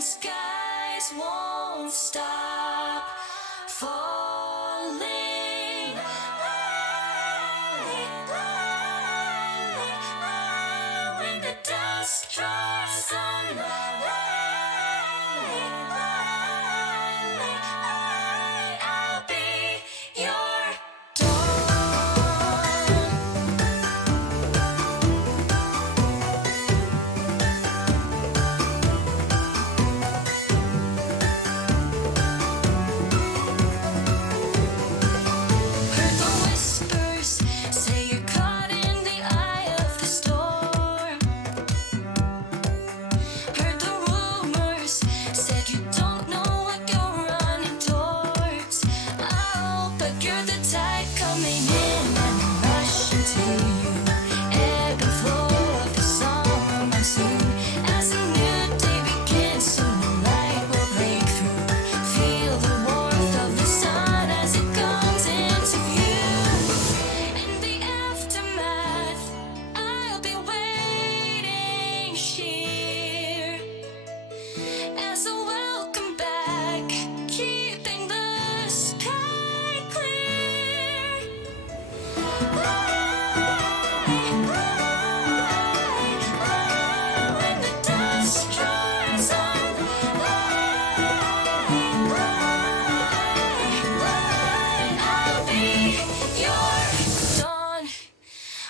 skies won't stop falling. When the dust drops on I'll be your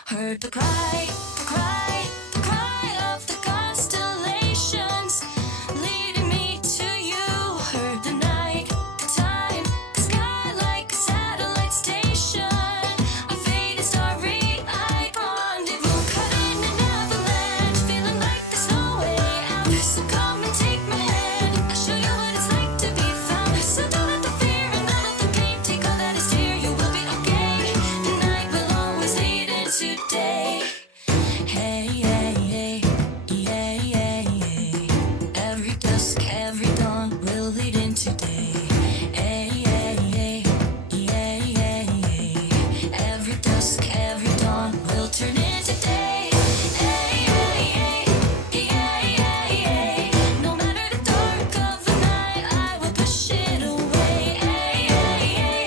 heard the cry, the cry, the cry of the constellations leading me to you. Heard the night, the time, the sky like a satellite station. A faded starry icon, rendezvous cut in an avalanche. Feeling like there's no way out. So come and take my hand. I'll show you what it's like to be found. So don't let the fear and none of the pain take all that is here. You will be okay. The night will always lead into day. Hey, hey, hey, yeah, yeah, yeah. Every dusk, every dawn will lead into day. Hey, hey, hey, yeah, yeah, yeah. Every dusk, every dawn will turn into day. Hey, hey, hey, yeah, yeah, yeah. No matter the dark of the night, I will push it away. Hey, hey, hey,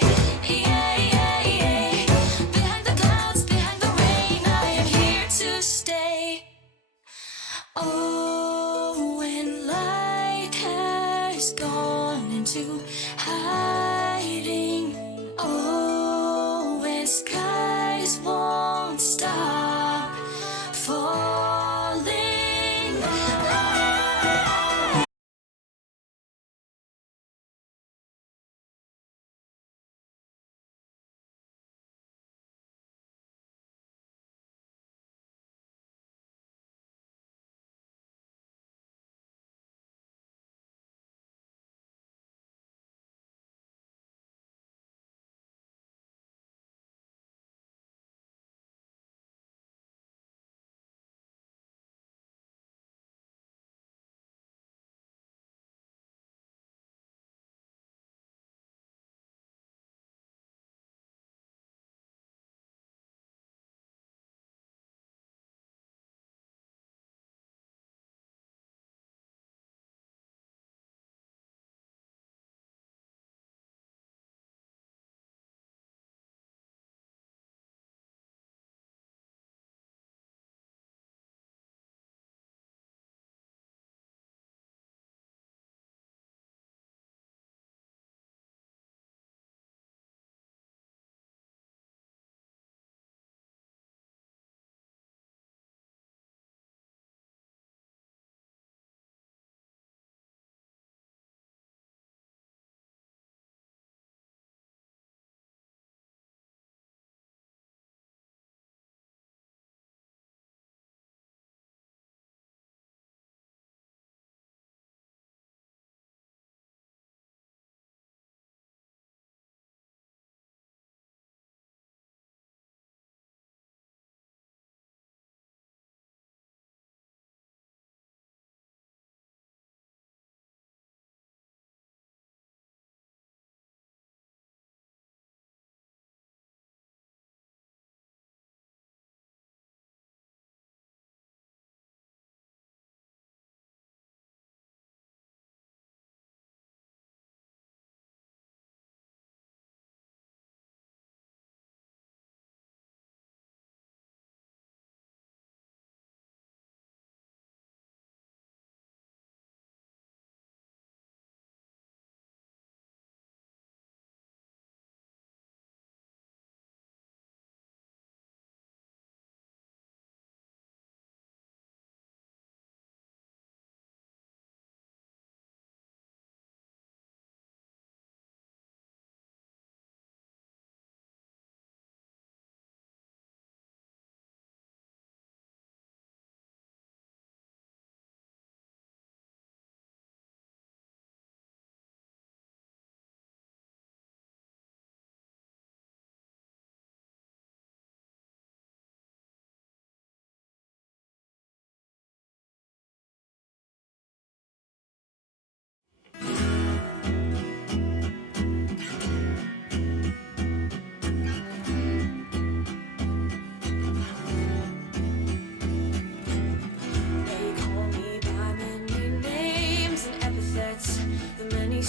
yeah, yeah, yeah. Behind the clouds, behind the rain, I am here to stay. Oh, when light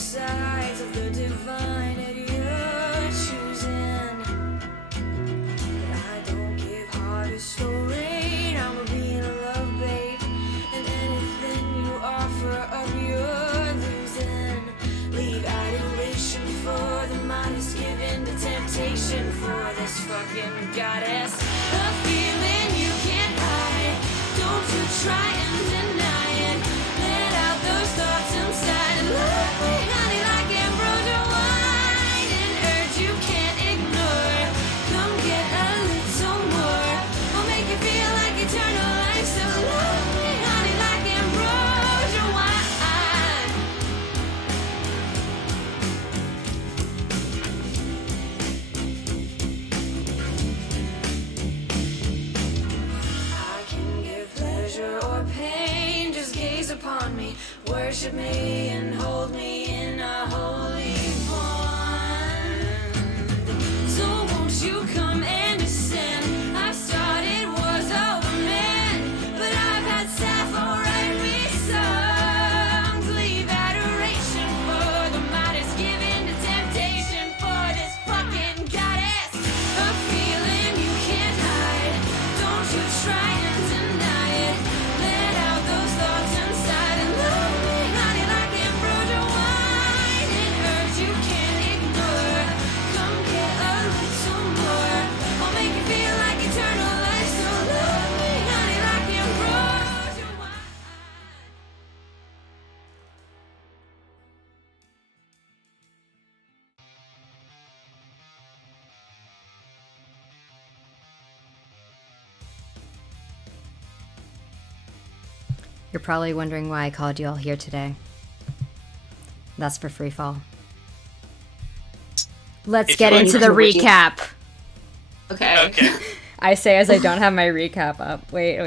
sides of the divine that you're choosing. But I don't give harvest or rain. I'm a being a love babe, and anything you offer up, you're losing. Leave adulation for the modest, giving the temptation for this fucking goddess. A feeling you can't hide. Don't you try and deny it. Let out those thoughts inside and love me, honey, like ambrosia wine. An urge you can't ignore. Come get a little more. I'll make you feel like eternal life. So love me, honey, like ambrosia wine. I can give pleasure or pain. Just gaze upon me, worship me, and hold me in a holy bond. So won't you come and descend? I've started wars over men, but I've had Sappho write me songs. Leave adoration for the modest, giving to temptation for this fucking goddess. A feeling you can't hide. Don't you try and deny it. Let out those thoughts inside and love me, honey, like ambrosia wine. An urge you can't ignore. Come get a little more. I'll make you feel like eternal life. So love me, honey, like ambrosia wine. You're probably wondering why I called you all here today. That's for Freefall. Let's If get you into like the to read- recap. Okay. I say as I don't have my recap up. Wait.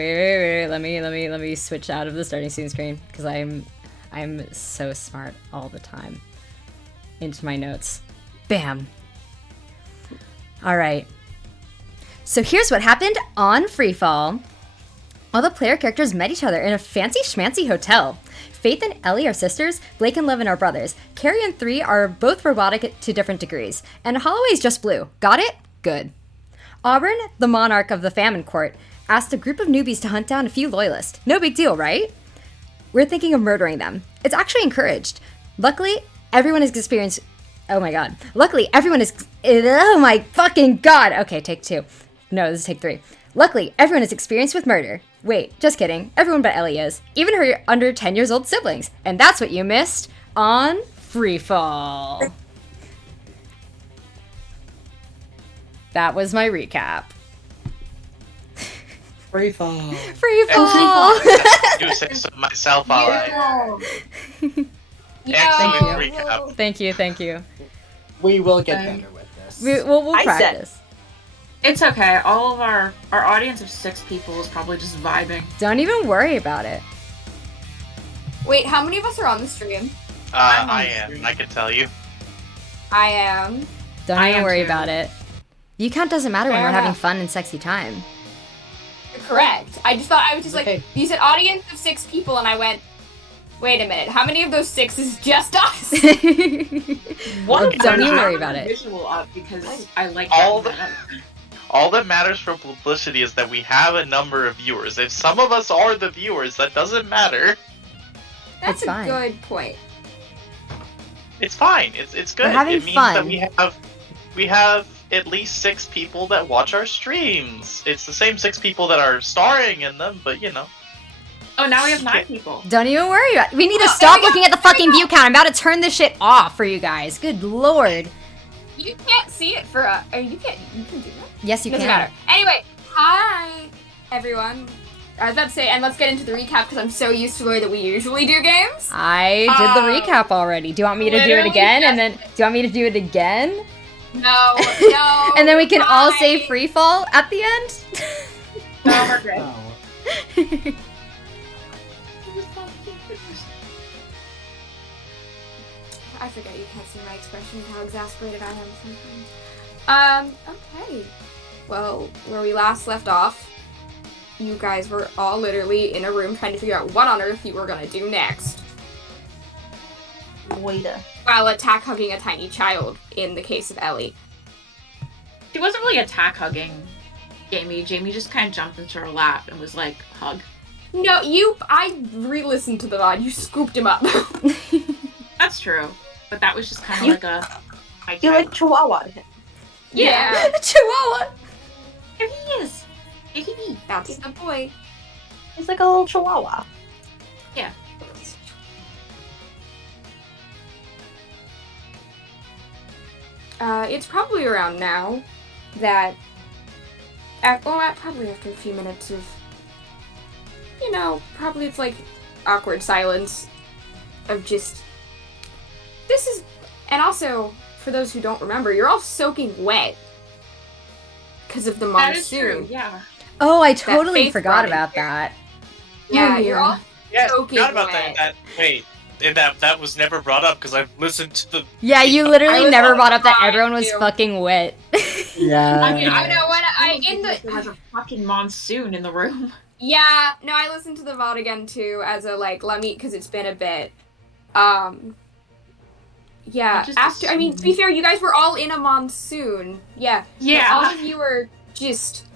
Let me switch out of the starting scene screen because I'm so smart all the time. Into my notes. Bam. All right. So here's what happened on Freefall. All the player characters met each other in a fancy schmancy hotel. Faith and Ellie are sisters, Blake and Levin are brothers, Kerry and 3 are both robotic to different degrees, and Holloway's just blue. Got it? Good. Auburn, the monarch of the famine court, asked a group of newbies to hunt down a few loyalists. No big deal, right? We're thinking of murdering them. It's actually encouraged. Luckily, everyone has experienced... Oh my god. Luckily, everyone is... Oh my fucking god! Okay, take 2. No, this is take 3. Luckily, everyone is experienced with murder. Wait, just kidding. Everyone but Ellie is. Even her under 10 years old siblings. And that's what you missed on Freefall. That was my recap. Freefall. Freefall! Do say so myself, alright. Thank Excellent recap. Thank you. We will get better with this. We'll I said- practice. It's okay. All of our audience of 6 people is probably just vibing. Don't even worry about it. Wait, how many of us are on the stream? I am. I can tell you. I am. Don't I even am worry too. about it. You count doesn't matter when Fair we're having enough. fun and sexy time. You're correct. I just thought I was just Okay. like, you said audience of 6 people, and I went, wait a minute, how many of those 6 is just us? What? Don't even I worry have about a it. Visual up because I like All that. All that matters for publicity is that we have a number of viewers. If some of us are the viewers, that doesn't matter. That's It's a fine. good point. It's fine. It's good. We're having it means fun. that we have at least 6 people that watch our streams. It's the same 6 people that are starring in them, but you know. Oh, now we have 9 people. Don't even worry about it. We need to Oh, stop there we go, looking at the there we fucking go. view count. I'm about to turn this shit off for you guys. Good lord. You can't see it for or you can do that. Yes, you Doesn't can. matter. Anyway, hi everyone. I was about to say, and let's get into the recap because I'm so used to the way that we usually do games. I did the recap already. Do you want me to do it literally again? And just- then, do you want me to do it again? No. And then we can all hi. say Freefall at the end? No, we're good. Oh. I forget you can't see my expression and how exasperated I am sometimes. Okay. Well, where we last left off, you guys were all literally in a room trying to figure out what on earth you were gonna do next. Moida. while attack hugging a tiny child in the case of Ellie. She wasn't really attack hugging Jamie. Jamie just kind of jumped into her lap and was like, hug. No, I re-listened to the VOD. You scooped him up. That's true. But that was just kind of You- like a... You like Chihuahua him. Yeah. Chihuahua. There he is. There he is. That's the boy. He's like a little Chihuahua. Yeah. It's probably around now that... probably after a few minutes of... probably it's like awkward silence of just... This is... And also, for those who don't remember, you're all soaking wet. Because of the monsoon. That is true, yeah. Oh, I totally faith forgot running. about that. Yeah, you're all Yeah, soaking forgot about wet. Wait, and that was never brought up because I've listened to the. Yeah, you I literally was never all brought up that fine, everyone was too. fucking wet. Yeah. I mean, I know what There was a fucking monsoon in the room. Yeah, no, I listened to the VOD again too as a because it's been a bit. Yeah, I just after to be fair, you guys were all in a monsoon. Yeah. Yeah. All of you were just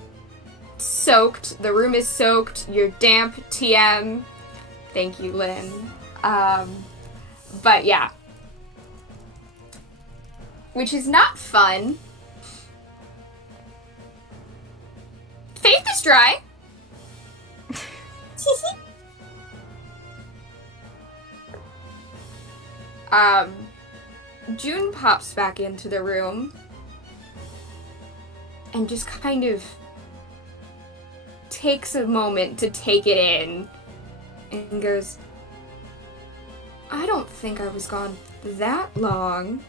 soaked. The room is soaked. You're damp, TM. Thank you, Lynn. But yeah. Which is not fun. Faith is dry. June pops back into the room and just kind of takes a moment to take it in and goes, I don't think I was gone that long.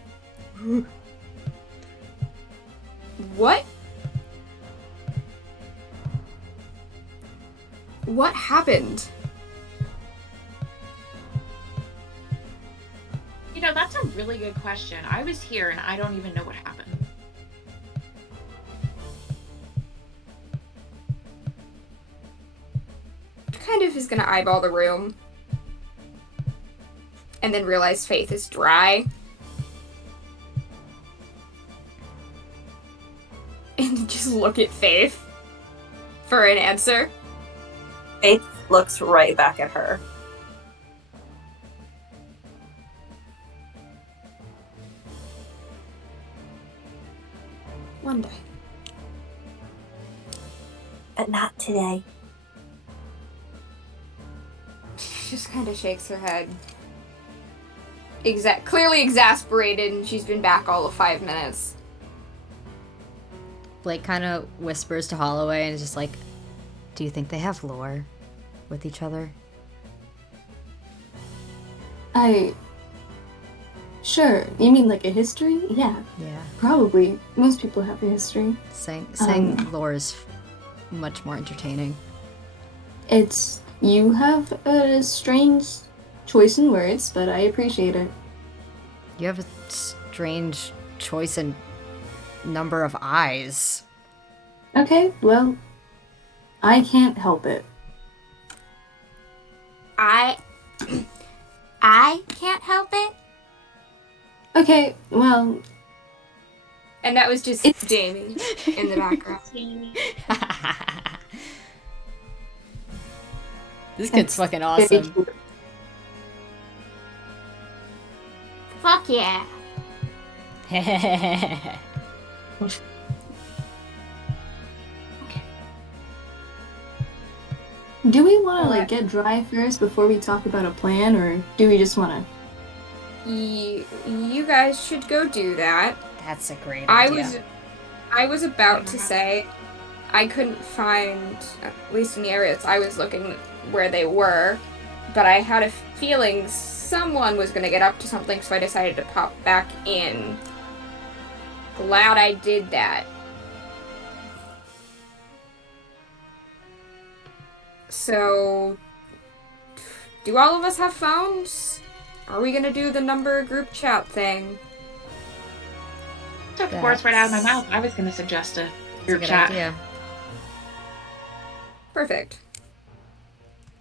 What? What happened? That's a really good question. I was here and I don't even know what happened. Kind of is gonna eyeball the room. And then realize Faith is dry. And just look at Faith for an answer. Faith looks right back at her. One day. But not today. She just kind of shakes her head. Clearly exasperated, and she's been back all of 5 minutes. Blake kind of whispers to Holloway and is just like, do you think they have lore with each other? Sure. You mean like a history? Yeah, Yeah. probably. Most people have a history. Saying lore is much more entertaining. You have a strange choice in words, but I appreciate it. You have a strange choice in number of eyes. Okay, well, I can't help it. I can't help it. Okay, well, And that was just Jamie in the background. This kid's fucking very awesome. true. Fuck yeah. Do we want to get dry first before we talk about a plan, or do we just want to? You guys should go do that. That's a great I idea. was about to say I couldn't find, at least in the areas I was looking where they were, but I had a feeling someone was going to get up to something, so I decided to pop back in. Glad I did that. So, do all of us have phones? Are we going to do the number group chat thing? Took words right out of my mouth. I was going to suggest a That's a group good chat. idea. Perfect.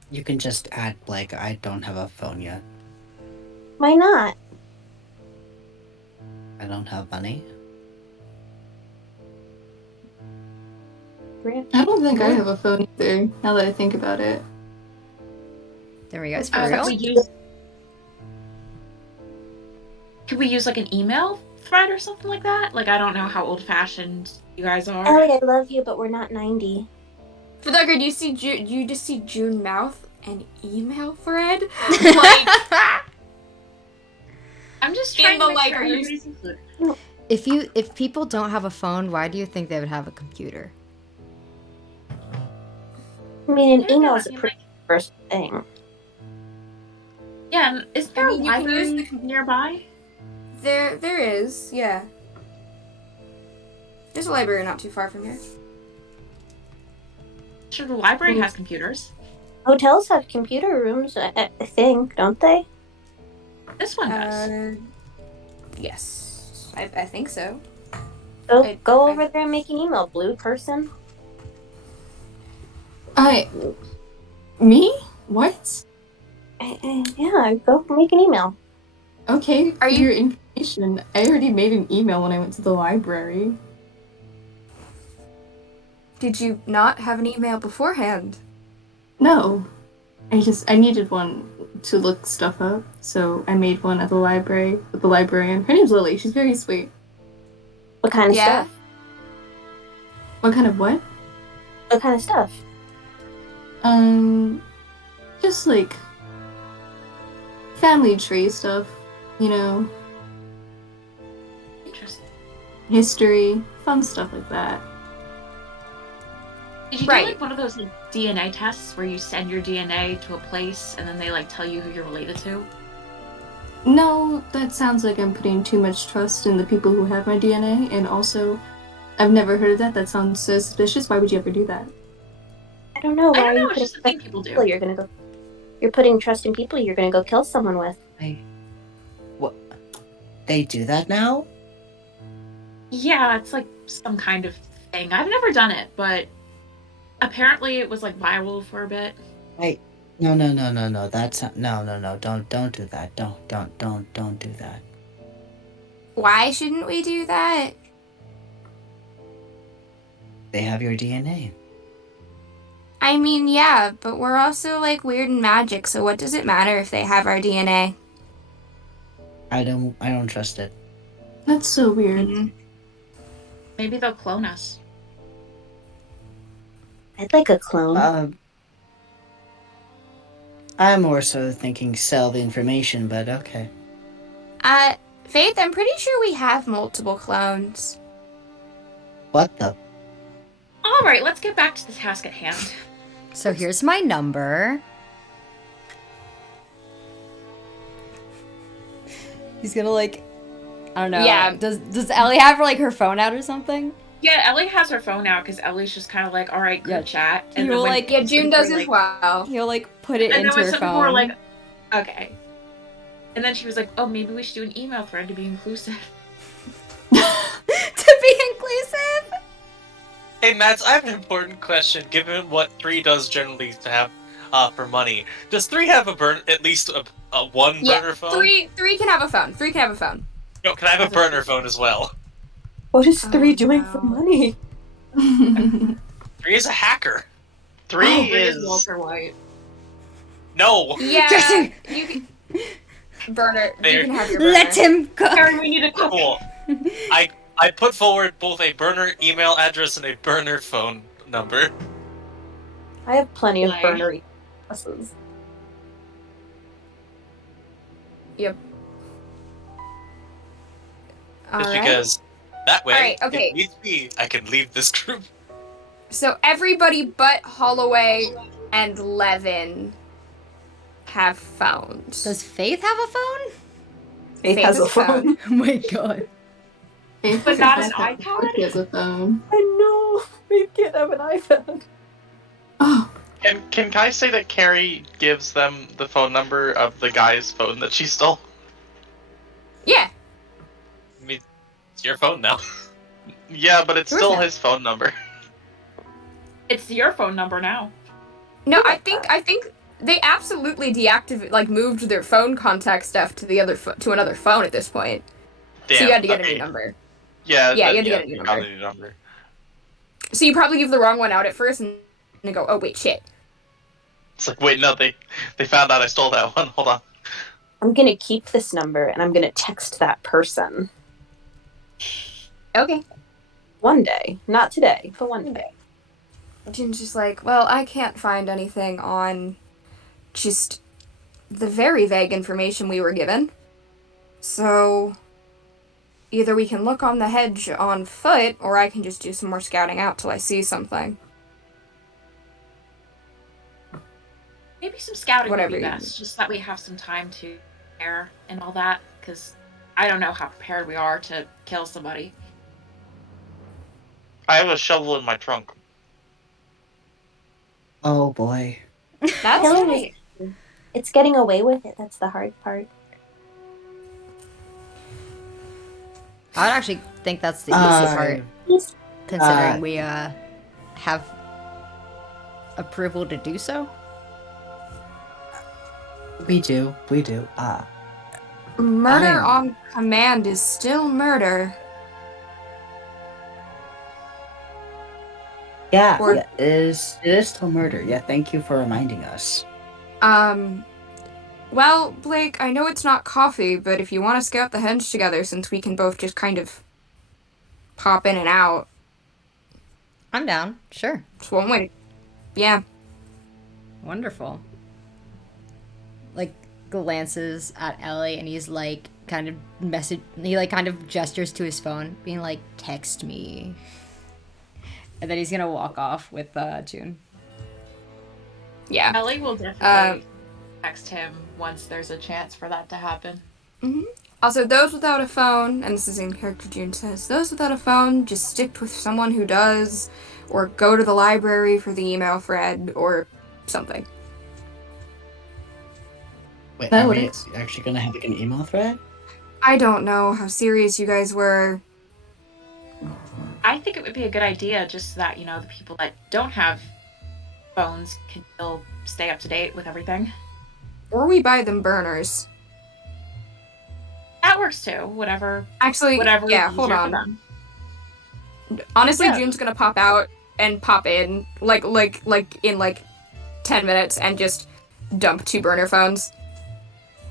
You can just add Blake. I don't have a phone yet. Why not? I don't have money. I don't think I have a phone either, now that I think about it. There we go. For Could real? we use like an email thread or something like that? Like, I don't know how old-fashioned you guys are. Ellie, I love you, but we're not 90. For the record, you just see June mouth an email thread? Like, I'm just trying the, to make like, sure are you- everybody's included. If people don't have a phone, why do you think they would have a computer? I mean, an Yeah, email I is a mean, pretty first thing. Yeah, and is there mean, a you can use library nearby? there is, yeah. There's a library not too far from here. Sure, the library has computers. Hotels have computer rooms, I think, don't they? This one does. Yes. I think so. Go over there and make an email, blue person. Me? What? Yeah, go make an email. Okay, Are for you- your information, I already made an email when I went to the library. Did you not have an email beforehand? No. I needed one to look stuff up, so I made one at the library with the librarian. Her name's Lily, she's very sweet. What kind of Yeah. stuff? What kind of what? What kind of stuff? Just like family tree stuff, you know, Interesting. history, fun stuff like that. Did you Right. do like one of those like, DNA tests where you send your DNA to a place and then they like tell you who you're related to? No, that sounds like I'm putting too much trust in the people who have my DNA, and also, I've never heard of that. That sounds so suspicious. Why would you ever do that? I don't know. Why I are don't know, you it's putting just a thing trust in people do. people you're putting trust in people you're gonna go kill someone with. What? They do that now? Yeah, it's like some kind of thing. I've never done it, but apparently it was like viral for a bit. No. That's no. Don't do that. Don't do that. Why shouldn't we do that? They have your DNA. I mean, yeah, but we're also like weird and magic, so what does it matter if they have our DNA? I don't trust it. That's so weird. Maybe they'll clone us. I'd like a clone. I'm more so thinking sell the information, but okay. Faith, I'm pretty sure we have multiple clones. What the? All right, let's get back to the task at hand. So here's my number. He's gonna like, I don't know. Yeah. Does Ellie have like her phone out or something? Yeah, Ellie has her phone out because Ellie's just kind of like, all right, good Yeah. chat. You then will, when like- Yeah, June does like, as well. He'll like put it And then into when her some phone. people were like, okay. And then she was like, oh, maybe we should do an email thread to be inclusive. to be inclusive. Hey, Mads, I have an important question. Given what 3 does generally to have for money, does 3 have at least a one Yeah, burner phone? Three can have a phone. Three can have a phone. No, can I have a burner phone as well? What is Oh, 3 doing for no. money? 3 is a hacker. 3 is Walter White. no. Yeah, you can... Burner, There. you can have your burner. Let him go. Kerry, we need a cook. Cool. I put forward both a burner email address and a burner phone number. I have plenty of Why? burner addresses. Yep. Just Alright. because that way, Alright, okay. if needs be, I can leave this group. So everybody but Holloway and Levin have phones. Does Faith have a phone? Faith Faith has has a phone. Oh my god. Faith But has not a an phone. iPad? She has a phone. I know. We can't have an iPad. Oh, Can Kai say that Kerry gives them the phone number of the guy's phone that she stole? Yeah. I mean, it's your phone now. Yeah, but it's Who's still that? his phone number. It's your phone number now. No, I think they absolutely moved their phone contact stuff to the other to another phone at this point. So you had to get a new number. Yeah, Yeah, you had to get a new got number. a new number. So you probably give the wrong one out at first, and they go, "Oh wait, shit." It's like, wait, no, they found out I stole that one. Hold on. I'm gonna keep this number and I'm gonna text that person. Okay. One day. Not today, but one day. June's just like, well, I can't find anything on just the very vague information we were given. So either we can look on the hedge on foot, or I can just do some more scouting out till I see something. Maybe some scouting Whatever would be you best, just that we have some time to prepare and all that, because I don't know how prepared we are to kill somebody. I have a shovel in my trunk. Oh boy. That's Killing right. It's getting away with it. That's the hard part. I would actually think that's the easy part, considering we have approval to do so. We do. Murder I- on command is still murder. Yeah, Or- yeah, it is still murder. Yeah, thank you for reminding us. Well, Blake, I know it's not coffee, but if you want to scout the hedge together, since we can both just kind of pop in and out, I'm down. Sure. it's one way. Yeah. Wonderful. Like, glances at Ellie, and he's like, kind of gestures to his phone, being like, text me. And then he's gonna walk off with June. Yeah. Ellie will definitely text him once there's a chance for that to happen. Also, those without a phone, and this is in character June says, those without a phone, just stick with someone who does, or go to the library for the email thread, or something. Wait, That are we works. actually gonna have like an email thread? I don't know how serious you guys were. I think it would be a good idea just so that, the people that don't have phones can still stay up to date with everything. Or we buy them burners. That works too. Whatever Yeah, is hold easier for on. them. Honestly, Yeah. June's gonna pop out and pop in, like in 10 minutes, and just dump 2 burner phones.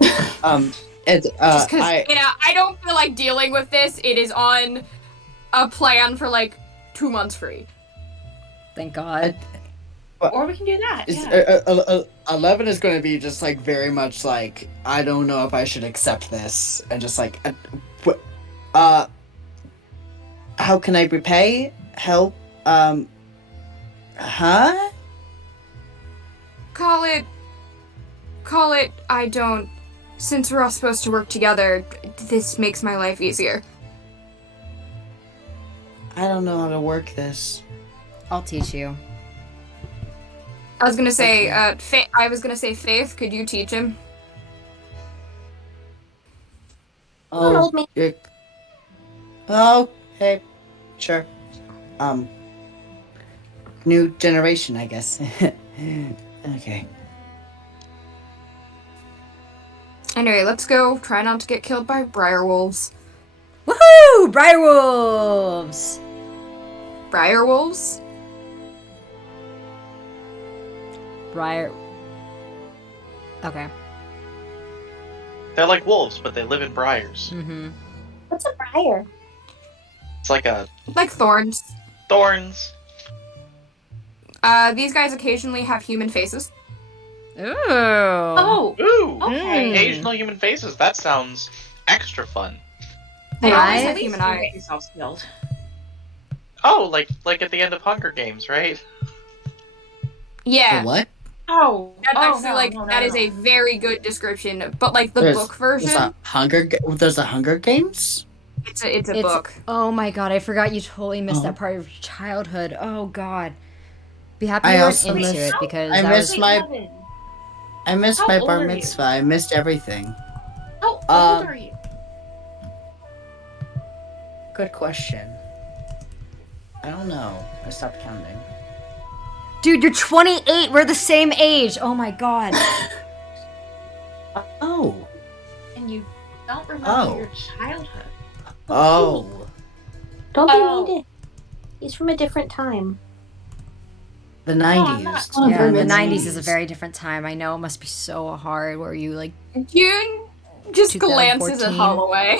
It's Just because, I I don't feel like dealing with this. It is on a plan for 2 months free. Thank God. Or we can do that. Is, Yeah. Levin is going to be just very much I don't know if I should accept this, and just how can I repay? Help? Huh? Call it, I don't. Since we're all supposed to work together, this makes my life easier. I don't know how to work this. I'll teach you. I was gonna say, Faith, could you teach him? Don't hold me. Oh, hey, sure. New generation, I guess. Okay. Anyway, let's go. Try not to get killed by briarwolves. Woohoo! Briarwolves! Briarwolves? Okay. They're like wolves, but they live in briars. Mm-hmm. What's a briar? It's like a Like thorns. thorns. These guys occasionally have human faces. Ooh. Oh, Ooh, okay. occasional human faces. That sounds extra fun. They Right. always have At least human you eyes. get yourself killed. Oh, like at the end of Hunger Games, right? Yeah. The what? Oh, That's oh, actually no, that is no. a very good description. But the There's- book version, There's a Hunger Games? it's a book. Oh my God, I forgot you totally missed Oh. that part of your childhood. Oh God. Be happy I you weren't also into missed- it because I that missed was... my- Levin, I missed How my old bar are you? mitzvah. I missed everything. How old are you? Good question. I don't know. I stopped counting. Dude, you're 28. We're the same age. Oh my God. Oh. And you don't remember Oh. your childhood. Oh. Don't be Oh. mean to. He's from a different time. The I'm 90s. not- One of Yeah, her the mids. 90s is a very different time. I know it must be so hard where you like June just glances at 2014. Holloway.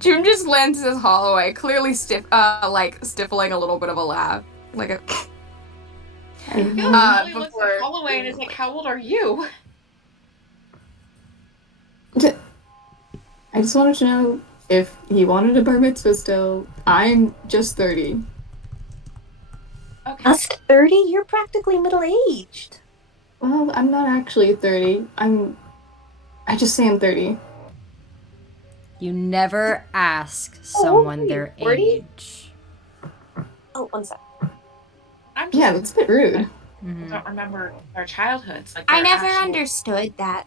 June just glances at Holloway, clearly stifling a little bit of a laugh. Like a I feel like Ellie looks before- at Holloway and is like, "How old are you?" I just wanted to know if he wanted a bar mitzvah still. I'm just 30. Okay. Us 30? You're practically middle-aged. Well, I'm not actually 30. I just say I'm 30. You never ask Oh, someone wait, their 40? age. Oh, one sec. I'm just, Yeah, that's a bit rude. I Mhm. don't remember their childhoods. Like I their never actual- understood that.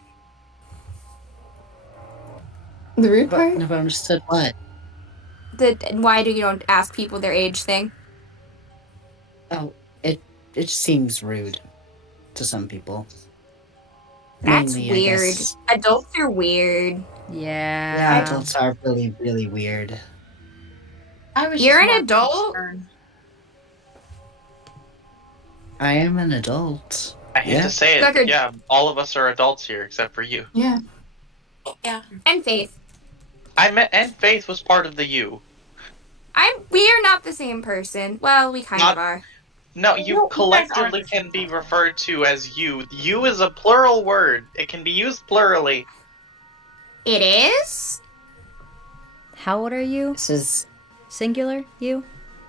The rude But part? never understood what. The why do you don't ask people their age thing? Oh, it seems rude to some people. That's Mainly, I weird. guess. Adults are weird. Yeah, Yeah. adults are really, really weird. I was You're just an more adult? concerned. I am an adult. I hate Yeah. to say it, Sucker. but yeah, all of us are adults here except for you. Yeah. And Faith. And Faith was part of the you. We are not the same person. Well, we kind Not- of are. No, No, you you guys aren't collectively the can same be person. referred to as you. You is a plural word. It can be used plurally. It is? How old are you? This is Singular? You?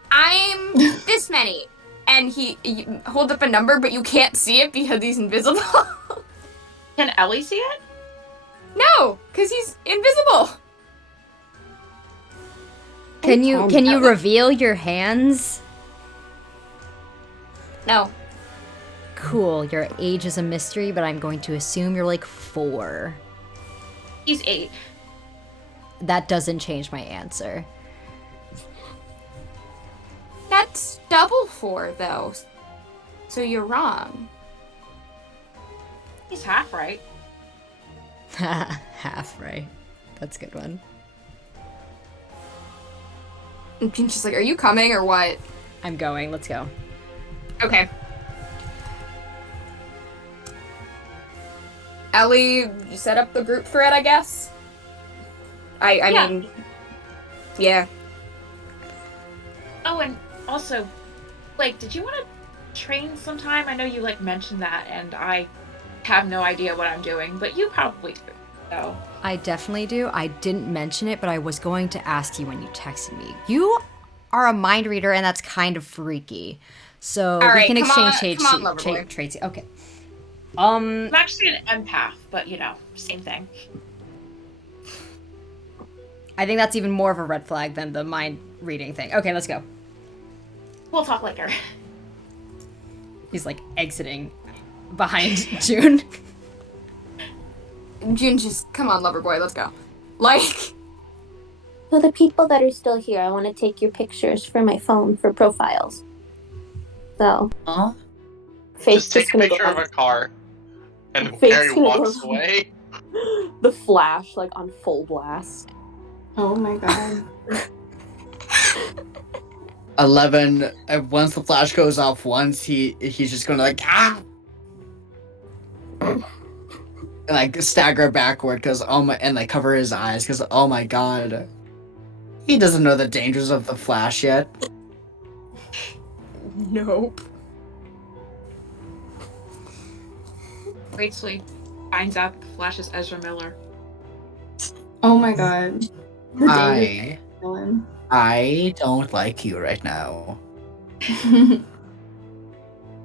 I'm this many. And he holds up a number, but you can't see it because he's invisible. Can Ellie see it? No, because he's invisible. Can you reveal your hands? No. Cool. Your age is a mystery, but I'm going to assume you're like 4. He's 8. That doesn't change my answer. That's double 4, though. So you're wrong. He's half right. Half right. That's a good one. And Jin's just like, are you coming or what? I'm going. Let's go. Okay. Ellie, you set up the group thread, I guess? I Yeah. mean, yeah. Oh, and also, like, did you want to train sometime? I know you mentioned that, and I have no idea what I'm doing, but you probably do. So I definitely do. I didn't mention it, but I was going to ask you when you texted me. You are a mind reader, and that's kind of freaky. So All we right, can come exchange on, Loverboy. traits. Okay. I'm actually an empath, but same thing. I think that's even more of a red flag than the mind reading thing. Okay, let's go. We'll talk later. He's like exiting behind June. June just, come on, Loverboy, let's go. Like, So the people that are still here, I want to take your pictures for my phone for profiles. So, Aw. Faith's Just take a gonna picture go of a car. And Faith's Kerry gonna go- walks away. the flash on full blast. Oh my god. 11. Once the flash goes off once, he's just gonna and stagger backward because and cover his eyes because oh my god, he doesn't know the dangers of the flash yet. nope. Wait till he finds out that the Flash is Ezra Miller. Oh my god. The danger I villain. don't like you right now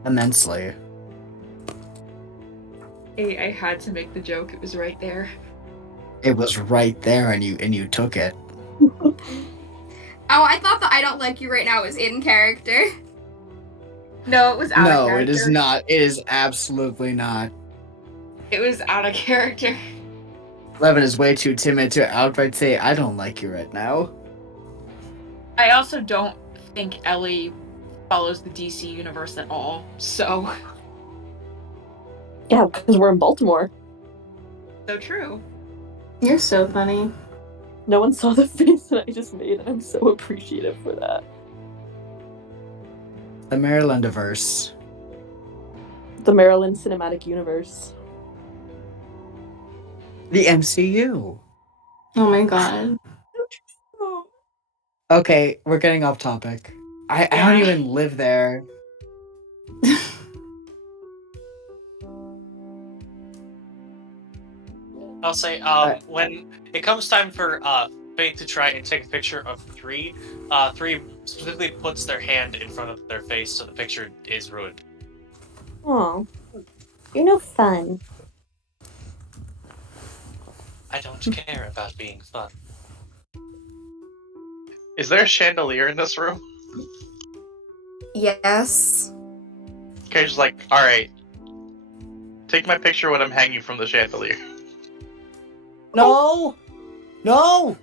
immensely. I had to make the joke. It was right there. It was right there, and you took it. Oh, I thought the I don't like you right now was in character. No, it was out of No, character. it is not. It is absolutely not. It was out of character. Levin is way too timid to outright say, I don't like you right now. I also don't think Ellie follows the DC universe at all, so Yeah, because we're in Baltimore. true. You're so funny. No one saw the face that I just made, and I'm so appreciative for that. The Marylandiverse. The Maryland Cinematic Universe. The MCU. Oh my god. Okay, we're getting off topic. I don't even live there. I'll say, when it comes time for Faith to try and take a picture of 3, 3 specifically puts their hand in front of their face so the picture is ruined. Oh, you're no fun. I don't care about being fun. Is there a chandelier in this room? Yes. Kerry's like, alright. Take my picture when I'm hanging from the chandelier. No! No!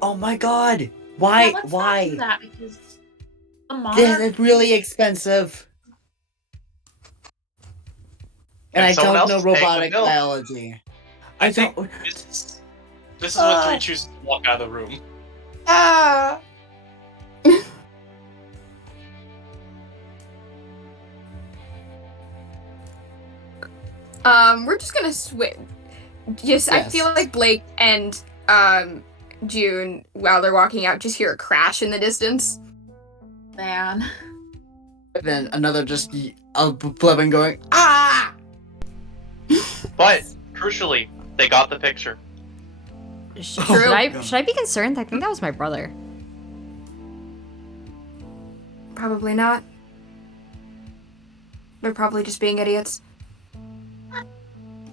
Oh my god! Why? Yeah, let's Why? not do that because the This monarch. is really expensive. And I someone don't else know is paying the robotic bill. biology. I think this is what 3 chooses to walk out of the room. Ah! We're just gonna switch. Just, I Yes. feel like Blake and June, while they're walking out, just hear a crash in the distance. Man. And then another just Levin going, ah! But, crucially, they got the picture. Should True. I be concerned? I think that was my brother. Probably not. They're probably just being idiots.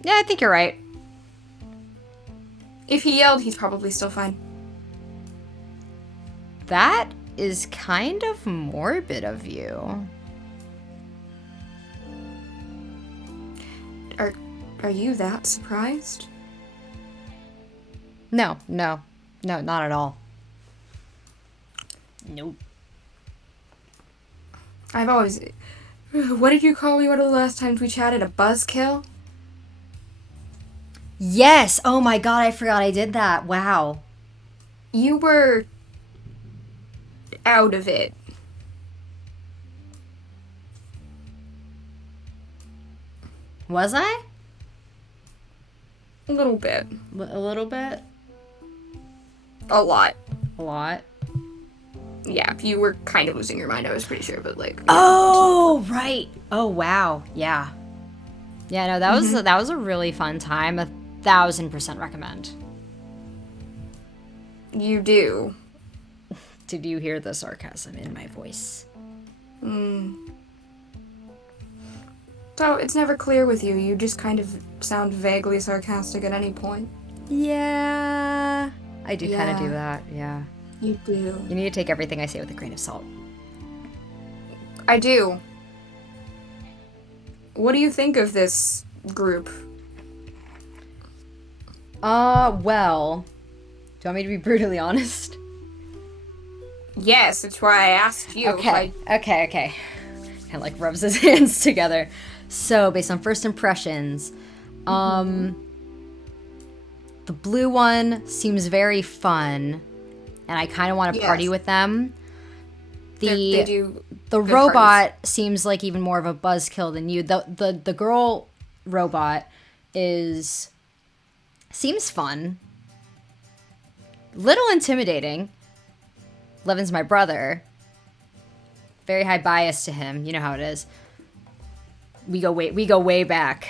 Yeah, I think you're right. If he yelled, he's probably still fine. That is kind of morbid of you. Are you that surprised? No, not at all. Nope. I've always... What did you call me one of the last times we chatted? A buzzkill? Yes! Oh my god, I forgot I did that. Wow. You were... out of it. Was I? A little bit. A little bit? A lot. A lot? Yeah, you were kind of losing your mind, I was pretty sure, but like... Oh, right. Oh, wow. Yeah. Yeah, no, that was a really fun time. 1,000% recommend. You do. Did you hear the sarcasm in my voice? So, it's never clear with you. You just kind of sound vaguely sarcastic at any point. Yeah. I do kind of Yeah. do that, yeah. You do. You need to take everything I say with a grain of salt. I do. What do you think of this group? Well... Do you want me to be brutally honest? Yes, that's why I asked you. Okay. Kind of like rubs his hands together. So, based on first impressions, the blue one seems very fun, and I kind of want to party Yes. with them. They do The good robot seems like even more of a buzzkill than you. The girl robot seems fun. Little intimidating. Levin's my brother. Very high bias to him. You know how it is. We go way back.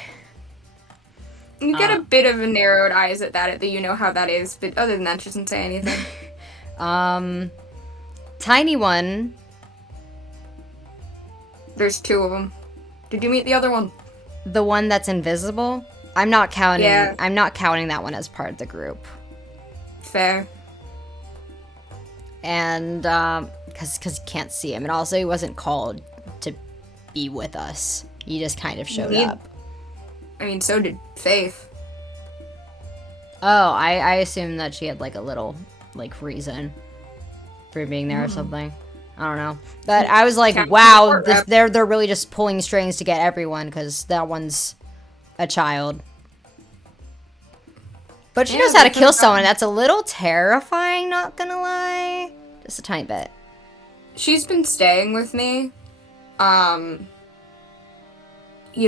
You get a bit of a narrowed eyes at that you know how that is, but other than that, she doesn't say anything. Tiny one. There's 2 of them. Did you meet the other one? The one that's invisible. I'm not counting. Yeah. I'm not counting that one as part of the group. Fair. And because you can't see him, and also he wasn't called to be with us. He just kind of showed up. I mean, so did Faith. Oh, I assumed that she had like a little like reason for being there or something. I don't know. But I was like, Can't wow, support rep. they're really just pulling strings to get everyone because that one's a child. But she Yeah, knows how to they kill could've someone. gotten- That's a little terrifying, not gonna lie. Just a tiny bit. She's been staying with me. You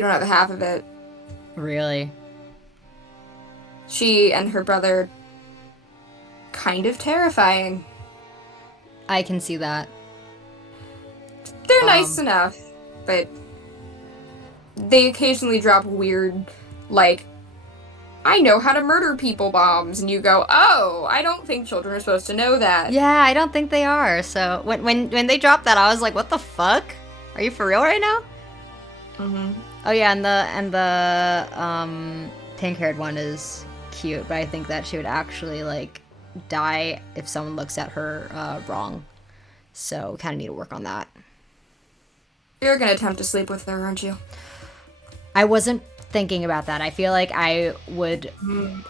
don't have half of it. Really? She and her brother, kind of terrifying. I can see that. They're nice enough, but they occasionally drop weird, like, I know how to murder people bombs, and you go, oh, I don't think children are supposed to know that. Yeah, I don't think they are. So when they dropped that, I was like, what the fuck? Are you for real right now? Mm-hmm. Oh yeah, and the pink-haired one is cute, but I think that she would actually like die if someone looks at her wrong. So we kind of need to work on that. You're gonna attempt to sleep with her, aren't you? I wasn't thinking about that. I feel like I would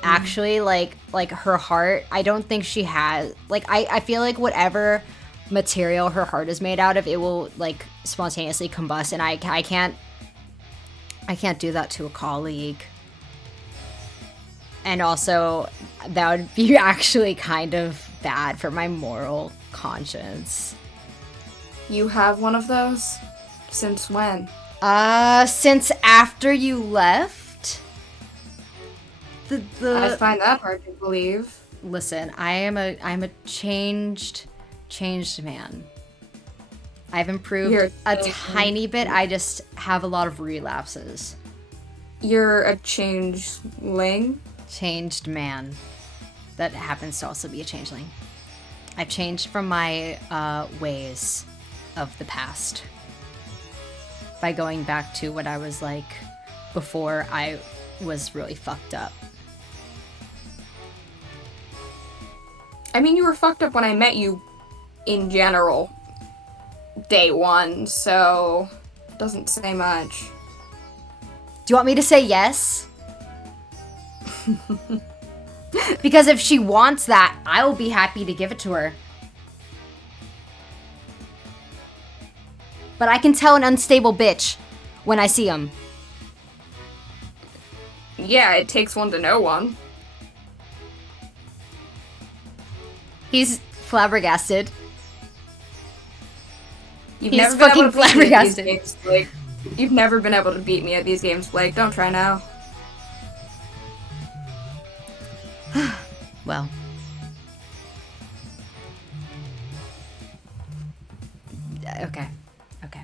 actually like her heart. I don't think she has like I feel like whatever material her heart is made out of, it will like spontaneously combust, and I can't do that to a colleague. And also that would be actually kind of bad for my moral conscience. You have one of those? Since when? Since after you left. I find that hard to believe. Listen, I'm a changed man. I've improved You're a changed. tiny bit. I just have a lot of relapses. You're a changeling? Changed man. That happens to also be a changeling. I've changed from my ways of the past by going back to what I was like before I was really fucked up. I mean, you were fucked up when I met you in general. Day one, so doesn't say much. Do you want me to say yes? Because if she wants that, I will be happy to give it to her. But I can tell an unstable bitch when I see him. Yeah, it takes one to know one. He's flabbergasted. You've He's never been able fucking to beat me at these flabbergasted. games, Blake. You've never been able to beat me at these games, Blake. Don't try now. Well. Okay. Okay.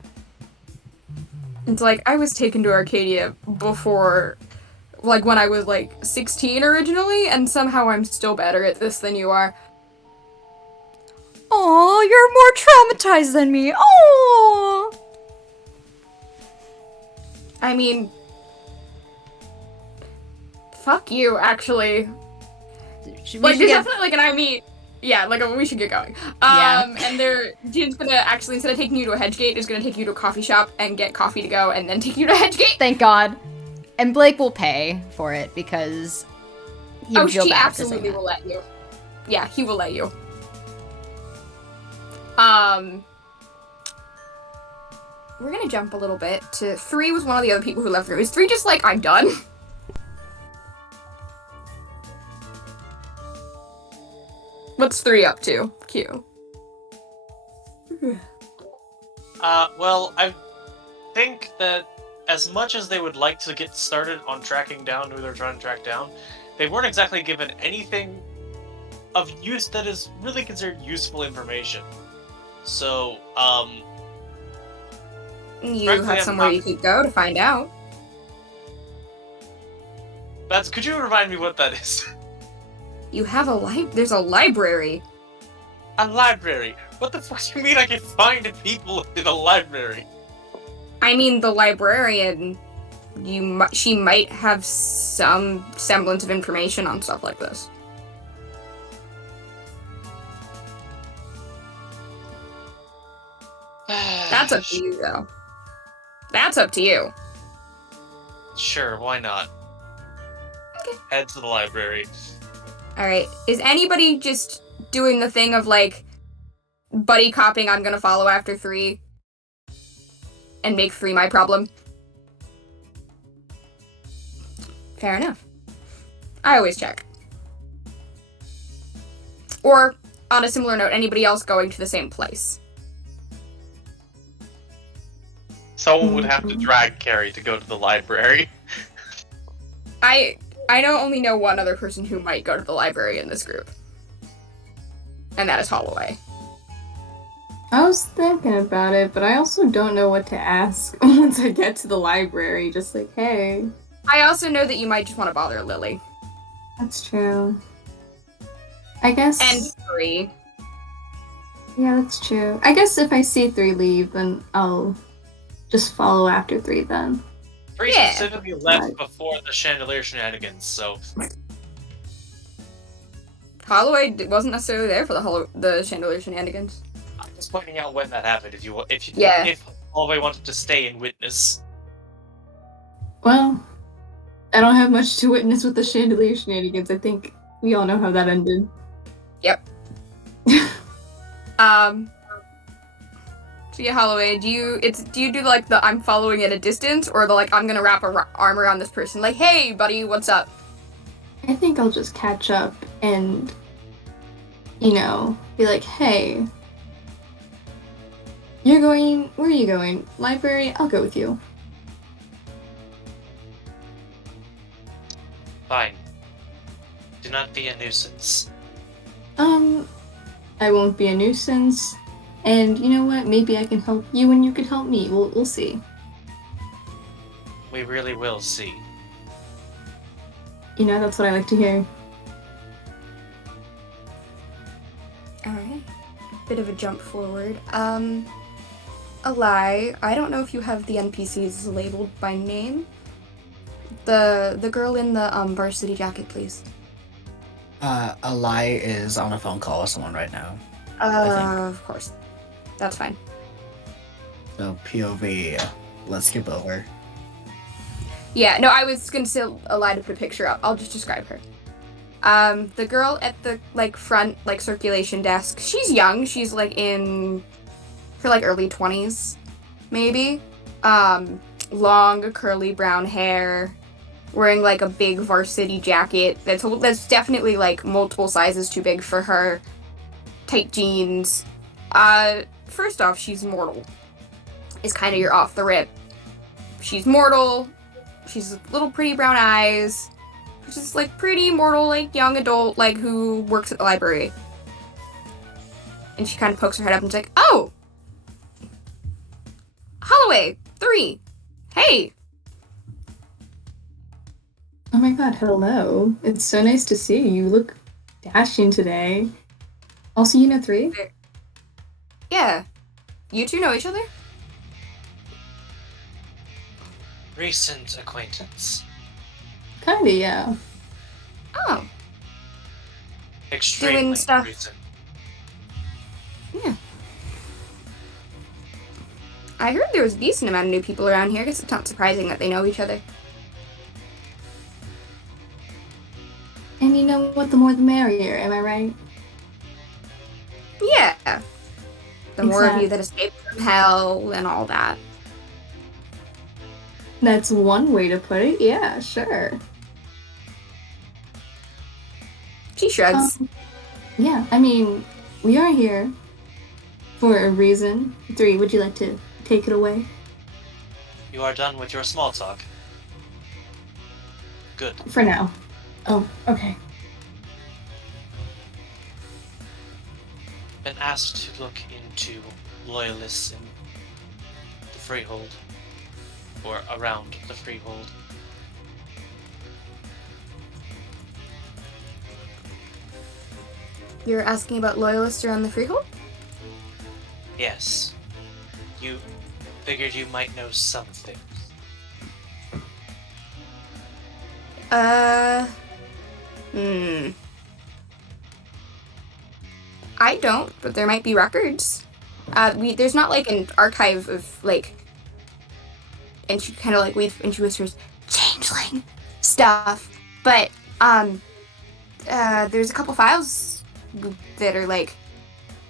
It's like, I was taken to Arcadia before, like, when I was, like, 16 originally, and somehow I'm still better at this than you are. Oh, you're more traumatized than me. Oh. I mean, fuck you, actually. Like, there's definitely, like, we should get going. Yeah. And June's gonna actually, instead of taking you to a Hedge gate, is gonna take you to a coffee shop and get coffee to go, and then take you to Hedge gate. Thank God. And Blake will pay for it because he would feel she bad for absolutely saying that. will let you. Yeah, he will let you. We're gonna jump a little bit to 3 was one of the other people who left the room. Is 3 just like, I'm done? What's 3 up to? Q. Well, I think that as much as they would like to get started on tracking down who they're trying to track down, they weren't exactly given anything of use that is really considered useful information. So, You Frankly, have I'm somewhere not- you could go to find out. could you remind me what that is? You have there's a library. A library. What the fuck do you mean I can find people in a library? I mean, the librarian, she might have some semblance of information on stuff like this. That's up to you, though. That's up to you. Sure, why not? Okay. Head to the library. Alright, is anybody just doing the thing of, like, buddy copping I'm gonna follow after 3 and make 3 my problem? Fair enough. I always check. Or, on a similar note, anybody else going to the same place? Someone would have to drag Kerry to go to the library. I only know one other person who might go to the library in this group. And that is Holloway. I was thinking about it, but I also don't know what to ask once I get to the library. Just like, hey. I also know that you might just want to bother Lily. That's true. I guess. And 3. Yeah, that's true. I guess if I see 3 leave, then I'll just follow after 3 then. 3 Yeah. specifically left before the Chandelier shenanigans, so Holloway wasn't necessarily there for the Chandelier shenanigans. I'm just pointing out when that happened. Yeah. If Holloway wanted to stay and witness, Well, I don't have much to witness with the Chandelier shenanigans. I think we all know how that ended. Yep. So yeah, Holloway, do you do like the I'm following at a distance, or the like I'm gonna wrap a arm around this person, like, hey buddy, what's up? I think I'll just catch up and, be like, hey, where are you going? Library? I'll go with you. fine. Do not be a nuisance. I won't be a nuisance. And you know what? Maybe I can help you and you can help me. We'll see. We really will see. That's what I like to hear. Alright. Bit of a jump forward. Eli, I don't know if you have the NPCs labeled by name. The girl in the varsity jacket, please. Eli is on a phone call with someone right now. Of course. That's fine. So POV, let's skip over. Yeah, no, I was gonna say Eli to put a picture up. I'll just describe her. The girl at the front circulation desk, she's young. She's in her early 20s, maybe. Long curly brown hair, wearing a big varsity jacket that's definitely multiple sizes too big for her. Tight jeans. First off, she's mortal. Is kind of your off the rip. She's mortal. She's little pretty brown eyes. She's just pretty mortal, young adult, who works at the library. And she kind of pokes her head up and is like, oh! Holloway, 3. Hey! Oh my god, hello. It's so nice to see you. You look dashing today. Also, 3? Yeah. You two know each other? Recent acquaintance. Kinda, yeah. Oh. Extremely Doing stuff. recent. Yeah. I heard there was a decent amount of new people around here. I guess it's not surprising that they know each other. And you know what? The more the merrier, am I right? Yeah. The more of you Exactly. that escaped from hell and all that. That's one way to put it. Yeah, sure. She shrugs. Yeah, I mean, we are here for a reason. 3, would you like to take it away? You are done with your small talk. Good. For now. Oh, okay. Been asked to look into loyalists in the Freehold, or around the Freehold. You're asking about loyalists around the Freehold? Yes. You figured you might know some things. I don't, but there might be records. There's not an archive of and she kind of and she whispers, changeling stuff. But there's a couple files that are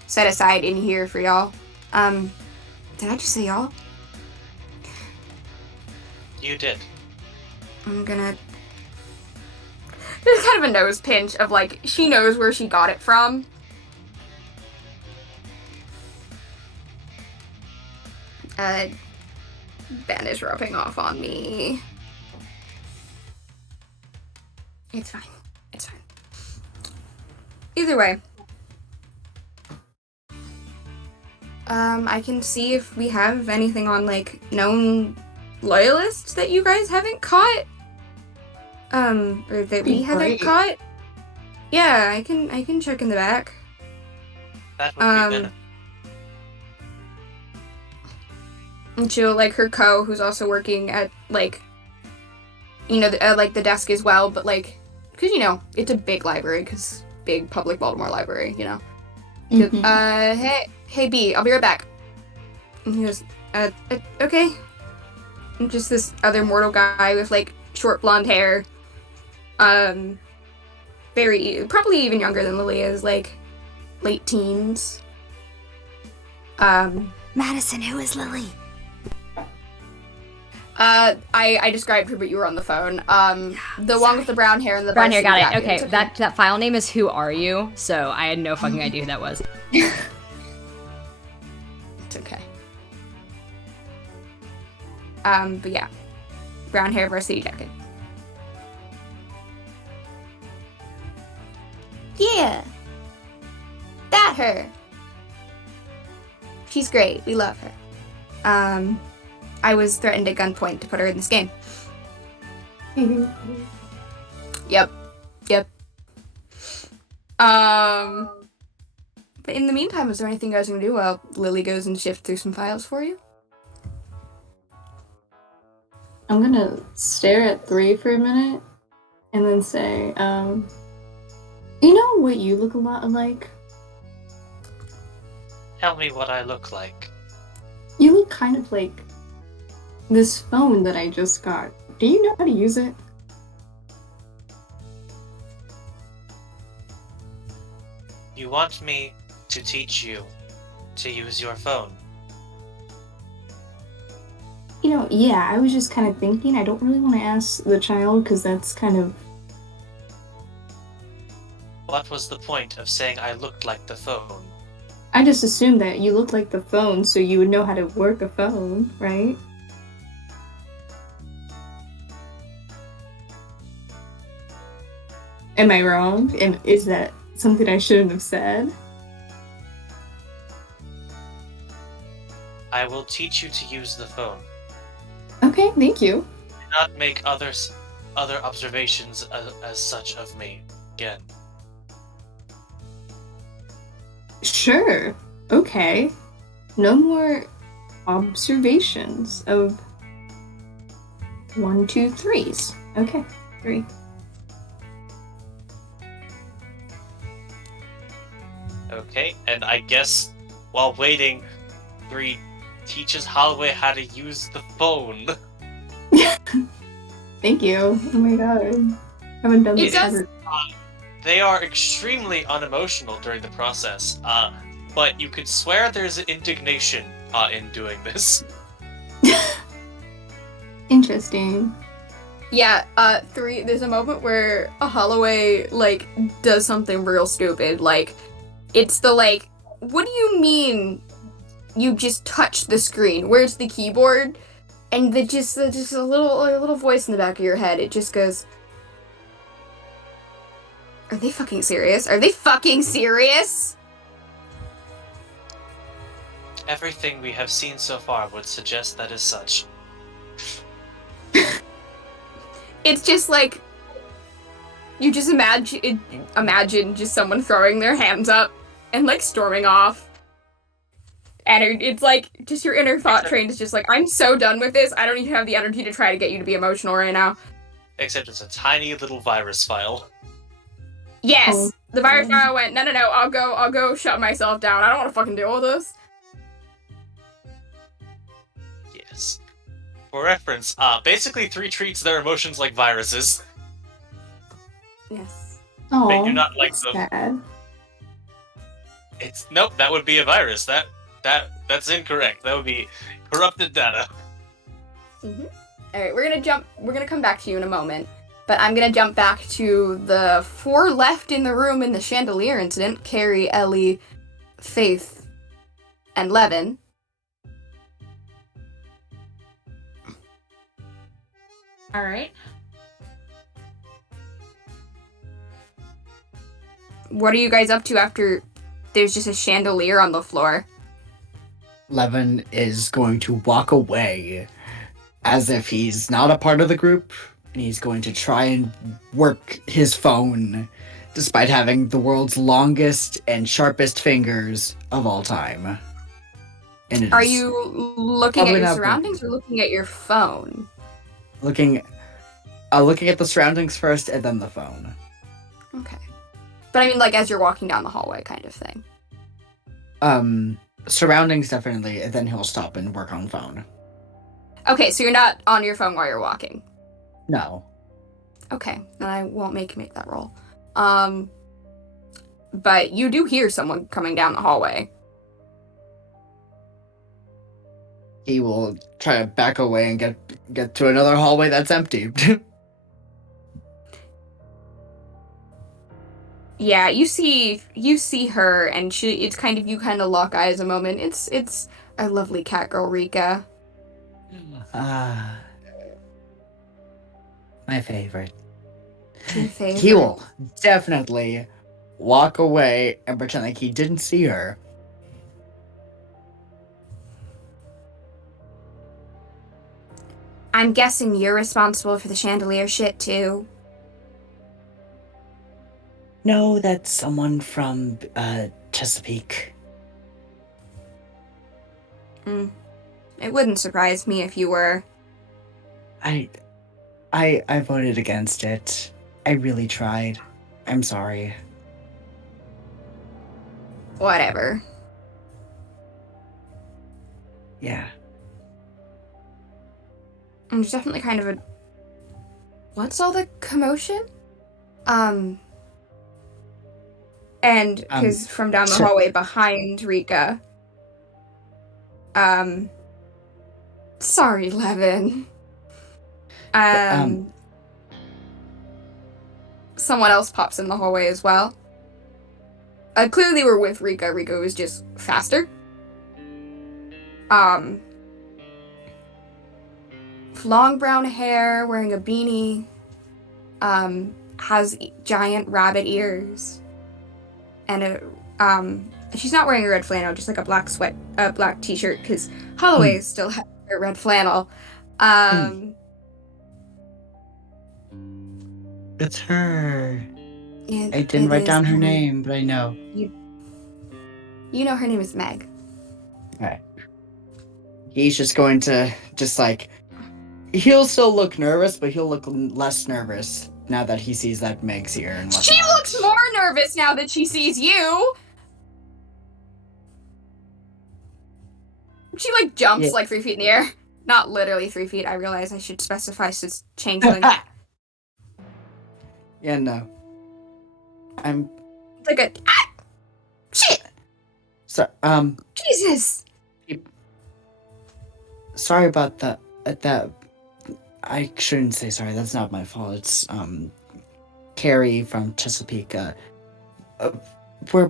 set aside in here for y'all. Did I just say y'all? You did. I'm gonna. There's kind of a nose pinch of she knows where she got it from, Ben is rubbing off on me. It's fine. It's fine. Either way. I can see if we have anything on, like, known loyalists that you guys haven't caught. Or that we haven't caught. Yeah, I can check in the back. That would be better. And she'll, like, her who's also working at, like, you know, like, the desk as well, but, like, because, you know, it's a big library, because big public Baltimore library, you know. Mhm. Hey, B, I'll be right back. And he goes, okay. And just this other mortal guy with, like, short blonde hair. Probably even younger than Lily is, like, late teens. Madison, who is Lily? I described her, but you were on the phone. The one with the brown hair and the Brown hair, got it. jacket. Okay, It's that file name is Who Are You? So I had no fucking idea who that was. It's okay. But yeah. Brown hair, varsity jacket. Yeah! That her! She's great. We love her. I was threatened at gunpoint to put her in this game. Yep. But in the meantime, is there anything you guys are gonna do while Lily goes and shifts through some files for you? I'm gonna stare at 3 for a minute and then say, you know what you look a lot like? Tell me what I look like. You look kind of like this phone that I just got. Do you know how to use it? You want me to teach you to use your phone? You know, yeah, I was just kind of thinking. I don't really want to ask the child because that's kind of... What was the point of saying I looked like the phone? I just assumed that you looked like the phone so you would know how to work a phone, right? Am I wrong? And is that something I shouldn't have said? I will teach you to use the phone. Okay, thank you. Do not make other observations as such of me again. Sure. Okay. No more observations of 1, 2, 3s. Okay, 3. Okay, and I guess while waiting, 3 teaches Holloway how to use the phone. Thank you. Oh my god. Haven't done this ever. They are extremely unemotional during the process, but you could swear there's indignation in doing this. Interesting. Yeah, 3, there's a moment where a Holloway, like, does something real stupid. Like, it's the, like, what do you mean you just touched the screen? Where's the keyboard? And just a little voice in the back of your head, it just goes, are they fucking serious? Are they fucking serious? Everything we have seen so far would suggest that is such. It's just like, you just imagine just someone throwing their hands up and, like, storming off. And it's like, just your inner thought train is just like, I'm so done with this, I don't even have the energy to try to get you to be emotional right now. Except it's a tiny little virus file. Yes! Oh. The virus file went, no, I'll go shut myself down. I don't want to fucking deal with this. Yes. For reference, basically 3 treats their emotions like viruses. Yes. Oh, They do not like them. sad. Nope, that would be a virus. That's incorrect. That would be corrupted data. Mm-hmm. Alright, we're gonna come back to you in a moment. But I'm gonna jump back to the 4 left in the room in the Chandelier incident. Kerry, Ellie, Faith, and Levin. All right. What are you guys up to after there's just a chandelier on the floor? Levin is going to walk away as if he's not a part of the group, and he's going to try and work his phone despite having the world's longest and sharpest fingers of all time. And it Are is you looking at probably your not surroundings or looking at your phone? looking at the surroundings first and then the phone. Okay. But I mean, like, as you're walking down the hallway kind of thing. Surroundings definitely, and then he'll stop and work on phone. Okay, so you're not on your phone while you're walking. No. Okay, then I won't make you make that roll. But you do hear someone coming down the hallway. He will try to back away and get to another hallway that's empty. Yeah, you see her, and it's kind of, you kind of lock eyes a moment. It's our lovely Catgirl Rika. My favorite. Your favorite. He will definitely walk away and pretend like he didn't see her. I'm guessing you're responsible for the chandelier shit too. No, that's someone from Chesapeake. It wouldn't surprise me if you were. I voted against it. I really tried. I'm sorry. Whatever. Yeah. And there's definitely kind of a... What's all the commotion? And because from down the hallway behind Rika... Sorry, Levin. Someone else pops in the hallway as well. Clearly they were with Rika. Rika was just faster. Long brown hair, wearing a beanie, has giant rabbit ears, and she's not wearing a red flannel, just like a black black t-shirt, because Holloway still has her red flannel. It's her. And I didn't write down her is, name, but I know. You know her name is Meg. Alright. He's just going to, he'll still look nervous, but he'll look less nervous now that he sees that Meg's here and whatnot. She looks more nervous now that she sees you! She, jumps, 3 feet in the air. Not literally 3 feet, I realize I should specify since changeling. Yeah, no. I'm... It's like a... Ah! Shit! So, Jesus! Sorry about that. I shouldn't say sorry. That's not my fault. It's Kerry from Chesapeake. We're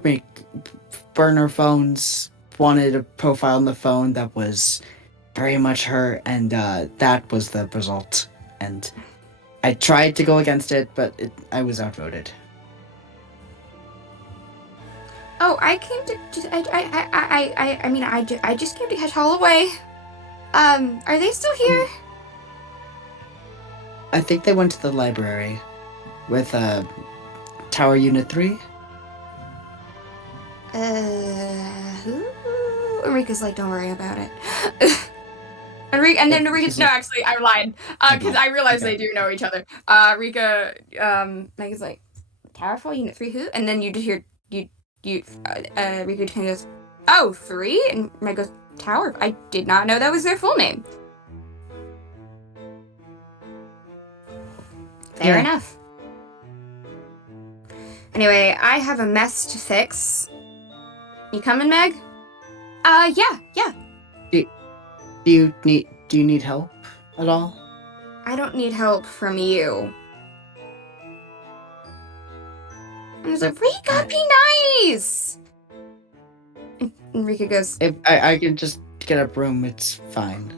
burner phones. Wanted a profile on the phone that was very much her, and that was the result. And I tried to go against it, but I was outvoted. Oh, I came to just I just came to catch Holloway. Are they still here? I think they went to the library with Tower Unit 3. Enrica's like, don't worry about it. And then Enrica's, no, actually, I lied. Because I realized they do know each other. Rika, Megan's like, Towerfall Unit 3 who? And then you just hear, Rika kind of goes, oh, 3? And Meg goes, Tower? I did not know that was their full name. Fair enough. Anyway, I have a mess to fix. You coming, Meg? Yeah. Do you need help at all? I don't need help from you. I was like, Rika, be nice! And Rika goes, If I can just get a broom, it's fine.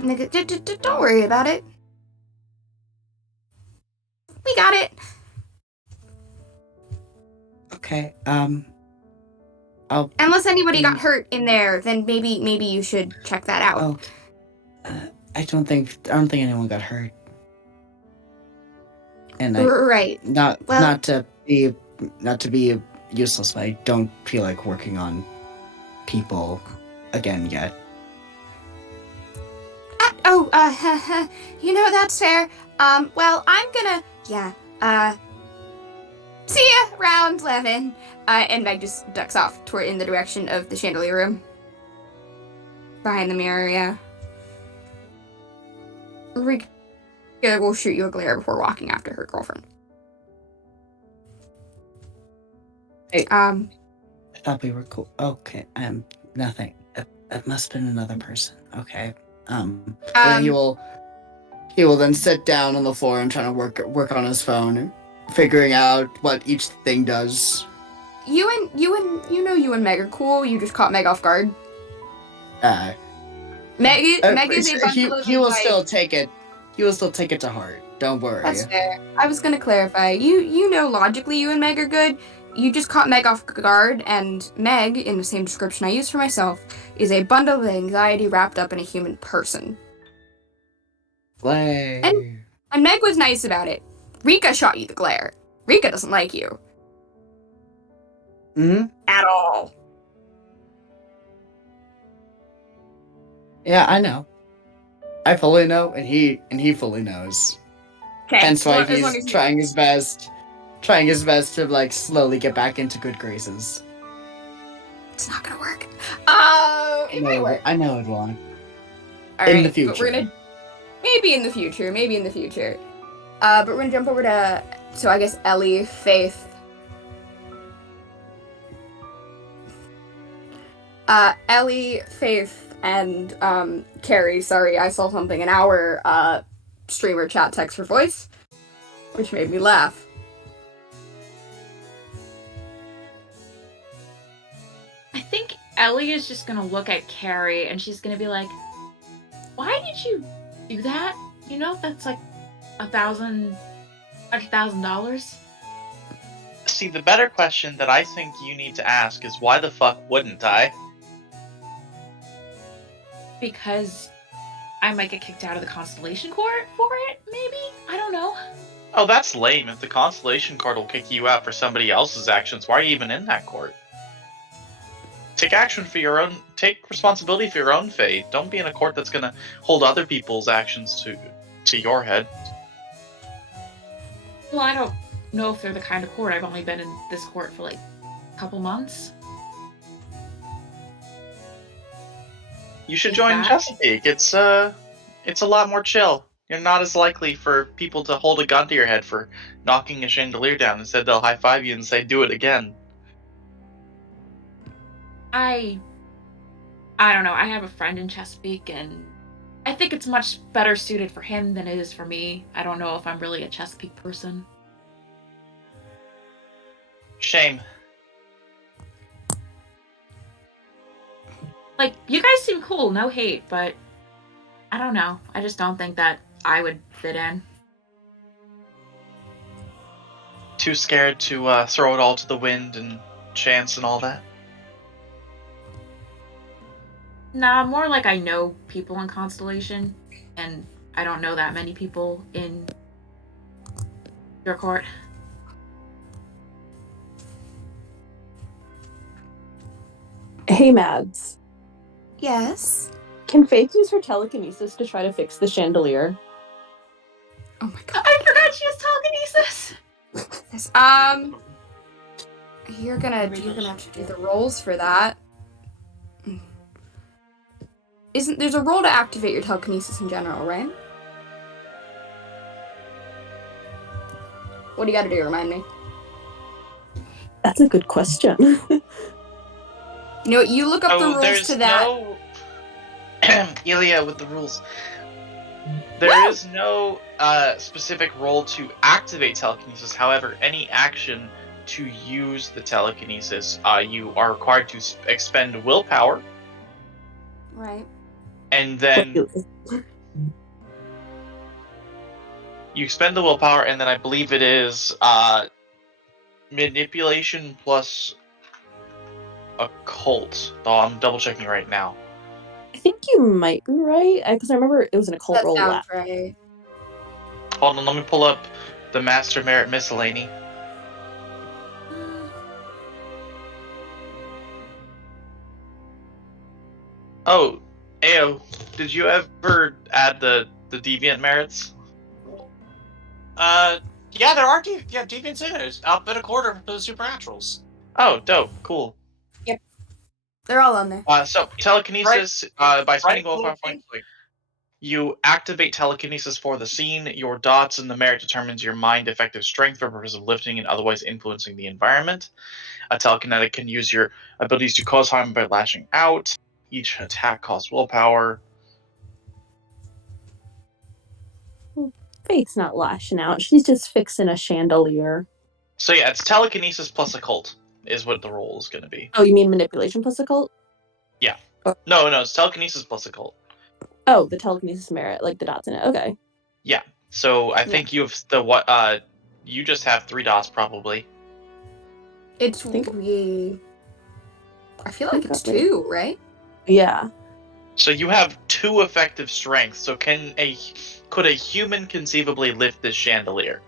Don't worry about it. We got it. Okay. I'll. Unless anybody got hurt in there, then maybe you should check that out. Oh. I don't think anyone got hurt. And Right. Not to be useless, but I don't feel like working on people again yet. That's fair. Well, I'm gonna, see ya around, Levin. And Meg just ducks off in the direction of the chandelier room. Behind the mirror, yeah. Rika will shoot you a glare before walking after her girlfriend. Hey. I thought we were cool. Okay, nothing. That must have been another person. Okay. And he will then sit down on the floor and try to work on his phone, figuring out what each thing does. You and Meg are cool. You just caught Meg off guard. Meg is a bundle of he will still take it. He will still take it to heart. Don't worry. That's fair. I was gonna clarify. You know logically you and Meg are good. You just caught Meg off guard, and Meg, in the same description I used for myself, is a bundle of anxiety wrapped up in a human person. Play. And Meg was nice about it. Rika shot you the glare. Rika doesn't like you. At all. Yeah, I know. I fully know, and he fully knows. Okay. Hence why he's trying his best to like slowly get back into good graces. It's not gonna work. It might work. I know it won't. In the future. But we're gonna maybe in the future. But we're gonna jump over to I guess Ellie, Faith. Ellie, Faith, and Kerry. Sorry, I saw something in our streamer chat text for voice, which made me laugh. I think Ellie is just gonna look at Kerry and she's gonna be like, "Why did you do that? You know, that's like $100,000." See, the better question that I think you need to ask is why the fuck wouldn't I? Because I might get kicked out of the Constellation Court for it, maybe? I don't know. Oh, that's lame. If the Constellation Court will kick you out for somebody else's actions, why are you even in that court? Take action for your own. Take responsibility for your own fate. Don't be in a court that's gonna hold other people's actions to your head. Well, I don't know if they're the kind of court. I've only been in this court for like a couple months. You should join Chesapeake. It's a lot more chill. You're not as likely for people to hold a gun to your head for knocking a chandelier down. Instead, they'll high-five you and say, "Do it again." I don't know. I have a friend in Chesapeake, and I think it's much better suited for him than it is for me. I don't know if I'm really a Chesapeake person. Shame. Like, you guys seem cool, no hate, but I don't know. I just don't think that I would fit in. Too scared to throw it all to the wind and chance and all that? Nah, more like I know people in Constellation, and I don't know that many people in your court. Hey, Mads. Yes? Can Faith use her telekinesis to try to fix the chandelier? Oh my god. I forgot she has telekinesis! Yes, you're gonna have to do the rolls for that. There's a roll to activate your telekinesis in general, right? What do you gotta do, remind me? That's a good question. You know, you look up the rules to that. No... Ilya with the rules. There is no specific role to activate telekinesis. However, any action to use the telekinesis, you are required to expend willpower. Right. And then you expend the willpower, and then I believe it is manipulation plus occult. Though I'm double checking right now. I think you might be right, because I remember it was an occult That roll sounds last. right. Hold on, let me pull up the Master Merit Miscellany. Oh, Ao, did you ever add the deviant merits? Yeah, there are deviants in it. Outbid a quarter for the supernaturals. Oh, dope, cool. They're all on there. So telekinesis, by spending Right, willpower points, you activate telekinesis for the scene. Your dots in the merit determines your mind effective strength for purpose of lifting and otherwise influencing the environment. A telekinetic can use your abilities to cause harm by lashing out. Each attack costs willpower. Faith's not lashing out. She's just fixing a chandelier. So yeah, it's telekinesis plus occult is what the roll is going to be. Oh, you mean manipulation plus occult? Yeah. Oh. No, it's telekinesis plus occult. Oh, the telekinesis merit, like the dots in it. Okay. Yeah. So I think you have you just have 3 dots probably. It's I feel like it's 2, right? Yeah. So you have 2 effective strength. So could a human conceivably lift this chandelier?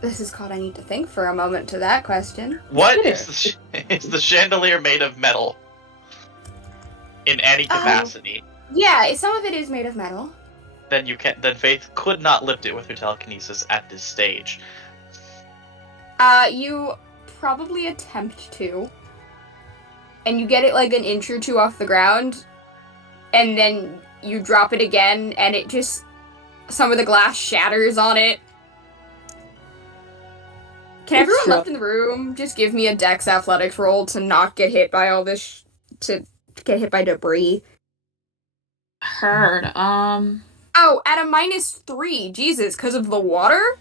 This is called I need to think for a moment to that question. What is the chandelier made of metal? In any capacity? Yeah, some of it is made of metal. Then Faith could not lift it with her telekinesis at this stage. You probably attempt to. And you get it like an inch or 2 off the ground. And then you drop it again, and it just... some of the glass shatters on it. Can everyone left in the room just give me a Dex Athletics roll to not get hit by all this... to get hit by debris? Heard. Oh, at a -3. Jesus, because of the water?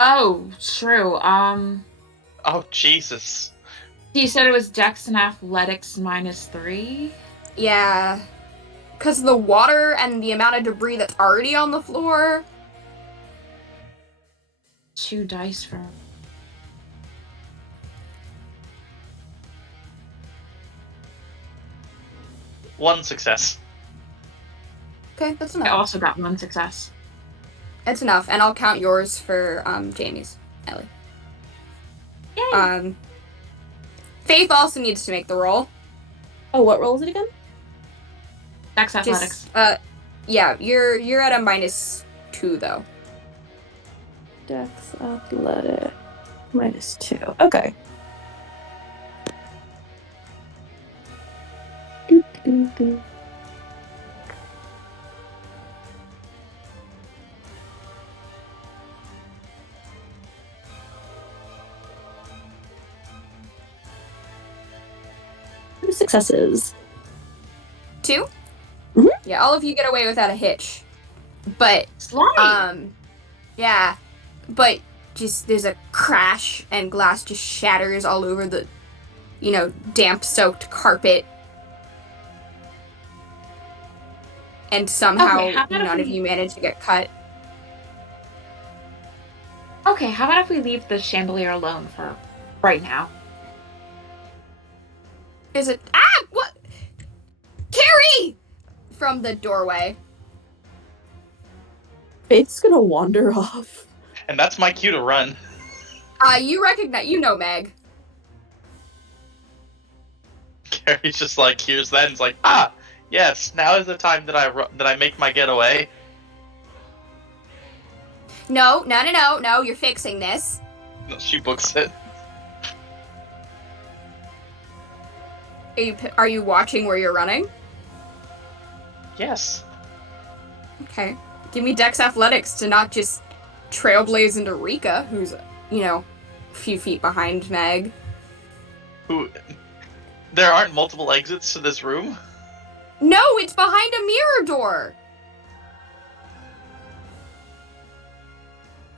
Oh, true. Oh, Jesus. You said it was Dex and Athletics -3? Yeah. Because of the water and the amount of debris that's already on the floor. 2 dice for... One success. Okay, that's I enough. also got 1 success. That's enough, and I'll count yours for Jamie's, Ellie. Yay! Faith also needs to make the roll. Oh, what roll is it again? Dex Athletics. Yeah, you're at a -2 though. Dex Athletic. -2. Okay. Successes. 2? Mhm. Yeah, all of you get away without a hitch. But, yeah. But just, there's a crash and glass just shatters all over the, damp-soaked carpet. And somehow none of you manage to get cut. Okay, how about if we leave the chandelier alone for right now? Is it... Ah! What? Kerry! From the doorway. Faith's gonna wander off. And that's my cue to run. You recognize... You know Meg. Kerry's just like, hears that and is like, yes, now is the time that I make my getaway. No, you're fixing this. She books it. Are you watching where you're running? Yes. Okay. Give me Dex Athletics to not just trailblaze into Rika, who's, a few feet behind Meg. There aren't multiple exits to this room? No, it's behind a mirror door!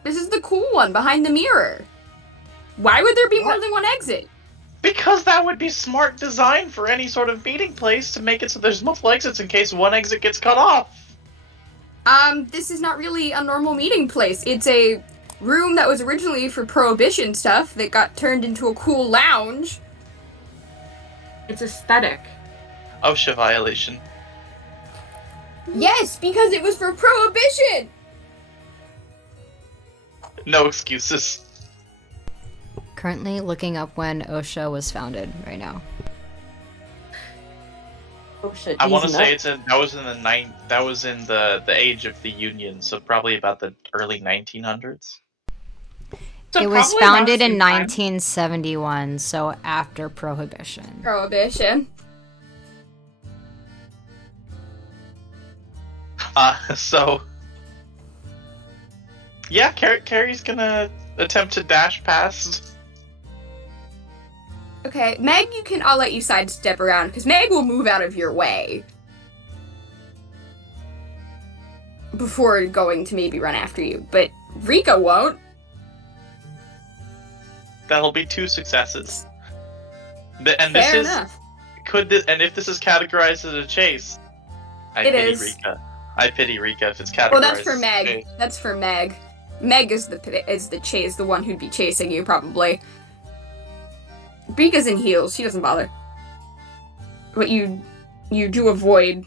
This is the cool one, behind the mirror. Why would there be more than one exit? Because that would be smart design for any sort of meeting place to make it so there's multiple exits in case one exit gets cut off. This is not really a normal meeting place. It's a room that was originally for prohibition stuff that got turned into a cool lounge. It's aesthetic. OSHA violation. Yes, because it was for prohibition! No excuses. Currently looking up when OSHA was founded right now. Oh shit. I want to easy say enough. that was in the age of the Union, so probably about the early 1900s. So It was probably around founded the in same time. 1971, so after Prohibition. Prohibition. So yeah, Kerry's gonna attempt to dash past. Okay, Meg, I'll let you sidestep around, because Meg will move out of your way. Before going to maybe run after you, but Rika won't. That'll be 2 successes. And Fair this enough. and if this is categorized as a chase, I It pity is. Rika. I pity Rika if it's categorized. Well, that's for as a Meg. chase. That's for Meg. Meg is the one who'd be chasing you, probably. Rika's in heels. She doesn't bother. But you do avoid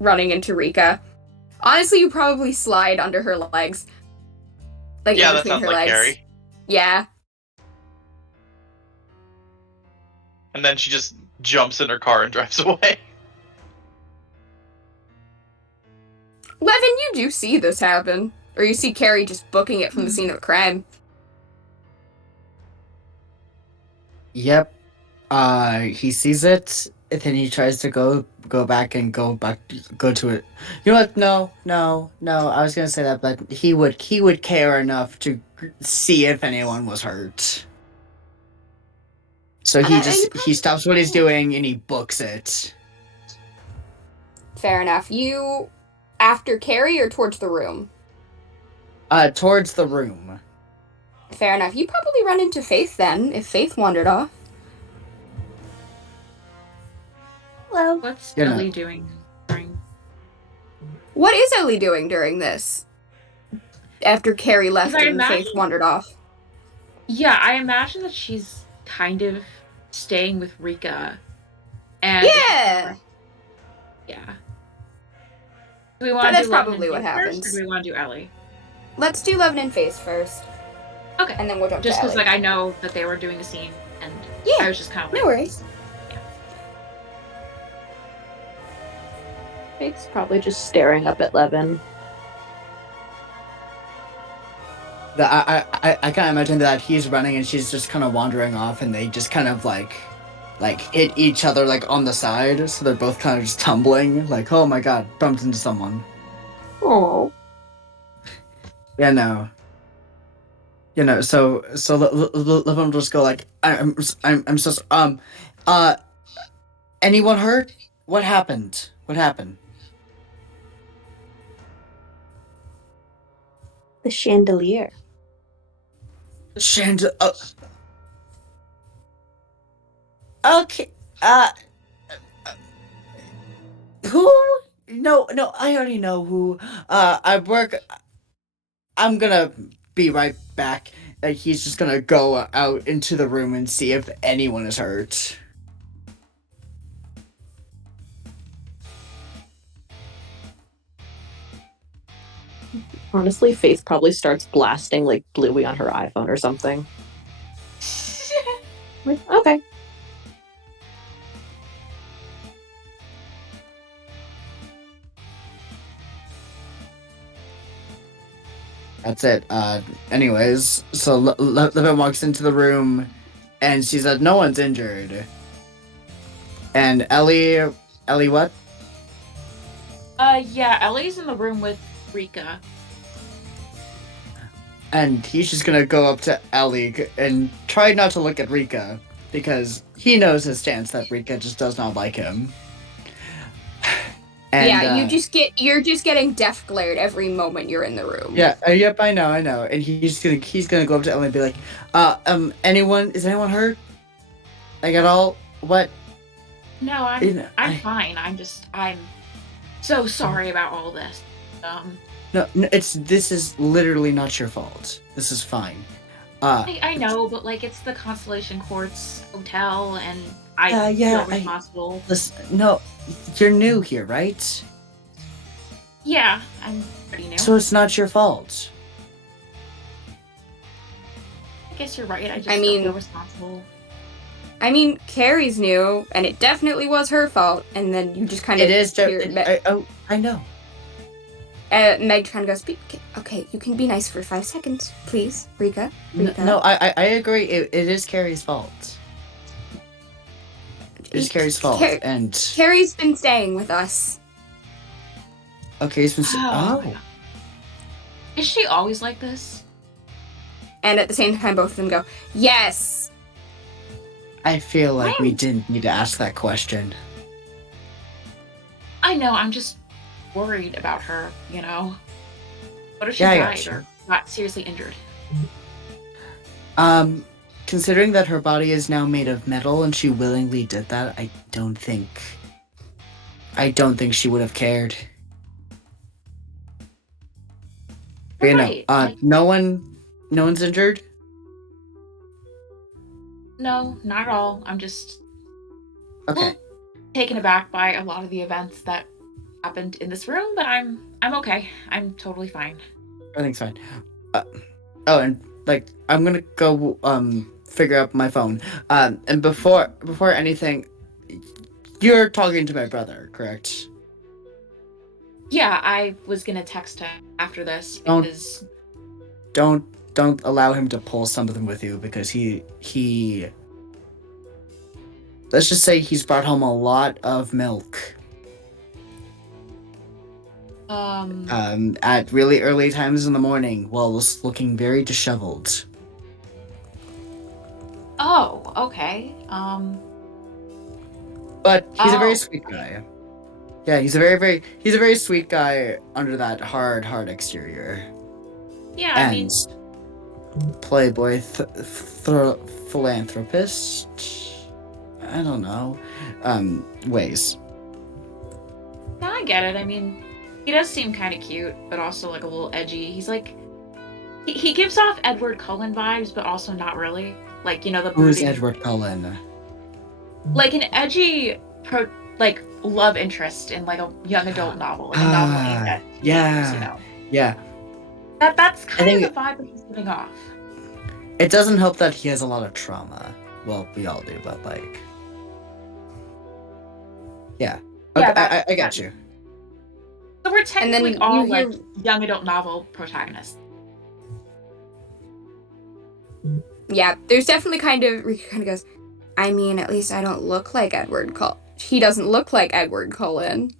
running into Rika. Honestly, you probably slide under her legs. Like Yeah, in that between sounds her like legs. Kerry. Yeah. And then she just jumps in her car and drives away. Levin, you do see this happen. Or you see Kerry just booking it from the scene of the crime. Yep. He sees it, and then he tries to go back to it. You know what? No. I was gonna say that, but he would care enough to see if anyone was hurt. So he stops what he's doing and he books it. Fair enough. You after Kerry or towards the room? Towards the room. Fair enough. You probably run into Faith then, if Faith wandered off. Hello. What's You know. Ellie doing during? What is Ellie doing during this? After Kerry left I and Faith imagine- wandered off. Yeah, I imagine that she's kind of staying with Rika. And Yeah! yeah. Do we want to That's do Levin probably and what Faith first, happens. or do we want to do Ellie? Let's do Levin and Faith first. Okay. And then we'll jump Just to because, Ellie. like, I know that they were doing a scene, and Yeah, I was just kind of like, no worries. Faith's probably just staring up at Levin. I kind of imagine that he's running and she's just kind of wandering off, and they just kind of like hit each other like on the side, so they're both kind of just tumbling. Like, oh my god, bumped into someone. Oh. Yeah, no. You know, so let them just go like, I'm so anyone hurt? What happened? What happened? The chandelier. Okay. Who? No, I already know who. I'm gonna be right back. He's just gonna go out into the room and see if anyone is hurt. Honestly, Faith probably starts blasting like Bluey on her iPhone or something. Like, okay. That's it. Anyways, so Levin walks into the room and sees that no one's injured. And Ellie what? yeah, Ellie's in the room with Rika. And he's just gonna go up to Ellie and try not to look at Rika, because he knows his stance that Rika just does not like him. And, yeah, you're just getting death glared every moment you're in the room. Yeah, yep, I know. And he's gonna go up to Ellie and be like, is anyone hurt? Like at all? What? No, I'm fine. I'm so sorry about all this. No, this is literally not your fault. This is fine. I know, but like it's the Constellation Courts hotel, and I feel responsible. Listen, no, you're new here, right? Yeah, I'm pretty new. So it's not your fault. I guess you're right. I just don't feel responsible. I mean, Kerry's new, and it definitely was her fault. And then you just kind of. It is. I know. Meg kind of goes, okay, you can be nice for 5 seconds, please, Rika. No, I agree. It is Kerry's fault. It is Kerry's fault, and Kerry's been staying with us. Okay, he's been. Is she always like this? And at the same time, both of them go, yes. I feel like we didn't need to ask that question. I know. I'm just worried about her, you know? What if she died or got seriously injured? Considering that her body is now made of metal and she willingly did that, I don't think she would have cared. But, you know, no one's injured? No, not at all. I'm just okay. Taken aback by a lot of the events that happened in this room, but I'm okay. I'm totally fine. Everything's fine. And like I'm gonna go figure out my phone. And before anything, you're talking to my brother, correct? Yeah, I was gonna text him after this because don't allow him to pull something with you because he let's just say he's brought home a lot of milk. At really early times in the morning while looking very disheveled. Oh, okay. But he's a very sweet guy. Yeah, he's a very sweet guy under that hard exterior. Yeah, and I mean, playboy philanthropist. I don't know. Ways. No, I get it. I mean, he does seem kind of cute, but also like a little edgy. He's like, he gives off Edward Cullen vibes, but also not really. Like, you know, the Who's Edward Cullen? Like an edgy love interest in like a young adult novel, like a novel aimed at teenagers, you know. Yeah. That's kind of the vibe that he's giving off. It doesn't help that he has a lot of trauma. Well, we all do, but like, yeah. Okay, Yeah, I got you. So we're technically all like young adult novel protagonists. Yeah, there's definitely Rika kind of goes, I mean, at least I don't look like Edward Cullen. He doesn't look like Edward Cullen.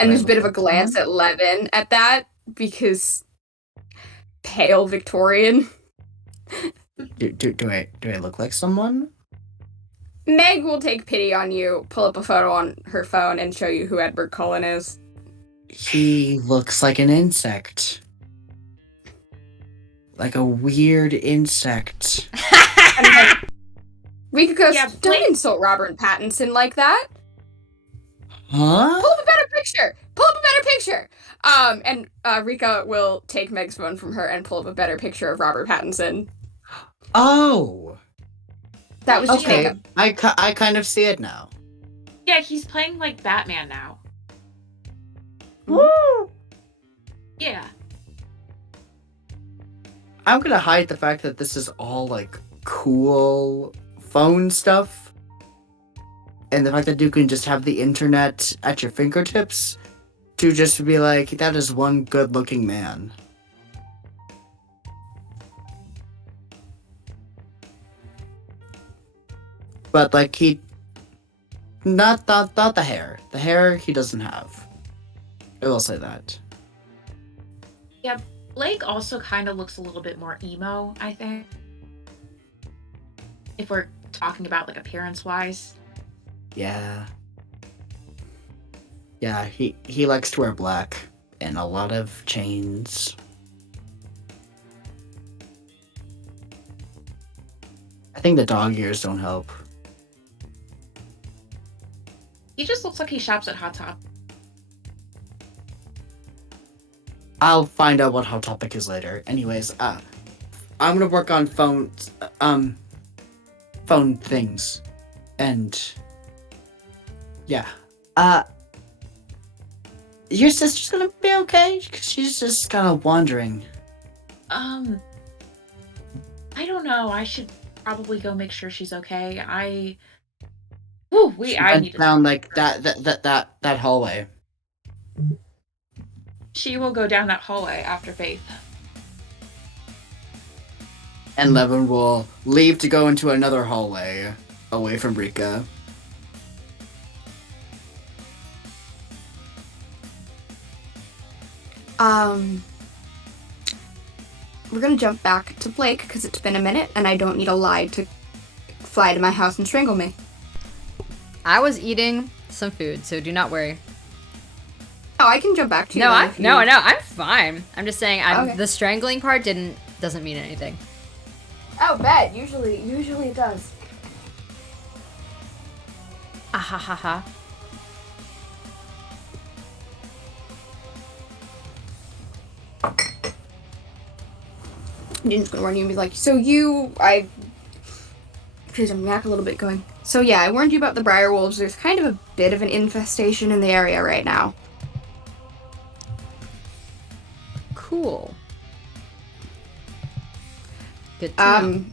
And there's a bit of a glance at Levin at that, because pale Victorian. Do I look like someone? Meg will take pity on you, pull up a photo on her phone, and show you who Edward Cullen is. He looks like an insect. Like a weird insect. Rika goes, don't insult Robert Pattinson like that. Huh? Pull up a better picture. And Rika will take Meg's phone from her and pull up a better picture of Robert Pattinson. Oh. That was just okay. I kind of see it now. Yeah, he's playing like Batman now. Woo! Yeah. I'm gonna hide the fact that this is all like cool phone stuff, and the fact that you can just have the internet at your fingertips to just be like, that is one good-looking man. But like not the hair. The hair he doesn't have. I will say that. Yeah, Blake also kind of looks a little bit more emo, I think. If we're talking about like appearance-wise. Yeah. Yeah, he likes to wear black and a lot of chains. I think the dog ears don't help. He just looks like he shops at Hot Top. I'll find out what Hot Topic is later. Anyways, I'm gonna work on phone things, and yeah, your sister's gonna be okay? 'Cause she's just kind of wandering. I don't know. I should probably go make sure she's okay. I She I went need to. down like that hallway. She will go down that hallway after Faith. And Levin will leave to go into another hallway away from Rika. We're gonna jump back to Blake because it's been a minute and I don't need a lie to fly to my house and strangle me. I was eating some food, so do not worry. Oh, I can jump back to you. No, then if you- I'm fine. I'm just saying, Okay. the strangling part doesn't mean anything. Oh, bad. Usually it does. Ah ha ha ha. I'm just gonna warn you and be like, Please, I'm back a little bit going. So yeah, I warned you about the briar wolves. There's kind of a bit of an infestation in the area right now. Cool. Good to know.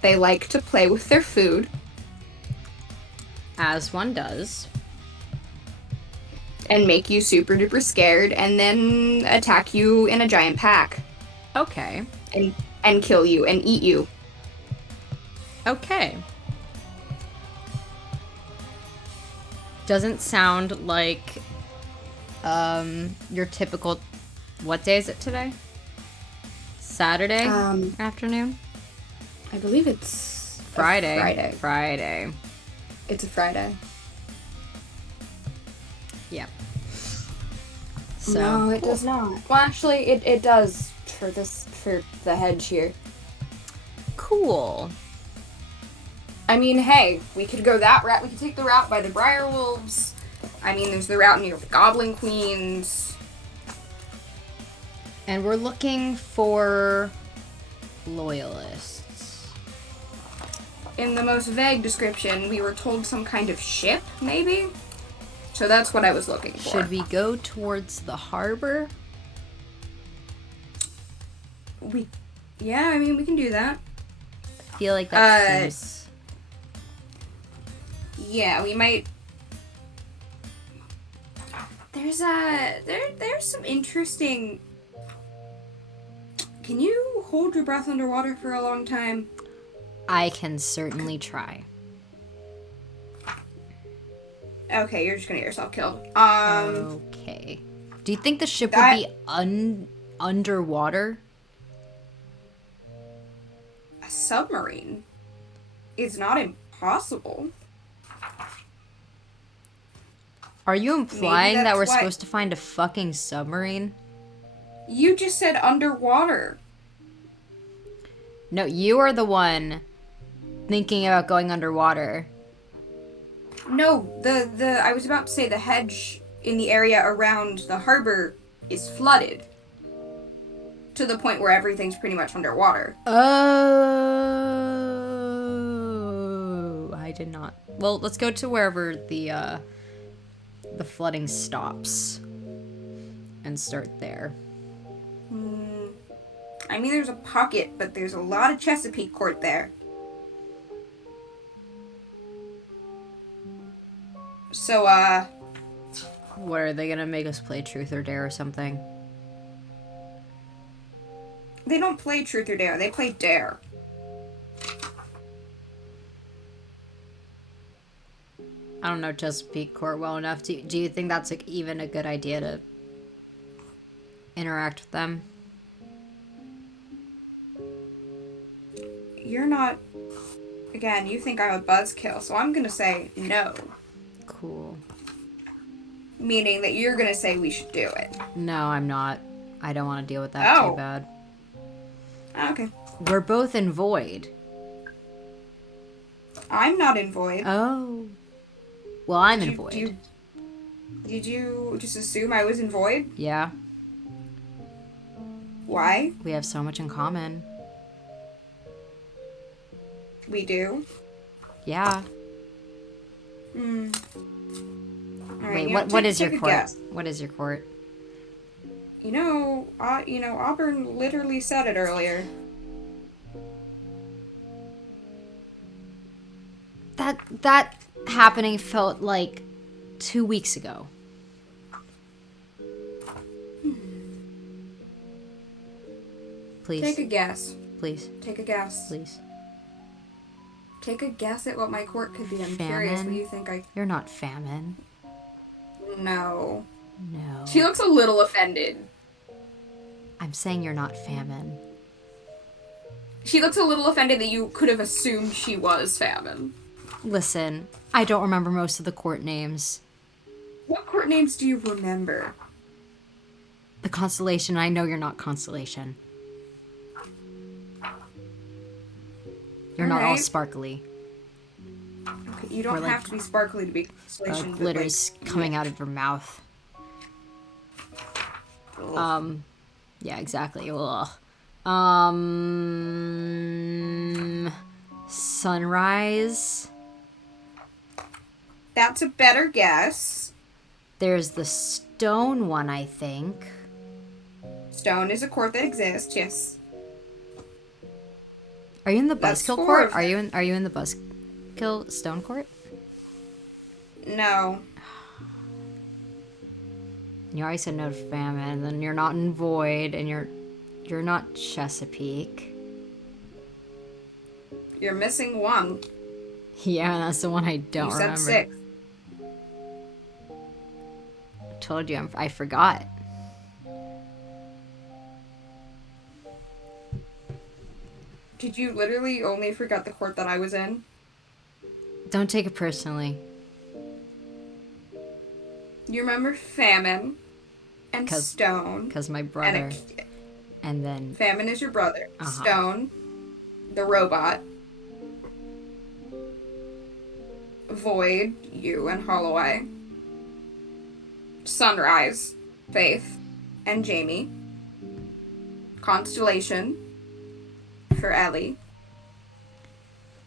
They like to play with their food. As one does. And make you super duper scared and then attack you in a giant pack. Okay. And kill you and eat you. Okay. Doesn't sound like your typical. What day is it today? Saturday afternoon? I believe it's Friday. Friday. It's a Friday. Yep. So No, it does not. Well, actually, it does for the hedge here. cool. I mean, hey, we could go that route. We could take the route by the briar wolves. I mean, there's the route near the goblin queens. And we're looking for loyalists. In the most vague description, we were told some kind of ship, maybe? So that's what I was looking for. Should we go towards the harbor? Yeah, I mean, we can do that. I feel like that seems... Yeah, we might... There's some interesting... Can you hold your breath underwater for a long time? I can certainly try. Okay, you're just gonna get yourself killed. Okay. Do you think the ship would be underwater? A submarine is not impossible. Are you implying that that's we're why- supposed to find a fucking submarine? You just said underwater. No, you are the one thinking about going underwater. No, I was about to say the hedge in the area around the harbor is flooded. To the point where everything's pretty much underwater. Oh, I did not. Well, let's go to wherever the flooding stops and start there. I mean, there's a pocket, but there's a lot of Chesapeake Court there. So, What, are they gonna make us play Truth or Dare or something? they don't play Truth or Dare, they play Dare. I don't know Chesapeake Court well enough. Do you think that's like even a good idea to interact with them? You're not... Again, you think I'm a buzzkill, so I'm gonna say no. Cool. Meaning that you're gonna say we should do it. No, I'm not. I don't want to deal with that too Oh. bad. Okay. We're both in void. I'm not in void. Oh. Well, I'm in void. Did you just assume I was in void? Yeah. Why? We have so much in common. We do. Yeah. Hmm. All Wait, right, what is your take a court? guess. What is your court? Auburn literally said it earlier. That happening felt like 2 weeks ago. Please. Take a guess. Please. Take a guess. Please. Take a guess at what my court could be. I'm curious. What Famine? do you think I... You're not famine. No. No. She looks a little offended. I'm saying you're not famine. She looks a little offended that you could have assumed she was Famine. Listen, I don't remember most of the court names. What court names do you remember? The Constellation, I know you're not Constellation. You're not all Alright. sparkly. Okay, you don't Or, like, have to be sparkly to be Constellation. but, Glitters like, coming out of your mouth. Yeah, exactly. Ugh. Sunrise. That's a better guess. There's the stone one, I think. Stone is a court that exists, yes. Are you in the That's Buzzkill four court? of Are you in the Buzzkill stone court? No. You already said no to famine, and then you're not in void, and you're not Chesapeake. You're missing one. Yeah, that's the one I don't you said remember. 6. Told you, I forgot. Did you literally only forget the court that I was in? Don't take it personally. You remember Famine and Stone. Because my brother. And then. Famine is your brother. Uh-huh. Stone, the robot. Void, you and Holloway. Sunrise, Faith and Jamie. Constellation for Ellie.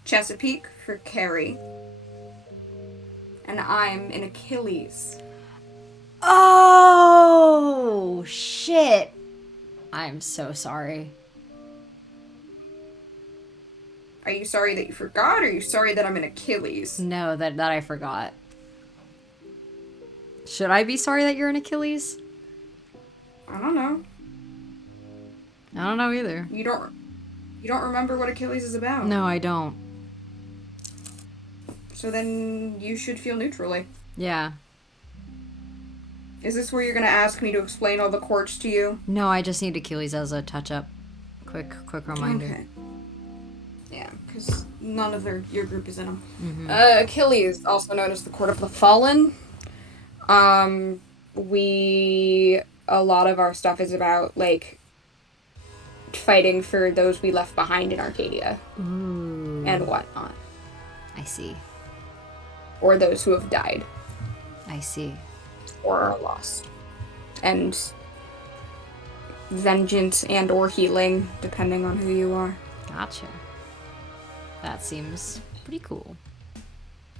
Chesapeake for Kerry. And I'm in Achilles. Oh, shit. I'm so sorry. Are you sorry that you forgot, or are you sorry that I'm in Achilles? No, that I forgot. Should I be sorry that you're in Achilles? I don't know. I don't know either. You don't remember what Achilles is about? No, I don't. So then you should feel neutrally. Yeah. Is this where you're gonna ask me to explain all the courts to you? No, I just need Achilles as a touch-up. Quick reminder. Okay. Yeah, because none of your group is in them. Mm-hmm. Achilles, also known as the Court of the Fallen. A lot of our stuff is about, like, fighting for those we left behind in Arcadia. Ooh. And whatnot. I see. Or those who have died. I see. Or are lost. And vengeance and or healing, depending on who you are. Gotcha. That seems pretty cool.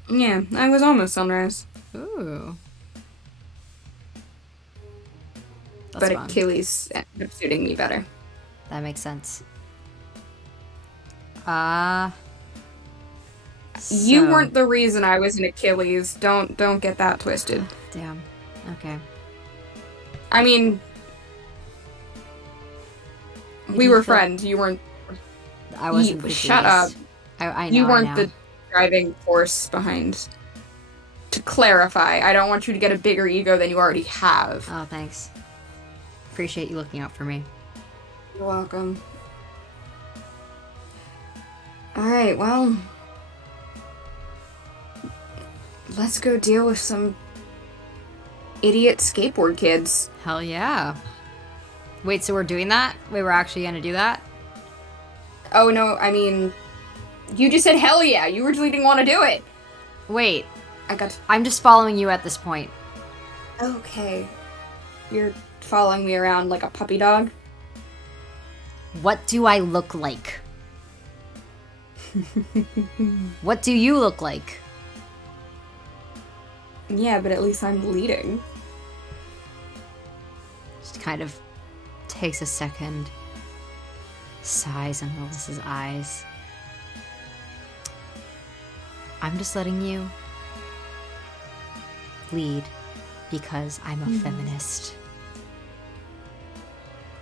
Yeah, I was almost Sunrise. Ooh. That's but fun. Achilles ended up suiting me better. That makes sense. You weren't the reason I was in Achilles. Don't get that twisted. Damn. Okay. I mean, we were friends. You weren't. I wasn't. Shut up. I know. You weren't I know. the driving force behind. To clarify, I don't want you to get a bigger ego than you already have. Oh, thanks. Appreciate you looking out for me. You're welcome. Alright, well. Let's go deal with some idiot skateboard kids. Hell yeah. Wait, so we're doing that? Wait, we're actually gonna do that? Oh no, I mean, you just said hell yeah. You originally didn't want to do it. Wait, I got. I'm just following you at this point. Okay. You're following me around like a puppy dog? What do I look like? What do you look like? Yeah, but at least I'm leading. Just kind of takes a second, sighs and rolls his eyes. I'm just letting you lead because I'm a feminist.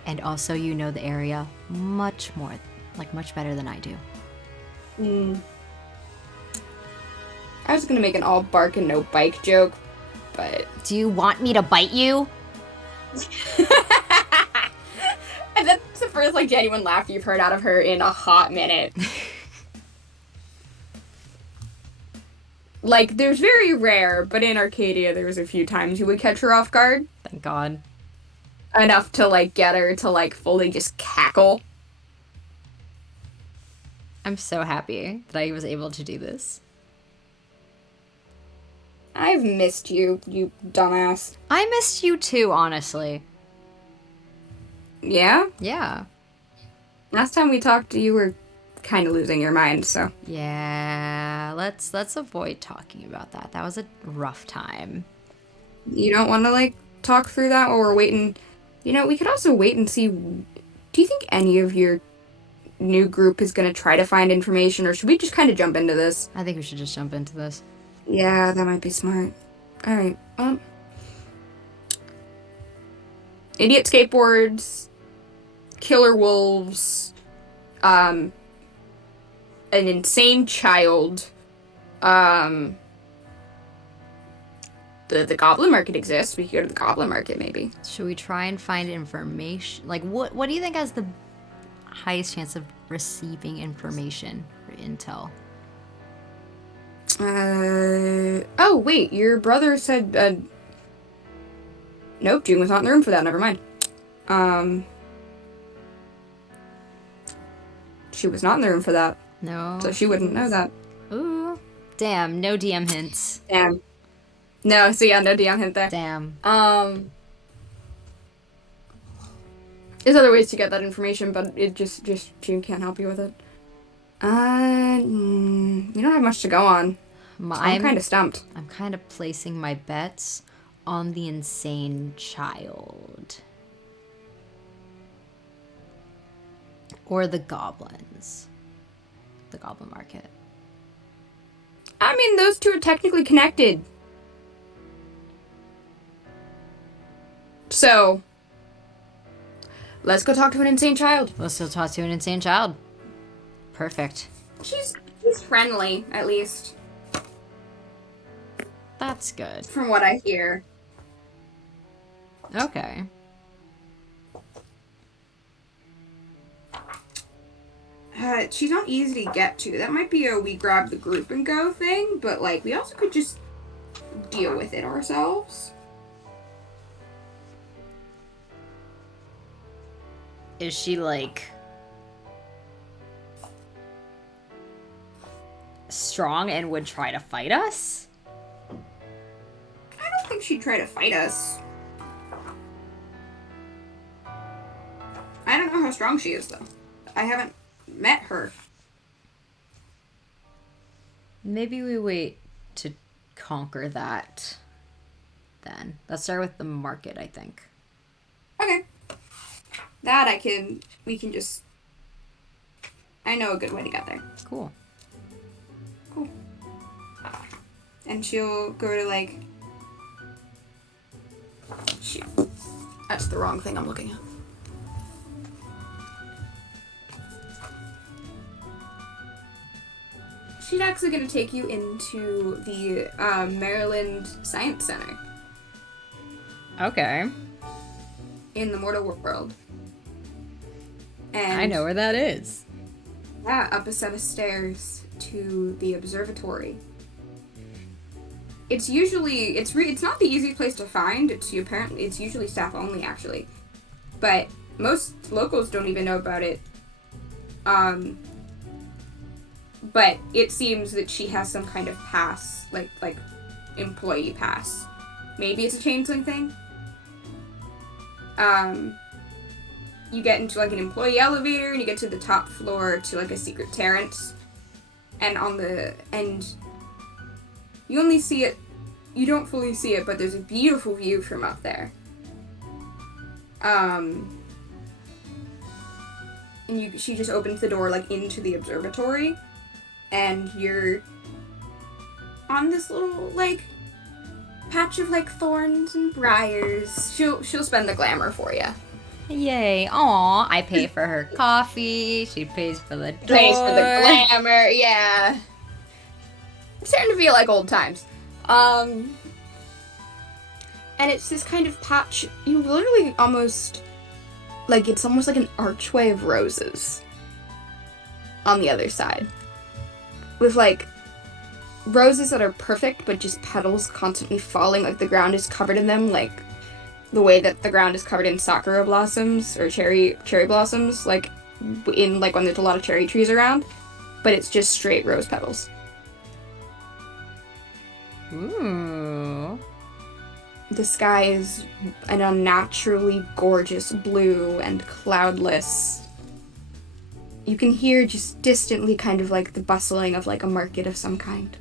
And also you know the area much more, like much better than I do. I was gonna make an all bark and no bike joke, but... Do you want me to bite you? And that's the first, like, genuine laugh you've heard out of her in a hot minute. Like, there's very rare, but in Arcadia there was a few times you would catch her off guard. Thank God. Enough to, like, get her to, like, fully just cackle. I'm so happy that I was able to do this. I've missed you, you dumbass. I missed you too, honestly. Yeah? Yeah. Last time we talked, you were kind of losing your mind, so... Yeah, let's avoid talking about that. That was a rough time. You don't want to, like, talk through that while we're waiting? You know, we could also wait and see... Do you think any of your new group is going to try to find information, or should we just kind of jump into this? I think we should just jump into this. Yeah, that might be smart. Alright, idiot skateboards, killer wolves, an insane child, the Goblin Market exists. We could go to the Goblin Market, maybe. Should we try and find information? Like, what do you think has the highest chance of receiving information or intel? Oh, wait, your brother said, nope, June was not in the room for that, never mind. She was not in the room for that. No. So she wouldn't know that. Ooh. Damn, no DM hints. Damn. No, so yeah, no DM hint there. Damn. There's other ways to get that information, but it just June can't help you with it. You don't have much to go on. So I'm kind of stumped. I'm kind of placing my bets on the insane child. Or the goblins. The Goblin Market. I mean, those two are technically connected. So, let's go talk to an insane child. Let's go talk to an insane child. Perfect. She's friendly, at least. That's good. From what I hear. Okay. She's not easy to get to. That might be a we grab the group and go thing, but, like, we also could just deal with it ourselves. Is she, like, strong and would try to fight us? I don't think she'd try to fight us. I don't know how strong she is, though. I haven't met her. Maybe we wait to conquer that then. Let's start with the market, I think. Okay. That we can just... I know a good way to get there. Cool. Cool. And she'll go to, like... Shoot. That's the wrong thing I'm looking at. She's actually going to take you into the Maryland Science Center. Okay. In the mortal world. And I know where that is. yeah, up a set of stairs to the observatory. it's usually it's not the easiest place to find. It's usually staff only actually, but most locals don't even know about it. But it seems that she has some kind of pass, like employee pass. Maybe it's a changeling thing. You get into like an employee elevator and you get to the top floor to like a secret terrace, and you only see it. You don't fully see it, but there's a beautiful view from up there. And she just opens the door like into the observatory, and you're on this little like patch of like thorns and briars. She'll spend the glamour for you. Yay. Aw, I pay for her coffee. She pays for the door. Pays for the glamour, yeah. It's starting to feel like old times. And it's this kind of patch, you literally almost, like, it's almost like an archway of roses on the other side. With, like, roses that are perfect, but just petals constantly falling, like the ground is covered in them, like the way that the ground is covered in sakura blossoms, or cherry blossoms, like, in, like, when there's a lot of cherry trees around, but it's just straight rose petals. Ooh. The sky is an unnaturally gorgeous blue and cloudless. You can hear just distantly kind of like the bustling of like a market of some kind.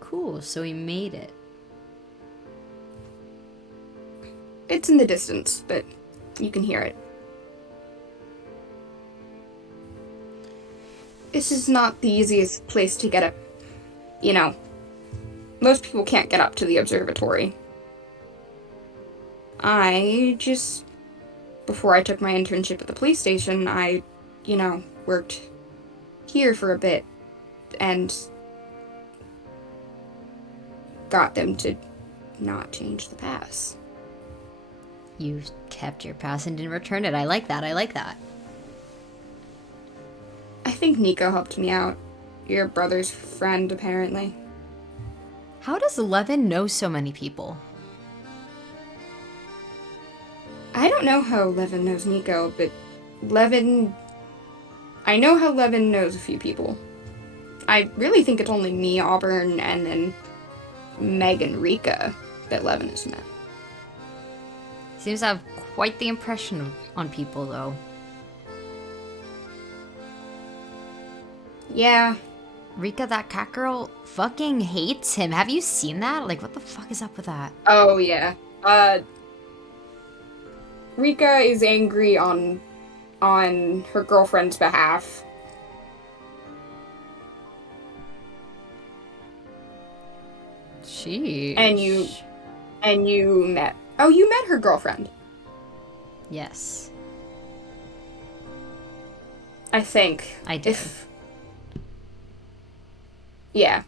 Cool, so we made it. It's in the distance, but you can hear it. This is not the easiest place to get up. You know, most people can't get up to the observatory. Before I took my internship at the police station, I, worked here for a bit and got them to not change the pass. You kept your pass and didn't return it. I like that. I think Nico helped me out. Your brother's friend, apparently. How does Levin know so many people? I don't know how Levin knows Nico, but I know how Levin knows a few people. I really think it's only me, Auburn, and then Meg and Rika that Levin has met. Seems to have quite the impression on people, though. Yeah. Rika, that Catgirl, fucking hates him. Have you seen that? Like, what the fuck is up with that? Oh, yeah. Rika is angry on her girlfriend's behalf. Sheesh. And you met... Oh, you met her girlfriend. Yes. I think. I did. Yeah.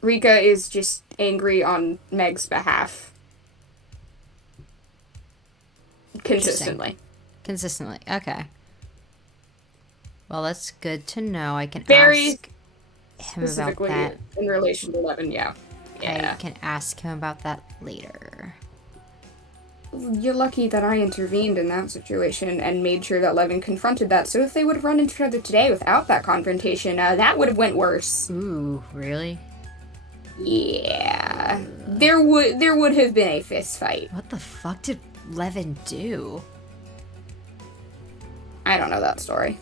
Rika is just angry on Meg's behalf. Consistently. Okay. Well, that's good to know. I can Very ask him about specifically that. in relation to Levin, yeah. I can ask him about that later. You're lucky that I intervened in that situation and made sure that Levin confronted that, so if they would have run into each other today without that confrontation, that would have went worse. Ooh, really? Yeah. There would have been a fist fight. What the fuck did Levin do? I don't know that story.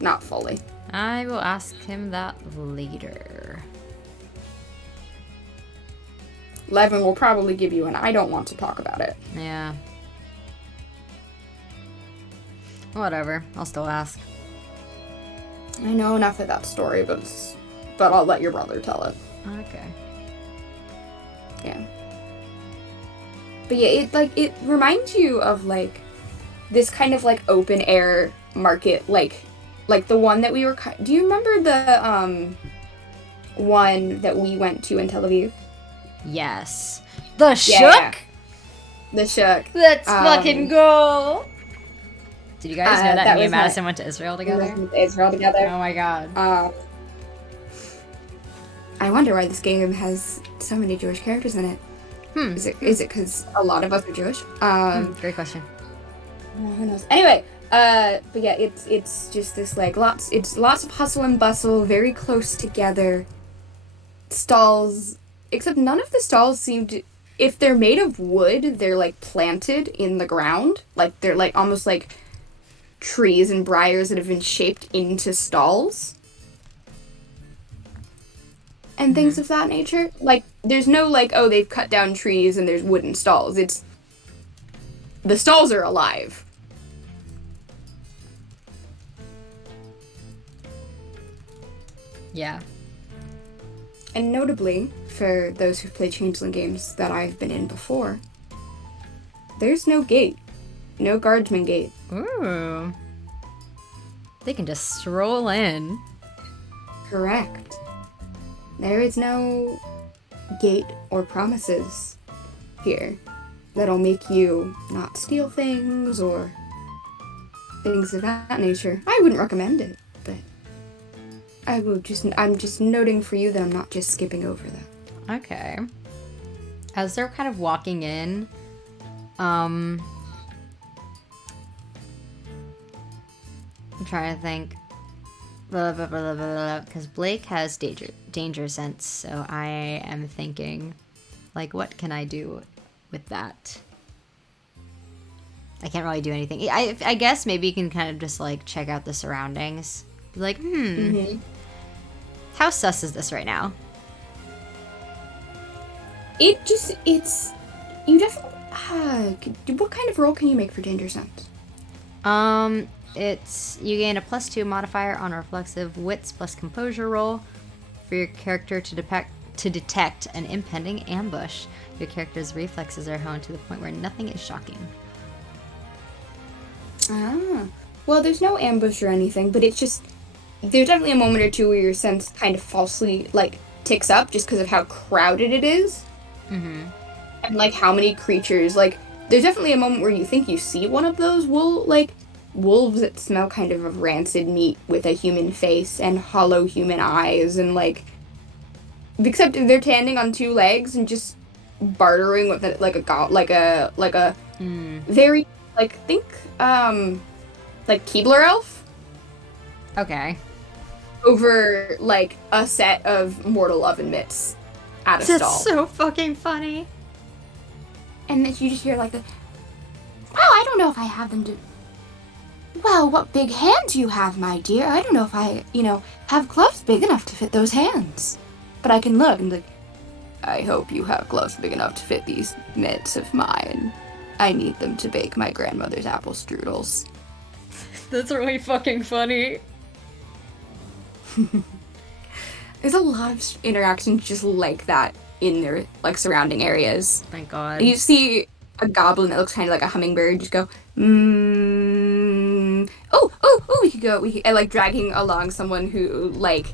Not fully. I will ask him that later. Levin will probably give you an I don't want to talk about it. Yeah. Whatever. I'll still ask. I know enough of that story, but I'll let your brother tell it. Okay. Yeah. But yeah, it reminds you of like this kind of like open air market, like the one that we were. Do you remember the one that we went to in Tel Aviv? Yes. The Shook? The shook. Let's fucking go. Did you guys know that me was and Madison went to Israel We together? went to Israel together. Oh my god. I wonder why this game has so many Jewish characters in it. Is it because a lot of us are Jewish? Great question. Who knows? Anyway, but yeah, it's just this like lots of hustle and bustle, very close together. Stalls, except none of the stalls seem to. If they're made of wood, they're like planted in the ground, like they're like almost like trees and briars that have been shaped into stalls. And things of that nature. Like, there's no, like, oh, they've cut down trees and there's wooden stalls. It's... The stalls are alive. Yeah. And notably, for those who've played Changeling games that I've been in before, there's no gate. No guardsman gate. Ooh. They can just stroll in. Correct. There is no gate or promises here that'll make you not steal things or things of that nature. I wouldn't recommend it, but I'm just noting for you that I'm not just skipping over that. Okay. As they're kind of walking in, I'm trying to think. Because Blake has danger sense, so I am thinking, like, what can I do with that? I can't really do anything. I guess maybe you can kind of just, like, check out the surroundings. Be like, how sus is this right now? It's... You definitely... what kind of roll can you make for danger sense? It's you gain a +2 modifier on a reflexive wits plus composure roll for your character to detect an impending ambush. Your character's reflexes are honed to the point where nothing is shocking. Well, there's no ambush or anything, but it's just there's definitely a moment or two where your sense kind of falsely like ticks up just because of how crowded it is, and like how many creatures. Like, there's definitely a moment where you think you see one of those wolves that smell kind of rancid meat with a human face and hollow human eyes, and like, except they're standing on two legs and just bartering with it like a very like like Keebler elf. Okay. Over like a set of mortal oven mitts at a stall. That's so fucking funny. And then you just hear like well, I don't know if I have them to. Well, what big hands you have, my dear. I don't know if I, have gloves big enough to fit those hands. But I can look and like, I hope you have gloves big enough to fit these mitts of mine. I need them to bake my grandmother's apple strudels. That's really fucking funny. There's a lot of interactions just like that in their, like, surrounding areas. Thank God. You see a goblin that looks kind of like a hummingbird just go, we could, and like dragging along someone who like,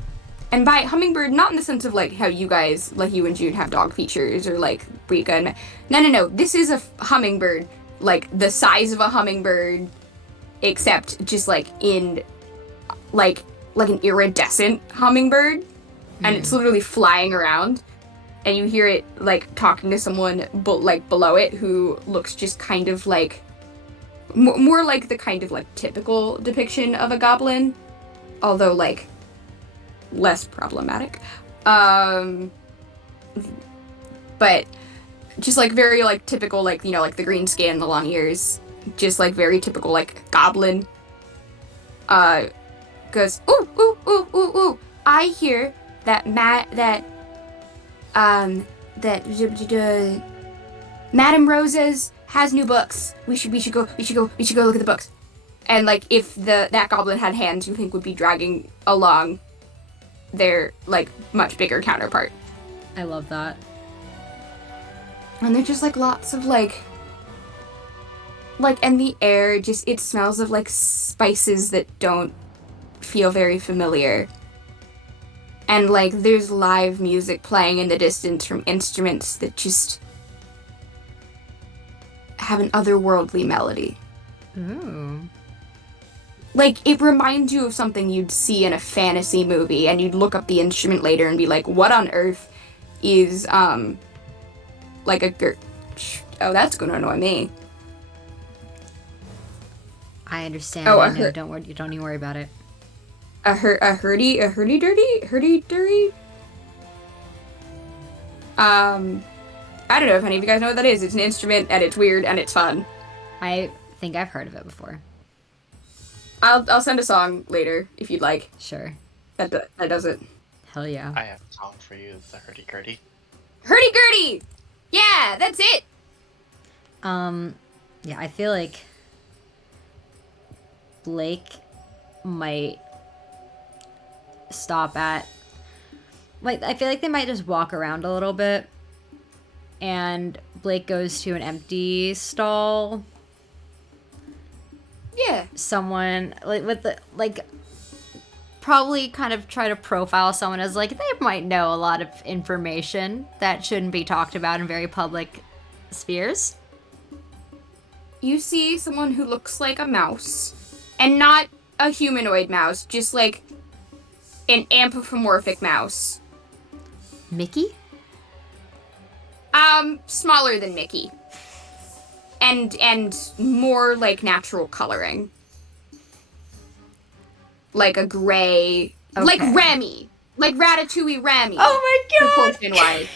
and by hummingbird, not in the sense of like how you guys, like you and June have dog features or like Rika and no, this is a hummingbird, like the size of a hummingbird, except just like in, like an iridescent hummingbird, and it's literally flying around. And you hear it, like, talking to someone, like, below it who looks just kind of like... More like the kind of, like, typical depiction of a goblin. Although, like, less problematic. But just, like, very, like, typical, like, like, the green skin, the long ears. Just, like, very typical, like, goblin. Goes, ooh, I hear that Madame Rosa's has new books. We should go look at the books. And like, if that goblin had hands, you think would be dragging along their like much bigger counterpart. I love that. And there's just like lots of like, and the air just, it smells of like spices that don't feel very familiar. And, like, there's live music playing in the distance from instruments that just have an otherworldly melody. Ooh. Like, it reminds you of something you'd see in a fantasy movie, and you'd look up the instrument later and be like, what on earth is, like a oh, that's gonna annoy me. I understand. Oh, I know. Don't even worry about it. A hurdy-durdy? I don't know if any of you guys know what that is. It's an instrument, and it's weird, and it's fun. I think I've heard of it before. I'll send a song later, if you'd like. Sure. That does it. Hell yeah. I have a song for you, the hurdy-gurdy. Hurdy-gurdy! Yeah, that's it! Yeah, I feel like Blake might stop at, like, I feel like they might just walk around a little bit, and Blake goes to an empty stall. Yeah. Someone, like, with the, like, probably kind of try to profile someone as, like, they might know a lot of information that shouldn't be talked about in very public spheres. You see someone who looks like a mouse, and not a humanoid mouse, just like an anthropomorphic mouse. Mickey? Smaller than Mickey. And more like natural coloring. Like a gray, Okay. like Remy, like Ratatouille Remy. Oh my god! Proportion-wise.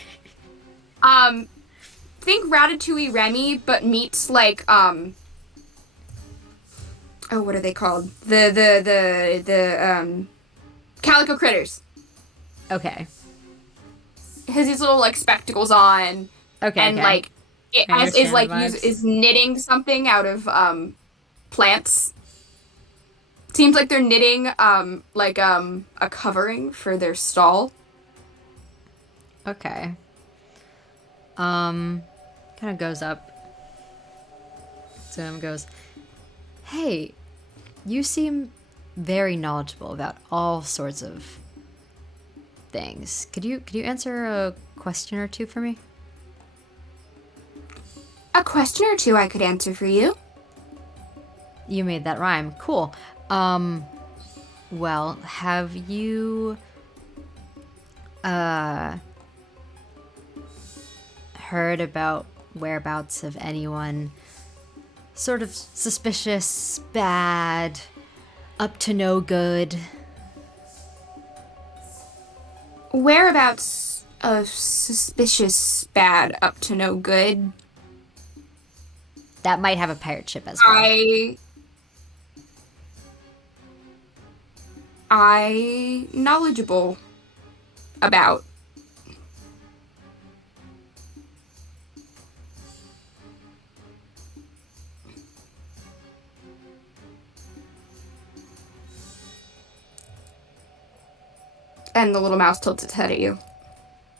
Think Ratatouille Remy, but meets like, oh, what are they called? The Calico Critters. Okay. Has these little, like, spectacles on. Okay. And, okay. like, it I has, is, like, understand the vibes. is knitting something out of, plants. Seems like they're knitting, like, a covering for their stall. Okay. Kind of goes up to him, goes, "Hey, you seem very knowledgeable about all sorts of things. Could you answer a question or two for me?" A question or two I could answer for you. You made that rhyme. Cool. Well, have you heard about whereabouts of anyone sort of suspicious, bad, up to no good? Whereabouts of suspicious, bad, up to no good? That might have a pirate ship as well. I knowledgeable about. And the little mouse tilts its head at you.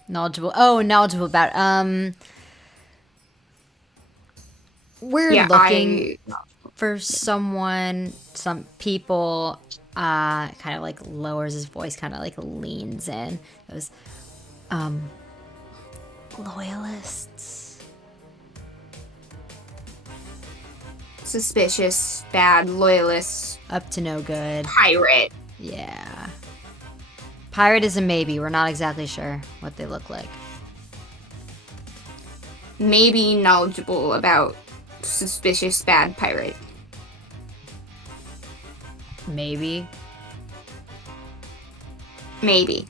Knowledgeable. Oh, knowledgeable about. We're looking for someone, some people. Kind of like lowers his voice, kind of like leans in. Goes, loyalists. Suspicious, bad, loyalists. Up to no good. Pirate. Yeah. Pirate is a maybe. We're not exactly sure what they look like. Maybe knowledgeable about suspicious, bad pirate. Maybe. Maybe.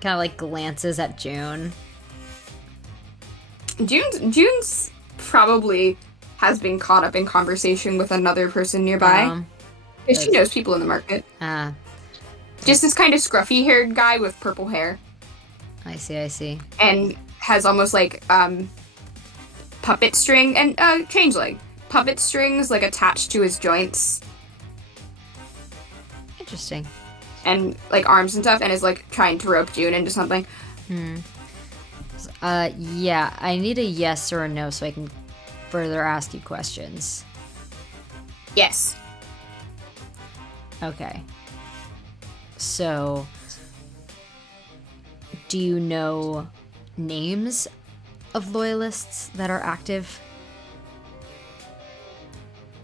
Kind of like glances at June. June's probably has been caught up in conversation with another person nearby. Because she knows people in the market. Just this kind of scruffy-haired guy with purple hair. I see. And has almost like, puppet string and, changeling. Puppet strings, like, attached to his joints. Interesting. And, like, arms and stuff, and is, like, trying to rope June into something. Yeah, I need a yes or a no so I can further ask you questions. Yes. Okay. So, Do you know names of loyalists that are active?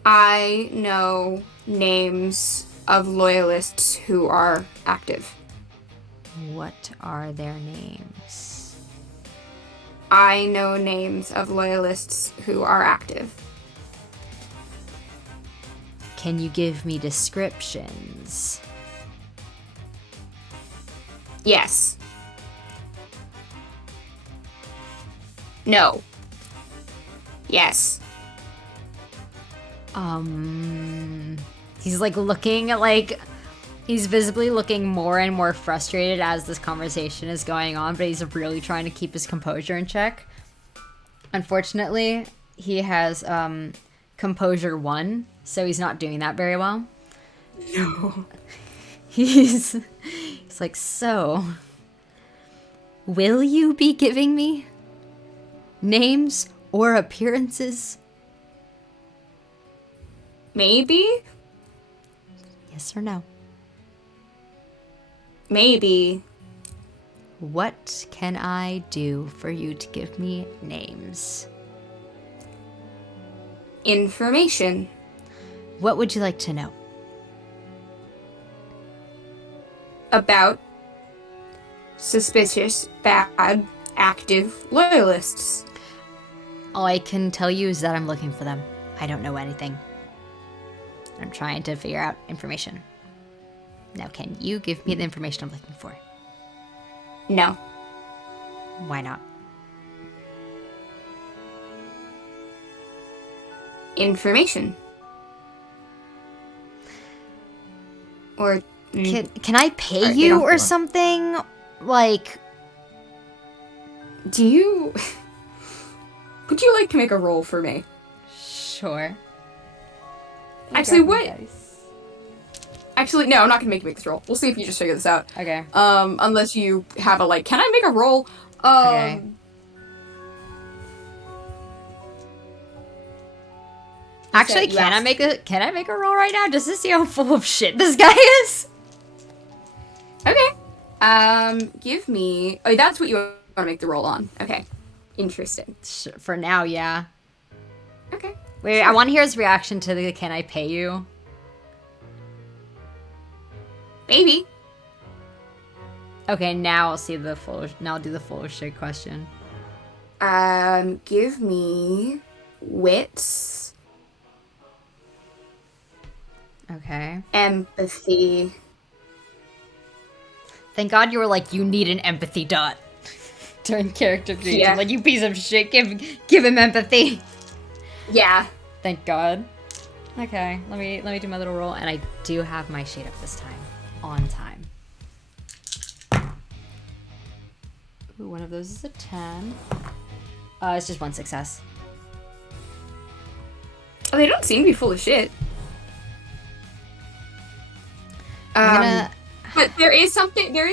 I know names of loyalists who are active. What are their names? I know names of loyalists who are active. Can you give me descriptions? Yes. No. Yes. He's like looking like he's visibly looking more and more frustrated as this conversation is going on, but he's really trying to keep his composure in check. Unfortunately, he has composure 1, so he's not doing that very well. No. He's like, so will you be giving me names or appearances? Maybe? Yes or no? Maybe. What can I do for you to give me names? Information. What would you like to know? About suspicious, bad, active loyalists. All I can tell you is that I'm looking for them. I don't know anything. I'm trying to figure out information. Now, can you give me the information I'm looking for? No. Why not? Information. Or Can I pay Alright, you don't or go on. something? Like, do you would you like to make a roll for me? sure. Actually, what? Actually, no, I'm not gonna make you make this roll. We'll see if you just figure this out. Okay. Unless you have a like, can I make a roll? Okay. Actually, you can I asked. make a roll right now just to see how full of shit this guy is? Okay. Give me. Oh, that's what you want to make the roll on. Okay. Interesting. For now, yeah. Okay. Wait, I want to hear his reaction to the "Can I pay you?" Maybe. Okay, now I'll see the full. Now I'll do the full shit question. Give me wits, Okay. empathy. Thank God you were like, you need an empathy dot during character creation. Yeah. Like, you piece of shit, give him empathy. Yeah. Thank God. Okay, let me do my little roll, and I do have my sheet up this time, on time. Ooh, one of those is a 10. It's just one success. Oh, they don't seem to be full of shit. I'm gonna. But there is something. But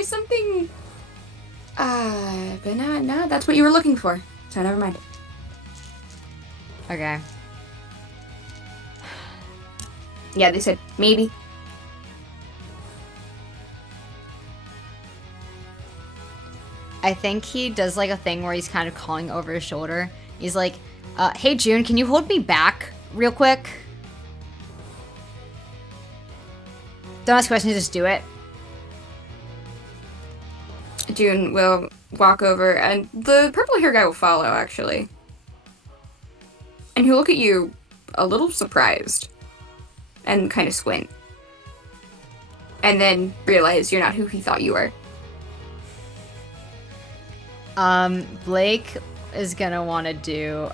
no, that's what you were looking for. So never mind. Okay. Yeah, they said maybe. I think he does like a thing where he's kind of calling over his shoulder. He's like, hey June, can you hold me back real quick? Don't ask questions, just do it. June will walk over, and the purple hair guy will follow, actually. And he'll look at you a little surprised and kind of squint. And then realize you're not who he thought you were. Blake is gonna want to do,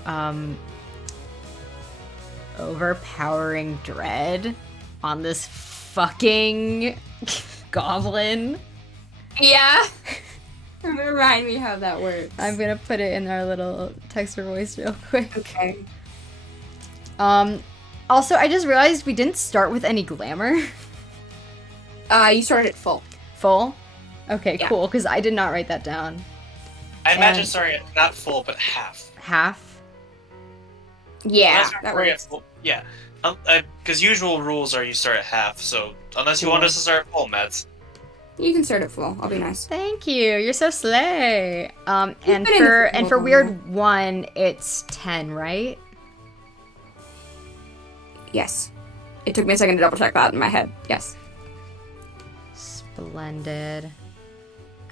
overpowering dread on this fucking goblin. Yeah. Remind me how that works. I'm gonna put it in our little text for voice real quick. Okay. Also, I just realized we didn't start with any glamour. You started at full. Full? Okay, Yeah. cool, because I did not write that down. I imagine, And- sorry, not full, but half. Half? Yeah, Unless you're that already at works. full- yeah. Because usual rules are you start at half, so unless you want us to start at full, Mets. You can start at full. I'll be nice. Thank you. You're so slay. And been in for the and for football weird 1, it's 10, right? Yes. It took me a second to double check that in my head. Yes. Splendid.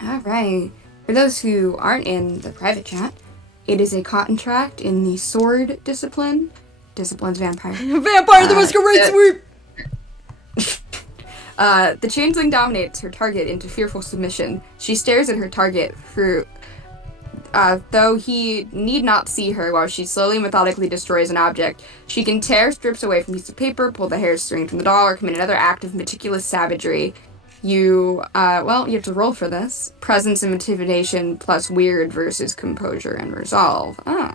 All right. For those who aren't in the private chat, it is a contract in the sword discipline. Discipline's vampire. Vampire the Masquerade Sweep! The changeling dominates her target into fearful submission. She stares at her target through, though he need not see her while she slowly and methodically destroys an object. She can tear strips away from a piece of paper, pull the hairstring from the doll, or commit another act of meticulous savagery. You have to roll for this. Presence and intimidation plus weird versus composure and resolve. Oh.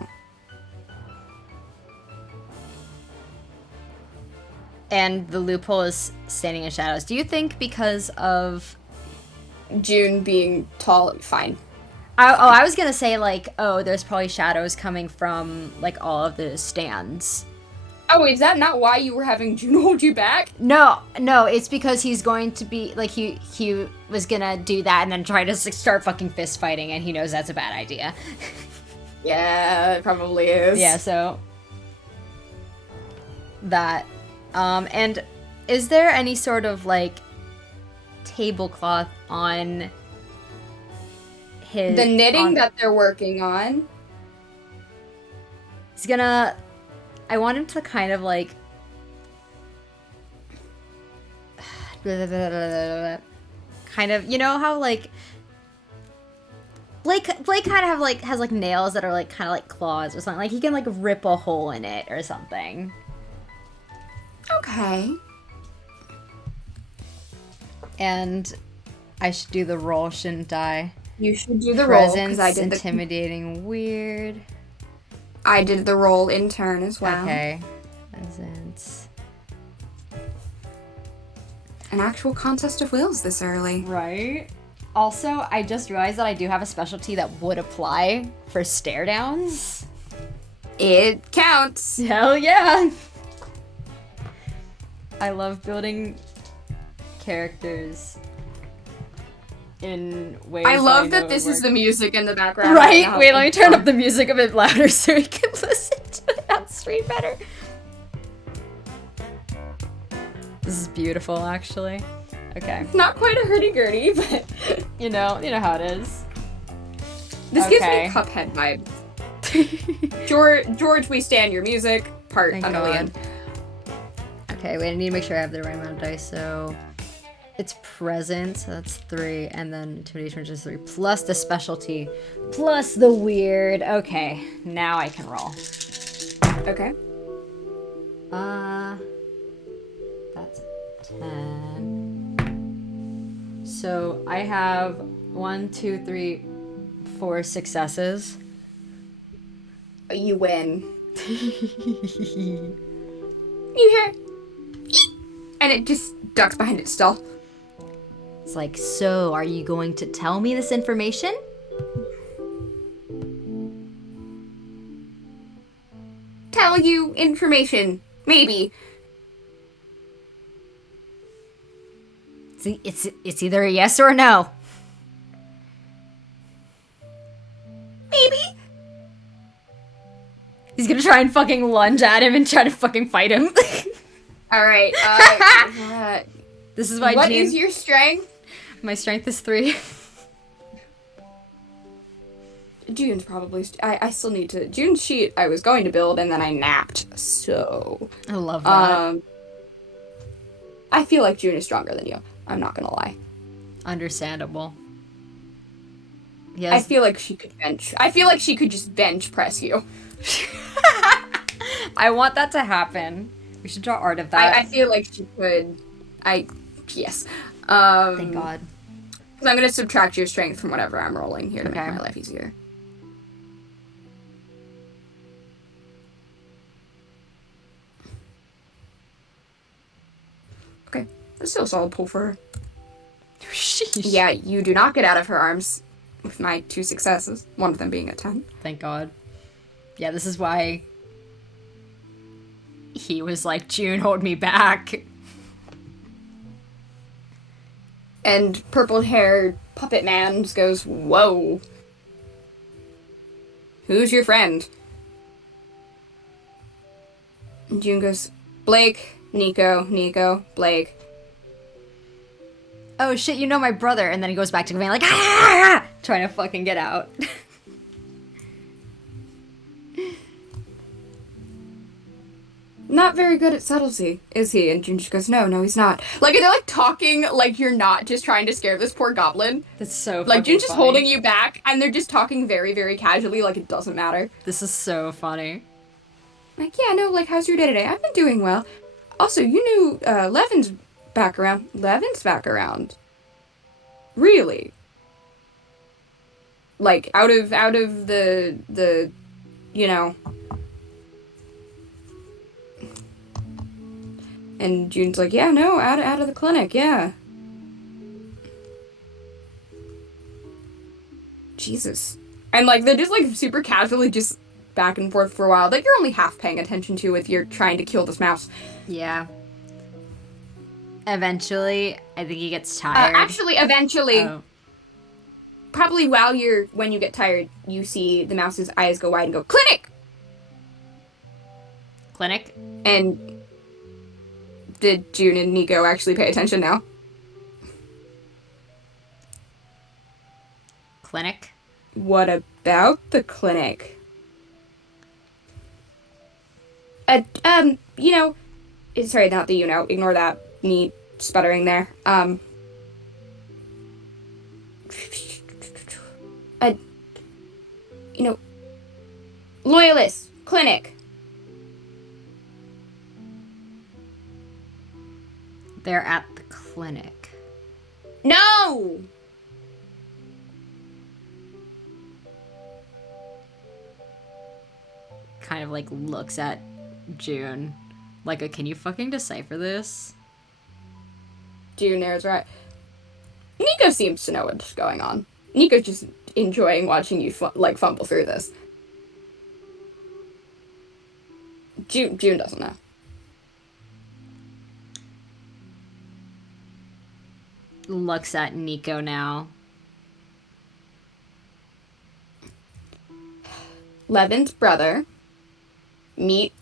And the loophole is standing in shadows. Do you think because of June being tall, fine. I was gonna say, like, there's probably shadows coming from, like, all of the stands. Oh, is that not why you were having June hold you back? No, it's because he's going to be, like, he was gonna do that and then try to start fucking fist fighting, and he knows that's a bad idea. Yeah, it probably is. Yeah, so that. And is there any sort of, like, tablecloth on his... The knitting that they're working on? He's gonna... I want him to kind of, like... kind of... You know how, like... Blake kind of has, like, nails that are, like, kind of like claws or something. Like, he can, like, rip a hole in it or something. Okay. And I should do the roll, shouldn't I? You should do the roll, Presence, because I did intimidating, weird. I did the roll in turn as well. Okay. Presence. An actual contest of wills this early. Right. Also, I just realized that I do have a specialty that would apply for stare downs. It counts. Hell yeah. I love building characters in ways I love know that this would is work. the music in the background. Right? now. Wait, let me turn up the music a bit louder so we can listen to it on stream better. This is beautiful, actually. Okay. Not quite a hurdy-gurdy, but... You know how it is. This gives Okay. me Cuphead vibes. George, we stand your music. Part Thank Unalien. God. Okay, wait, I need to make sure I have the right amount of dice, so... It's present, so that's 3, and then intimidation, which is 3, plus the specialty, plus the weird. Okay, now I can roll. Okay. That's 10. So I have 1, 2, 3, 4 successes. You win. You hear? And it just ducks behind its stall. It's like, so are you going to tell me this information? Tell you information. Maybe. See, it's either a yes or a no. Maybe. He's gonna try and fucking lunge at him and try to fucking fight him. Alright, This is why what June... is your strength? My strength is 3. June's probably... I still need to... June's sheet I was going to build and then I napped, so... I love that. I feel like June is stronger than you. I'm not gonna lie. Understandable. I Yes. feel like she could bench. I feel like she could just bench press you. I want that to happen. We should draw art of that. I feel like she could... Yes. Thank God. Because I'm going to subtract your strength from whatever I'm rolling here to Okay. make my life easier. Okay. That's still a solid pull for her. Sheesh. Yeah, you do not get out of her arms with my 2 successes. One of them being a 10. Thank God. Yeah, this is why he was like, June, hold me back. And purple-haired puppet man just goes, whoa. Who's your friend? And June goes, Blake, Nico, Blake. Oh shit, you know my brother. And then he goes back to being like, ah! Trying to fucking get out. Not very good at subtlety, is he? And June just goes, no, he's not. Like, they're, like, talking like you're not just trying to scare this poor goblin. That's so Like, June's just funny. holding you back, and they're just talking very, very casually, like it doesn't matter. This is so funny. Like, yeah, no, like, how's your day today? I've been doing well. Also, you knew, Levin's back around. Levin's back around. Really? Like, out of the, you know... And June's like, yeah, no, out of the clinic, yeah. Jesus. And, like, they're just, like, super casually just back and forth for a while that you're only half paying attention to if you're trying to kill this mouse. Yeah. Eventually, I think he gets tired. Actually, eventually, Oh. probably when you get tired, you see the mouse's eyes go wide and go, clinic! Clinic? And did June and Nico actually pay attention now? Clinic? What about the clinic? You know, sorry, not the ignore that, me sputtering there. You know, Loyalist, clinic. They're at the clinic. No! Kind of like looks at June. Like, can you fucking decipher this? June there's right. Nico seems to know what's going on. Nico's just enjoying watching you fumble through this. June doesn't know. Looks at Nico now. Levin's brother. Meet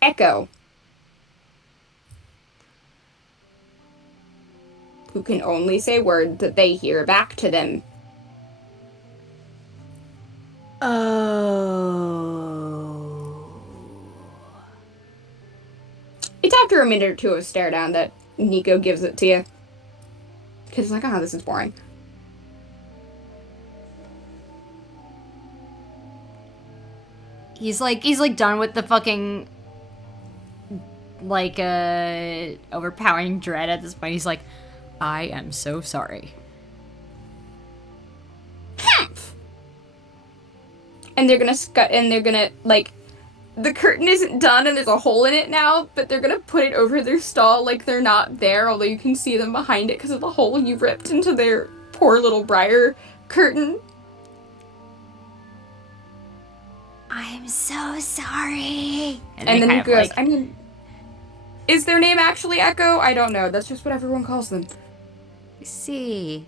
Echo. Who can only say words that they hear back to them. Oh. It's after a minute or two of stare down that Nico gives it to you. Because it's like, oh, this is boring. He's like done with the fucking like overpowering dread at this point. He's like, I am so sorry. And they're gonna like, the curtain isn't done and there's a hole in it now, but they're gonna put it over their stall like they're not there, although you can see them behind it because of the hole you ripped into their poor little briar curtain. I'm so sorry. And then kind Nico of goes, like, I mean, is their name actually Echo? I don't know. That's just what everyone calls them. see.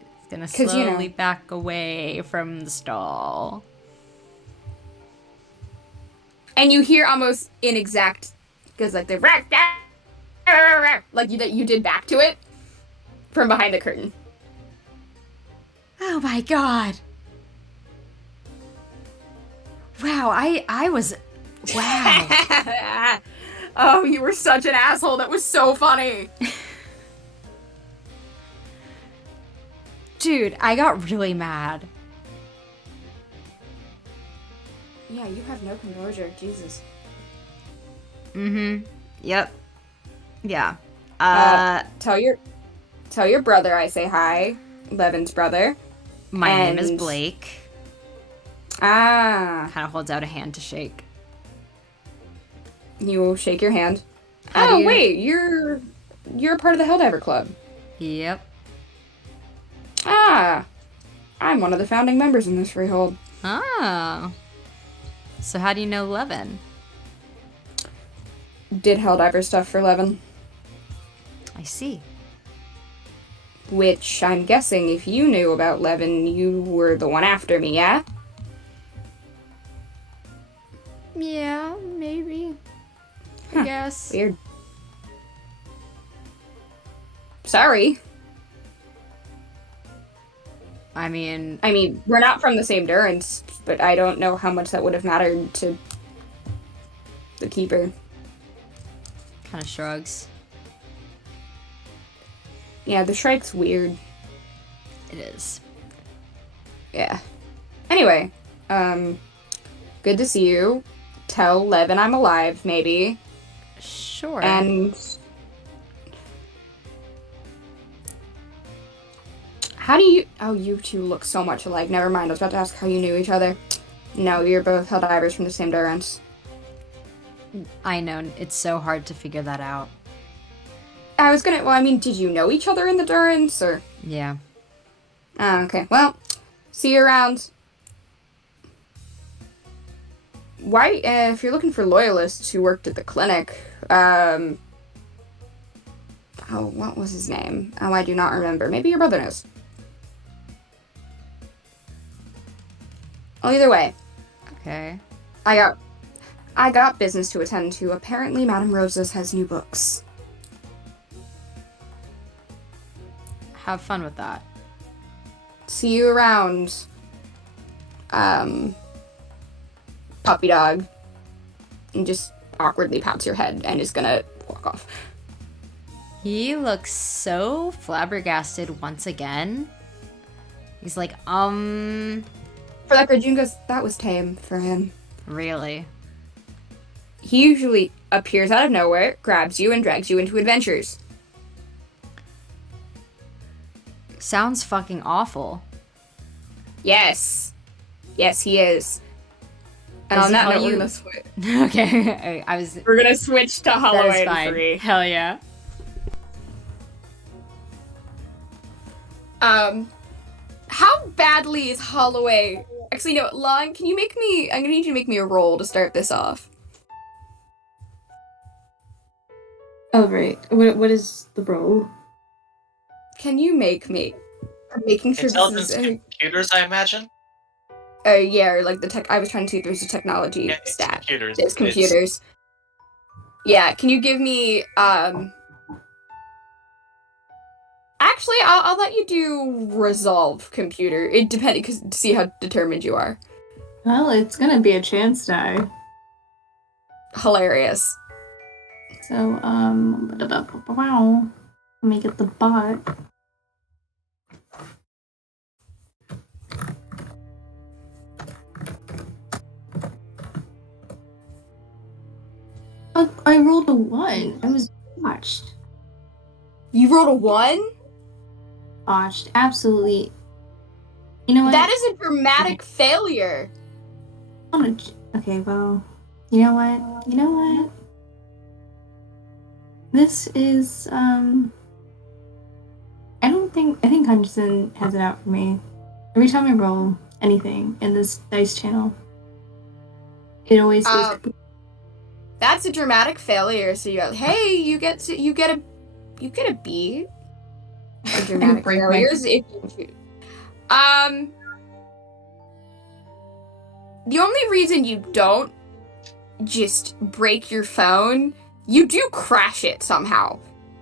It's gonna 'Cause, you know. slowly back away from the stall. And you hear almost inexact, because like the like you did back to it from behind the curtain. Oh my god. Wow, I was... Wow. Oh, you were such an asshole. That was so funny. Dude, I got really mad. Yeah, you have no composure. Jesus. Mm-hmm. Yep. Yeah. Tell your brother I say hi. Levin's brother. My name is and- Blake. Ah. Kind of holds out a hand to shake. You will shake your hand. How do Oh, you- wait, you're a part of the Helldiver Club. Yep. Ah. I'm one of the founding members in this freehold. Oh. So how do you know Levin? Did Helldiver stuff for Levin. I see. which I'm guessing if you knew about Levin, you were the one after me, yeah? Yeah, maybe. I guess. Weird. Sorry. I mean, We're not from the same Durance, but I don't know how much that would have mattered to the Keeper. kind of shrugs. Yeah, the Shrike's weird. It is. Yeah. Anyway, good to see you. Tell Levin I'm alive, maybe. Sure. And how do you... Oh, you two look so much alike. Never mind, I was about to ask how you knew each other. No, you're both Helldivers from the same Durance. I know, it's so hard to figure that out. I was gonna... Well, I mean, did you know each other in the Durance, or... Yeah. Oh, okay. Well, see you around. Why, if you're looking for loyalists who worked at the clinic, oh, what was his name? Oh, I do not remember. Maybe your brother knows. Well, either way, Okay. I got business to attend to. Apparently, Madame Rosa's has new books. Have fun with that. See you around, puppy dog. And just awkwardly pats your head and is gonna walk off. He looks so flabbergasted once again. He's like, For that, June goes, that was tame for him. really? He usually appears out of nowhere, grabs you, and drags you into adventures. Sounds fucking awful. Yes. Yes, he is. And Does on that he note, call we're you- gonna switch. Okay, We're gonna switch to that Holloway is and fine. 3. Hell yeah. How badly is Holloway... Actually, no, Lon, can you make me... I'm gonna need you to make me a roll to start this off. Oh, right. What is the role? Can you make me... I'm making sure Intelligence this is... computers, I imagine? Yeah, or like the tech... I was trying to see if there's a technology Yeah, it's stat. computers. It's computers. Yeah, can you give me, Actually, I'll let you do resolve computer. It depends, because to see how determined you are. Well, it's gonna be a chance die. Hilarious. So, wow. Let me get the bot. I rolled a 1. I was botched. You rolled a 1? Botched. Absolutely. You know what? That is a dramatic failure. Okay, well, you know what? You know what? This is, I think Hutchinson has it out for me. Every time I roll anything in this dice channel, it always goes. That's a dramatic failure. So you go, hey, you get a B. A dramatic Break my- failures. If you, the only reason you don't just break your phone, you do crash it somehow.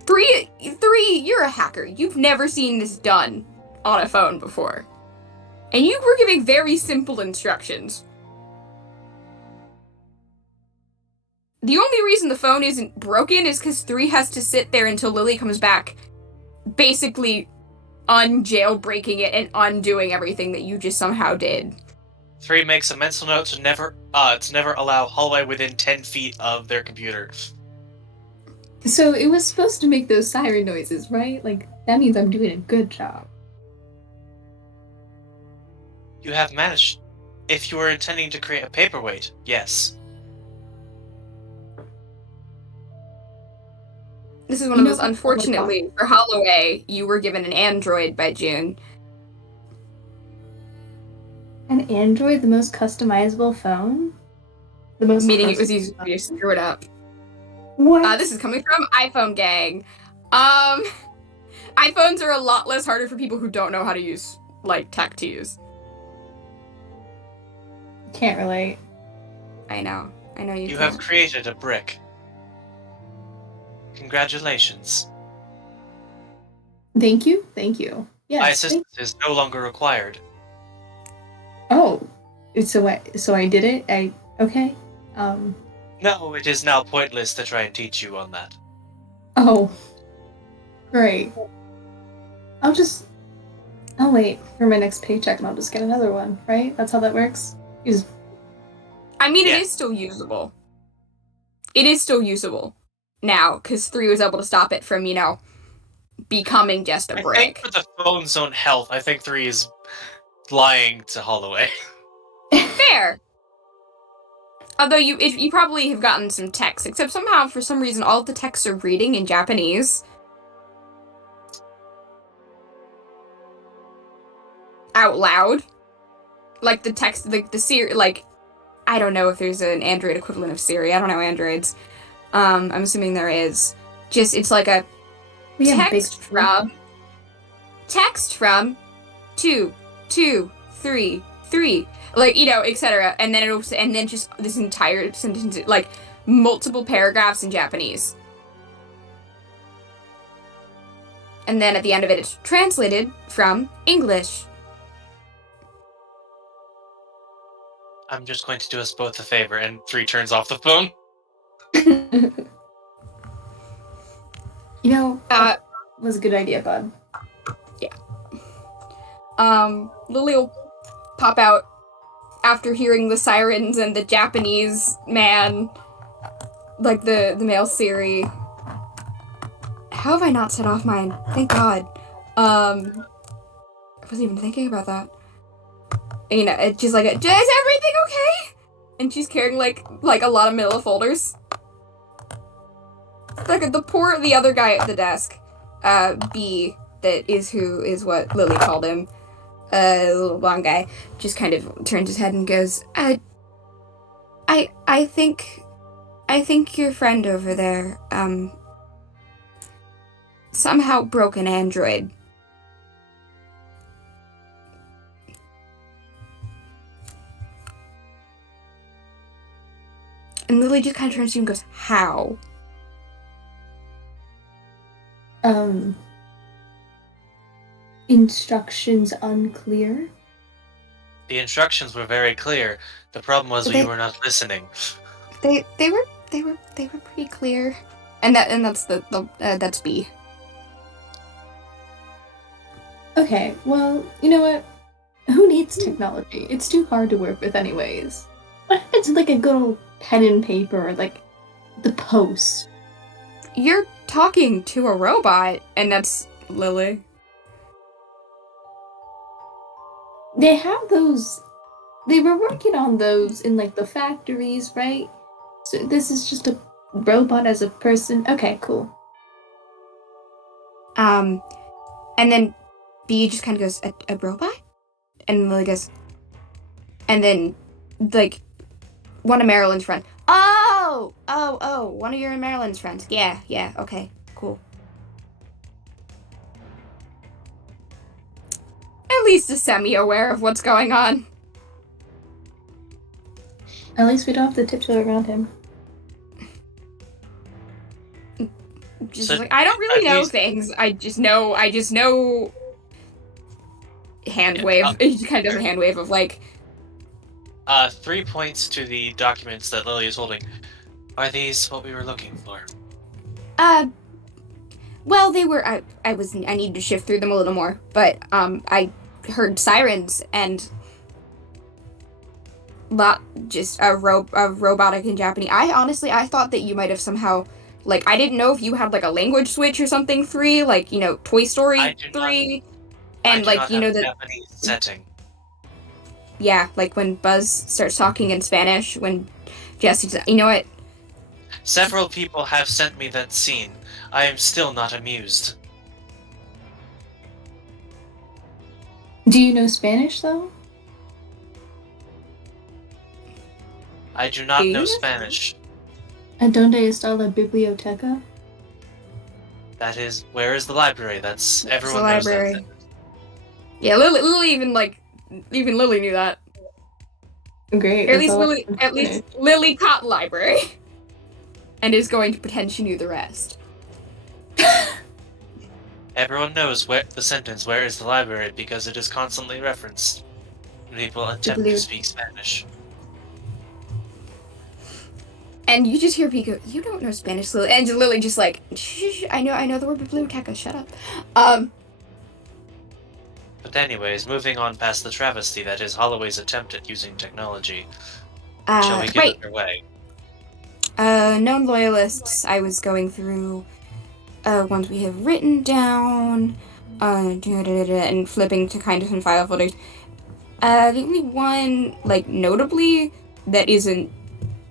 Three, you're a hacker. You've never seen this done on a phone before. And you were giving very simple instructions. The only reason the phone isn't broken is because 3 has to sit there until Lily comes back, basically unjailbreaking it and undoing everything that you just somehow did. 3 makes a mental note to never allow Holloway within 10 feet of their computer. So it was supposed to make those siren noises, right? Like, that means I'm doing a good job. You have managed. If you were intending to create a paperweight, yes. This is one of those, unfortunately, for Holloway, you were given an android by June. An Android, the most customizable phone? The most Meaning it was easy for you to screw it up. What? This is coming from iPhone Gang. iPhones are a lot less harder for people who don't know how to use, like, tech to use. Can't relate. I know you You can't. have created a brick. Congratulations. Thank you. Yes. My assistance is no longer required. Oh, so I did it. Okay. No, it is now pointless to try and teach you on that. Oh, great. I'll wait for my next paycheck and I'll just get another one. Right? That's how that works. I mean, Yeah. It is still usable. It is still usable now, because 3 was able to stop it from, becoming just a I brick. think for the phone's own health, I think 3 is lying to Holloway. Fair. Although you probably have gotten some texts, except somehow, for some reason, all of the texts are reading in Japanese. Out loud. Like the text, the Siri, like, I don't know if there's an Android equivalent of Siri. I don't know Androids. I'm assuming there is. It's like a text from 2, 2, 3, 3. Like, etc. And then just this entire sentence, like, multiple paragraphs in Japanese. And then at the end of it, it's translated from English. I'm just going to do us both a favor, and 3 turns off the phone. That was a good idea, bud. Yeah. Lily will pop out after hearing the sirens and the Japanese man, like the male Siri. How have I not set off mine? Thank God. I wasn't even thinking about that. And, it's just like, is everything okay? And she's carrying like a lot of manila folders. Like the other guy at the desk, B, that is what Lily called him, the little blonde guy, just kind of turns his head and goes, I think your friend over there, somehow broke an android. And Lily just kind of turns to you and goes, how? Instructions unclear? The instructions were very clear. The problem was you were not listening. They were pretty clear. And that's that's B. Okay, well, you know what? Who needs technology? It's too hard to work with anyways. What if it's like a good old pen and paper, or like the post? You're talking to a robot, and that's Lily. They have those. They were working on those in like the factories, right? So this is just a robot as a person. Okay, cool. And then B just kind of goes, a robot? And Lily goes, and then, like, one of Marilyn's friends. Oh, one of your Marilyn's friends. Yeah, okay, cool. At least is semi-aware of what's going on. At least we don't have to tiptoe around him. Just So, like, I don't really at know least- things. I just know hand wave. He just kind of does a hand wave of like, 3 points to the documents that Lily is holding. Are these what we were looking for? well, they were, I needed to shift through them a little more, but, I heard sirens and just a robotic in Japanese. I thought that you might have somehow, like, I didn't know if you had like a language switch or something 3, like, Toy Story 3, and like, the that, Japanese setting. yeah, like when Buzz starts talking in Spanish, when Jesse's, you know what? Several people have sent me that scene. I am still not amused. Do you know Spanish though? I do not Do know you? Spanish. ¿Dónde está la biblioteca? That is, where is the library? That's It's everyone the knows library. that. Yeah, Lily even Lily knew that. Great. Or at that's least all I Lily, wanted at to least finish. Lily caught library, and is going to pretend she knew the rest. Everyone knows where the sentence "Where is the library?" because it is constantly referenced when people attempt to Bullied. speak Spanish. And you just hear Pico, "You don't know Spanish, Lily," and Lily just like, "Shh, I know the word biblioteca. Shut up." But anyways, moving on past the travesty that is Holloway's attempt at using technology, shall we get Right. underway? Known loyalists. I was going through ones we have written down, and flipping to kind of some file folders. The only one, like, notably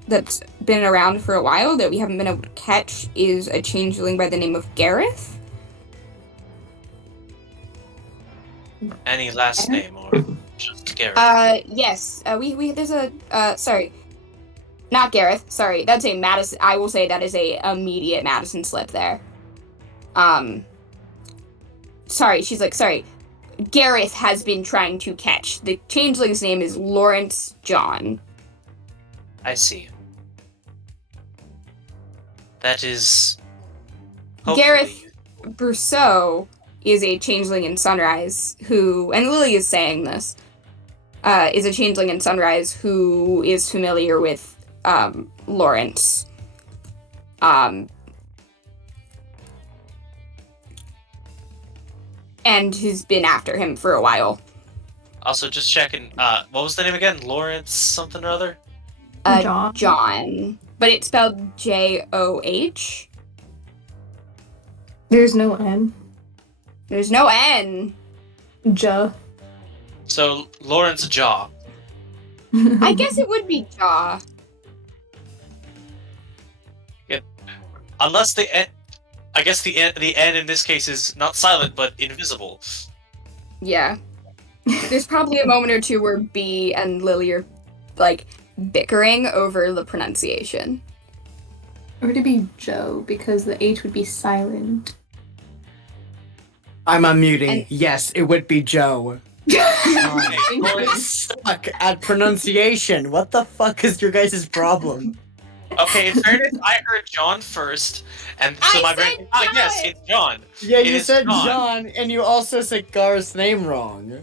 that's been around for a while that we haven't been able to catch is a changeling by the name of Gareth. Any last name or just Garrett? Yes. There's a sorry. Not Gareth, sorry. That's a Madison. I will say that is a immediate Madison slip there. Sorry, she's like, sorry. Gareth has been trying to catch. The changeling's name is Lawrence John. I see. That is. Gareth hopefully- Brousseau is a changeling in Sunrise who, and Lily is saying this, is a changeling in Sunrise who is familiar with Lawrence. And has been after him for a while. Also, just checking. What was the name again? Lawrence something or other. John. John, but it's spelled Joh. There's no N. There's no N. J. So Lawrence Jaw. I guess it would be Jaw. Unless the N, I guess the N in this case is not silent but invisible. Yeah. There's probably a moment or two where B and Lily are, like, bickering over the pronunciation. Or to be Joe, because the H would be silent. I'm unmuting. And- Yes, it would be Joe. I suck at pronunciation. What the fuck is your guys' problem? Okay, in fairness, I heard John first, and so I my said brain. Ah, yes, John! it's John. Yeah, It you is said John. John, and you also said Gar's name wrong.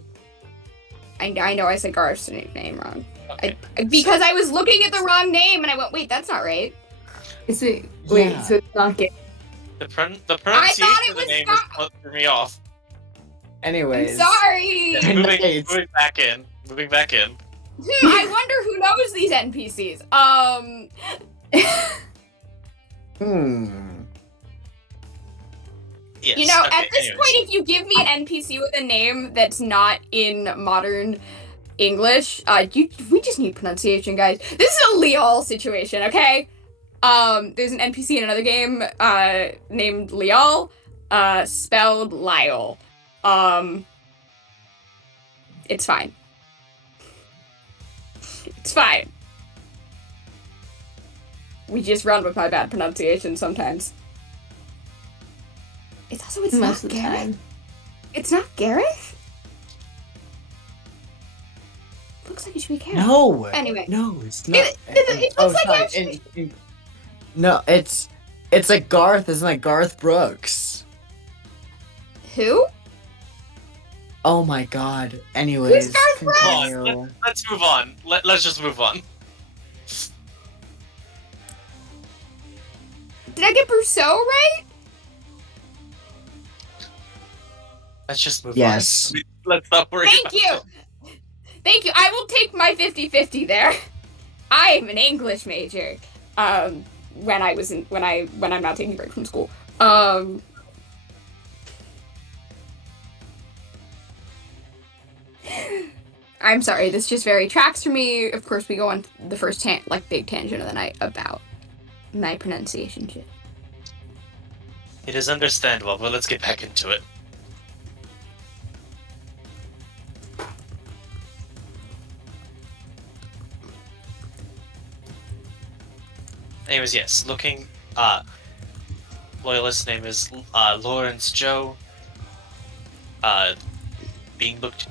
I know I said Garth's name wrong. Okay. Because I was looking at the wrong name and I went, wait, that's not right. Is it? Wait, Yeah. so it's not gay. The pronunciation it of the was name not- is what threw me off. I'm Anyways. sorry! Yeah, In the moving States. back in. Moving back in. I wonder who knows these NPCs. Yes. You know, okay, at this anyways. point, if you give me an NPC with a name that's not in modern English, we just need pronunciation, guys. This is a Leal situation, okay? There's an NPC in another game, named Leal, spelled Lyle. It's fine. It's fine. We just run with my bad pronunciation sometimes. It's Most not of the Gareth. time. It's not Gareth? Looks like it should be Gareth. No. Anyway. No, it's not. It looks like actually- No, it's like Garth, isn't it? Garth Brooks. Who? Oh my god. Anyways. Who's Garth Brooks? continue. Let's move on. Let's just move on. Did I get Brousseau right? Let's just move Yes. on. Let's not worry Thank about you. it. Thank you. I will take my 50-50 there. I am an English major. When I'm not taking a break from school. I'm sorry, this just very tracks for me. Of course, we go on the first big tangent of the night about my pronunciation shit. It is understandable, but let's get back into it. Anyways, yes, looking loyalist's name is Lawrence Joe. Being looked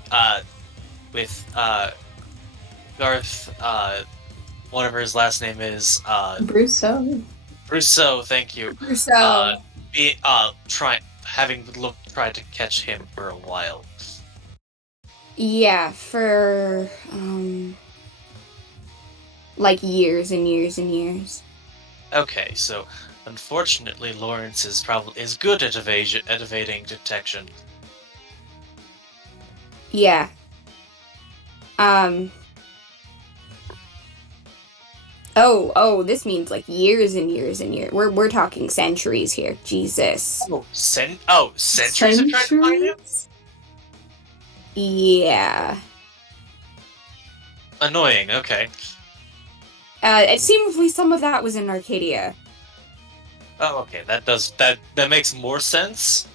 with Garth. Whatever his last name is. Brousseau. Rousseau. Thank you. So, Tried to catch him for a while. yeah, for, like years and years and years. Okay, so unfortunately, Lawrence is good at evading detection. Yeah. Oh, this means like years and years and years. We're talking centuries here. Jesus. Centuries of trying to find him? Yeah. Annoying, okay. It seems some of that was in Arcadia. Oh, okay, that makes more sense.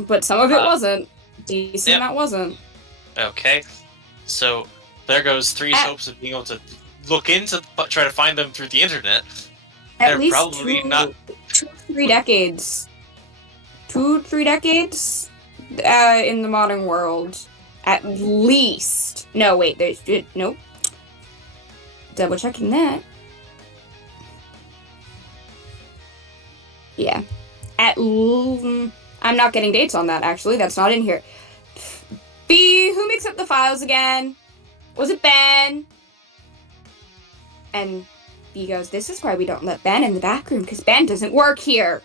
But some of it wasn't. Decent amount wasn't. Okay, so there goes 3 hopes of being able to look into, try to find them through the internet. At They're least probably not 3 decades. 2-3 decades in the modern world. At least. No, wait, there's... Nope. Double checking that. Yeah. I'm not getting dates on that, actually. That's not in here. B, who makes up the files again? Was it Ben? And B goes, this is why we don't let Ben in the back room, because Ben doesn't work here.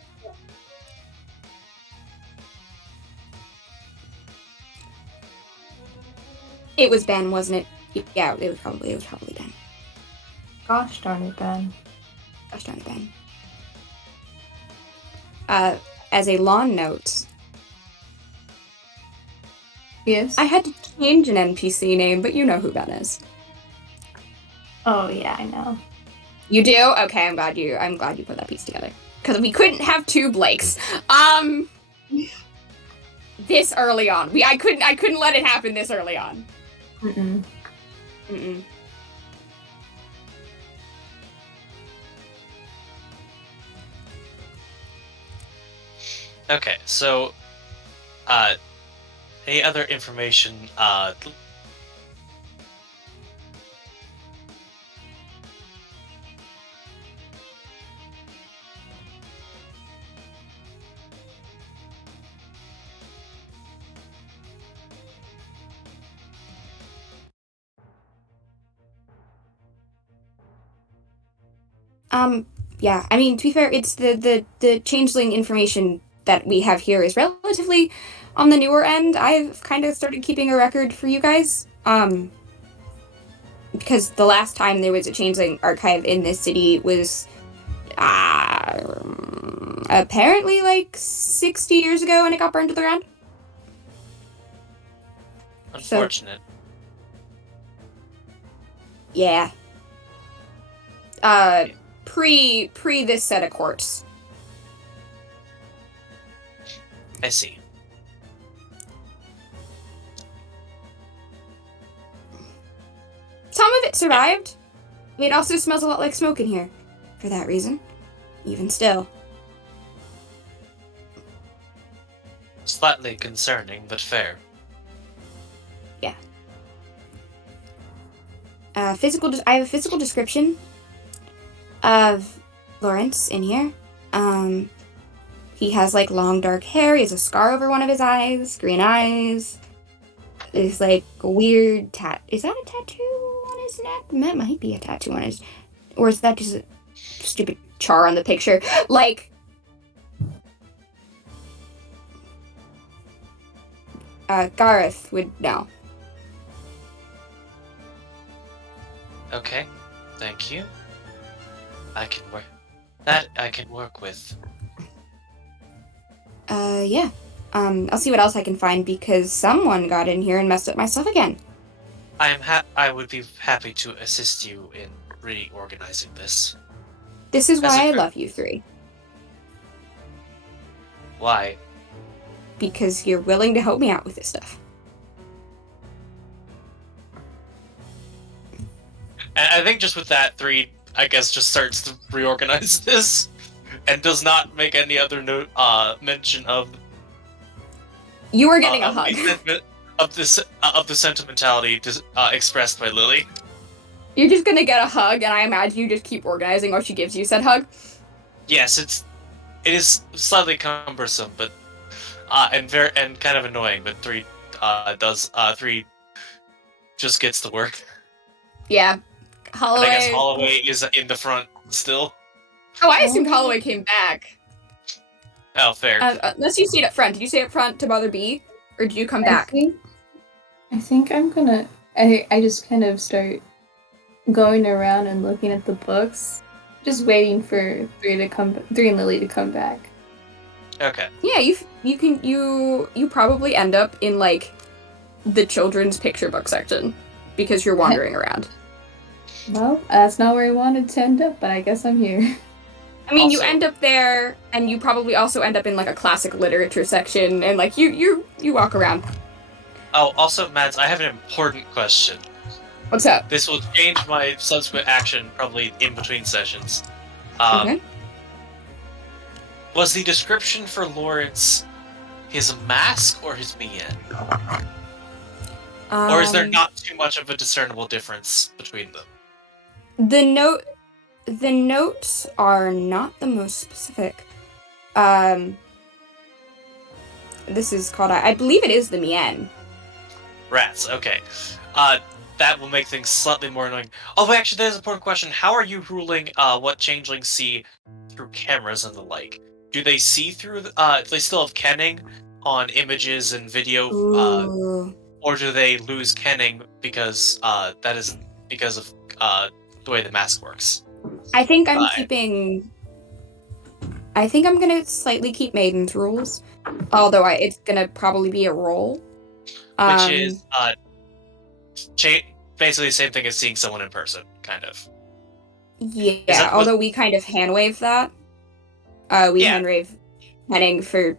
It was Ben, wasn't it? Yeah, it was probably Ben. Gosh darn it, Ben. Gosh darn it, Ben. As a lawn note, Yes? I had to change an NPC name, but you know who Ben is. Oh, yeah, I know. You do? Okay, I'm glad you put that piece together. Because we couldn't have 2 Blakes. This early on. I couldn't let it happen this early on. Mm-mm. Okay, so any other information Yeah, I mean, to be fair, it's the changeling information that we have here is relatively on the newer end. I've kind of started keeping a record for you guys. Because the last time there was a changeling archive in this city was apparently like 60 years ago, and it got burned to the ground. unfortunate. Yeah. Pre this set of courts. I see. Some of it survived. It also smells a lot like smoke in here. For that reason. Even still. Slightly concerning, but fair. Yeah. I have a physical description of Lawrence in here. He has like long dark hair. He has a scar over one of his eyes, green eyes. There's like a weird Is that a tattoo on his neck? That might be a tattoo on his. Or is that just a stupid char on the picture? Like. Gareth would know. Okay, thank you. I can work with. Yeah. I'll see what else I can find because someone got in here and messed up my stuff again. I would be happy to assist you in reorganizing this. This is why I love you 3. Why? Because you're willing to help me out with this stuff. And I think just with that, 3, I guess, just starts to reorganize this. and does not make any other mention of You are getting a of hug. the sentiment- of the sentimentality expressed by Lily. You're just gonna get a hug, and I imagine you just keep organizing while she gives you said hug. Yes, it is slightly cumbersome, but and kind of annoying. But 3 just gets the work. Yeah. And Holloway. I guess Holloway is in the front still. Oh, I assumed Holloway came back. Oh, fair. Unless you stayed up front. Did you stay up front to bother B? Or did you come back? I think I'm gonna. I just kind of start going around and looking at the books, just waiting for Three and Lily to come back. Okay. Yeah, you probably end up in like the children's picture book section because you're wandering around. Well, that's not where I wanted to end up, but I guess I'm here. I mean, you Also- end up there, and you probably also end up in like a classic literature section, and like you walk around. Oh, also, Mads, I have an important question. What's up? This will change my subsequent action probably in between sessions. Okay. Was the description for Lawrence his mask or his mien? Or is there not too much of a discernible difference between them? The notes are not the most specific. This is called, I believe it is the Mien. Rats, okay. That will make things slightly more annoying. Oh, wait, actually, there's an important question. How are you ruling what changelings see through cameras and the like? Do they see through, do they still have kenning on images and video, Ooh. or do they lose kenning because that is because of the way the mask works? I think I'm Right. keeping... I think I'm gonna slightly keep Maiden's rules, although it's gonna probably be a roll. Which is basically the same thing as seeing someone in person, kind of. Yeah, that what- although we kind of hand-wave that. We Yeah. hand-wave kenning for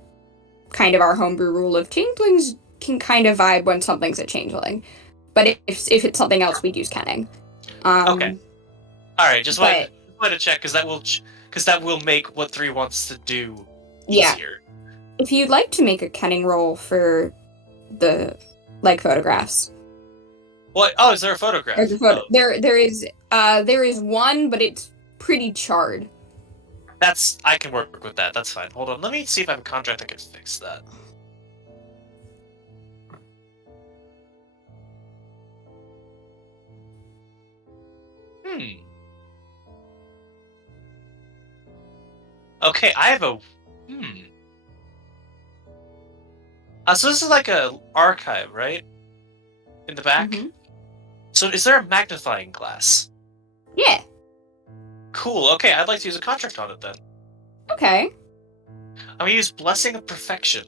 kind of our homebrew rule of changelings can kind of vibe when something's a changeling. But if it's something else, we'd use kenning. Okay. All right, just wanted but- to check because that will make what 3 wants to do Yeah. easier. If you'd like to make a kenning roll for the photographs. What? Oh, is there a photograph? There's a photo. Oh, There is one, but it's pretty charred. I can work with that. That's fine. Hold on. Let me see if I have a contract that can fix that. Okay, I have a. So this is like a archive, right? In the back. Mhm. So is there a magnifying glass? Yeah. Cool. Okay, I'd like to use a contract on it then. Okay. I'm gonna use Blessing of Perfection.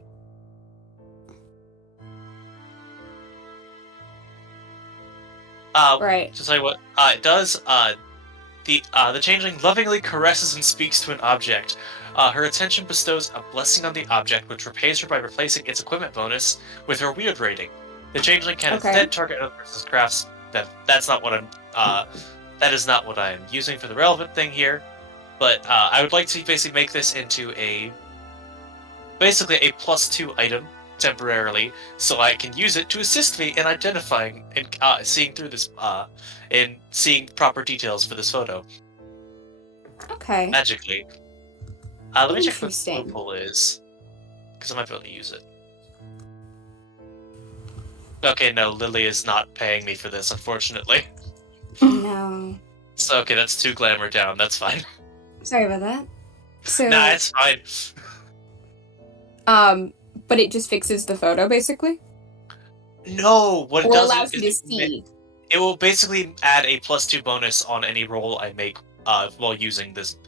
Right. To tell you what it does, the changeling lovingly caresses and speaks to an object. Her attention bestows a blessing on the object, which repays her by replacing its equipment bonus with her weird rating. The changeling can instead target another person's crafts. That's not what I'm. That is not what I'm using for the relevant thing here. But I would like to basically make this into basically a +2 item temporarily, so I can use it to assist me in identifying and seeing through this, and seeing proper details for this photo Okay. magically. Let me check what the Interesting. loophole is, because I might be able to use it. Okay, no, Lily is not paying me for this, unfortunately. No. So okay, that's 2 glamour down. That's fine. Sorry about that. So. Nah, it's fine. But it just fixes the photo, basically? No, what it Or does allows is you to see. it will basically add a +2 bonus on any roll I make while using this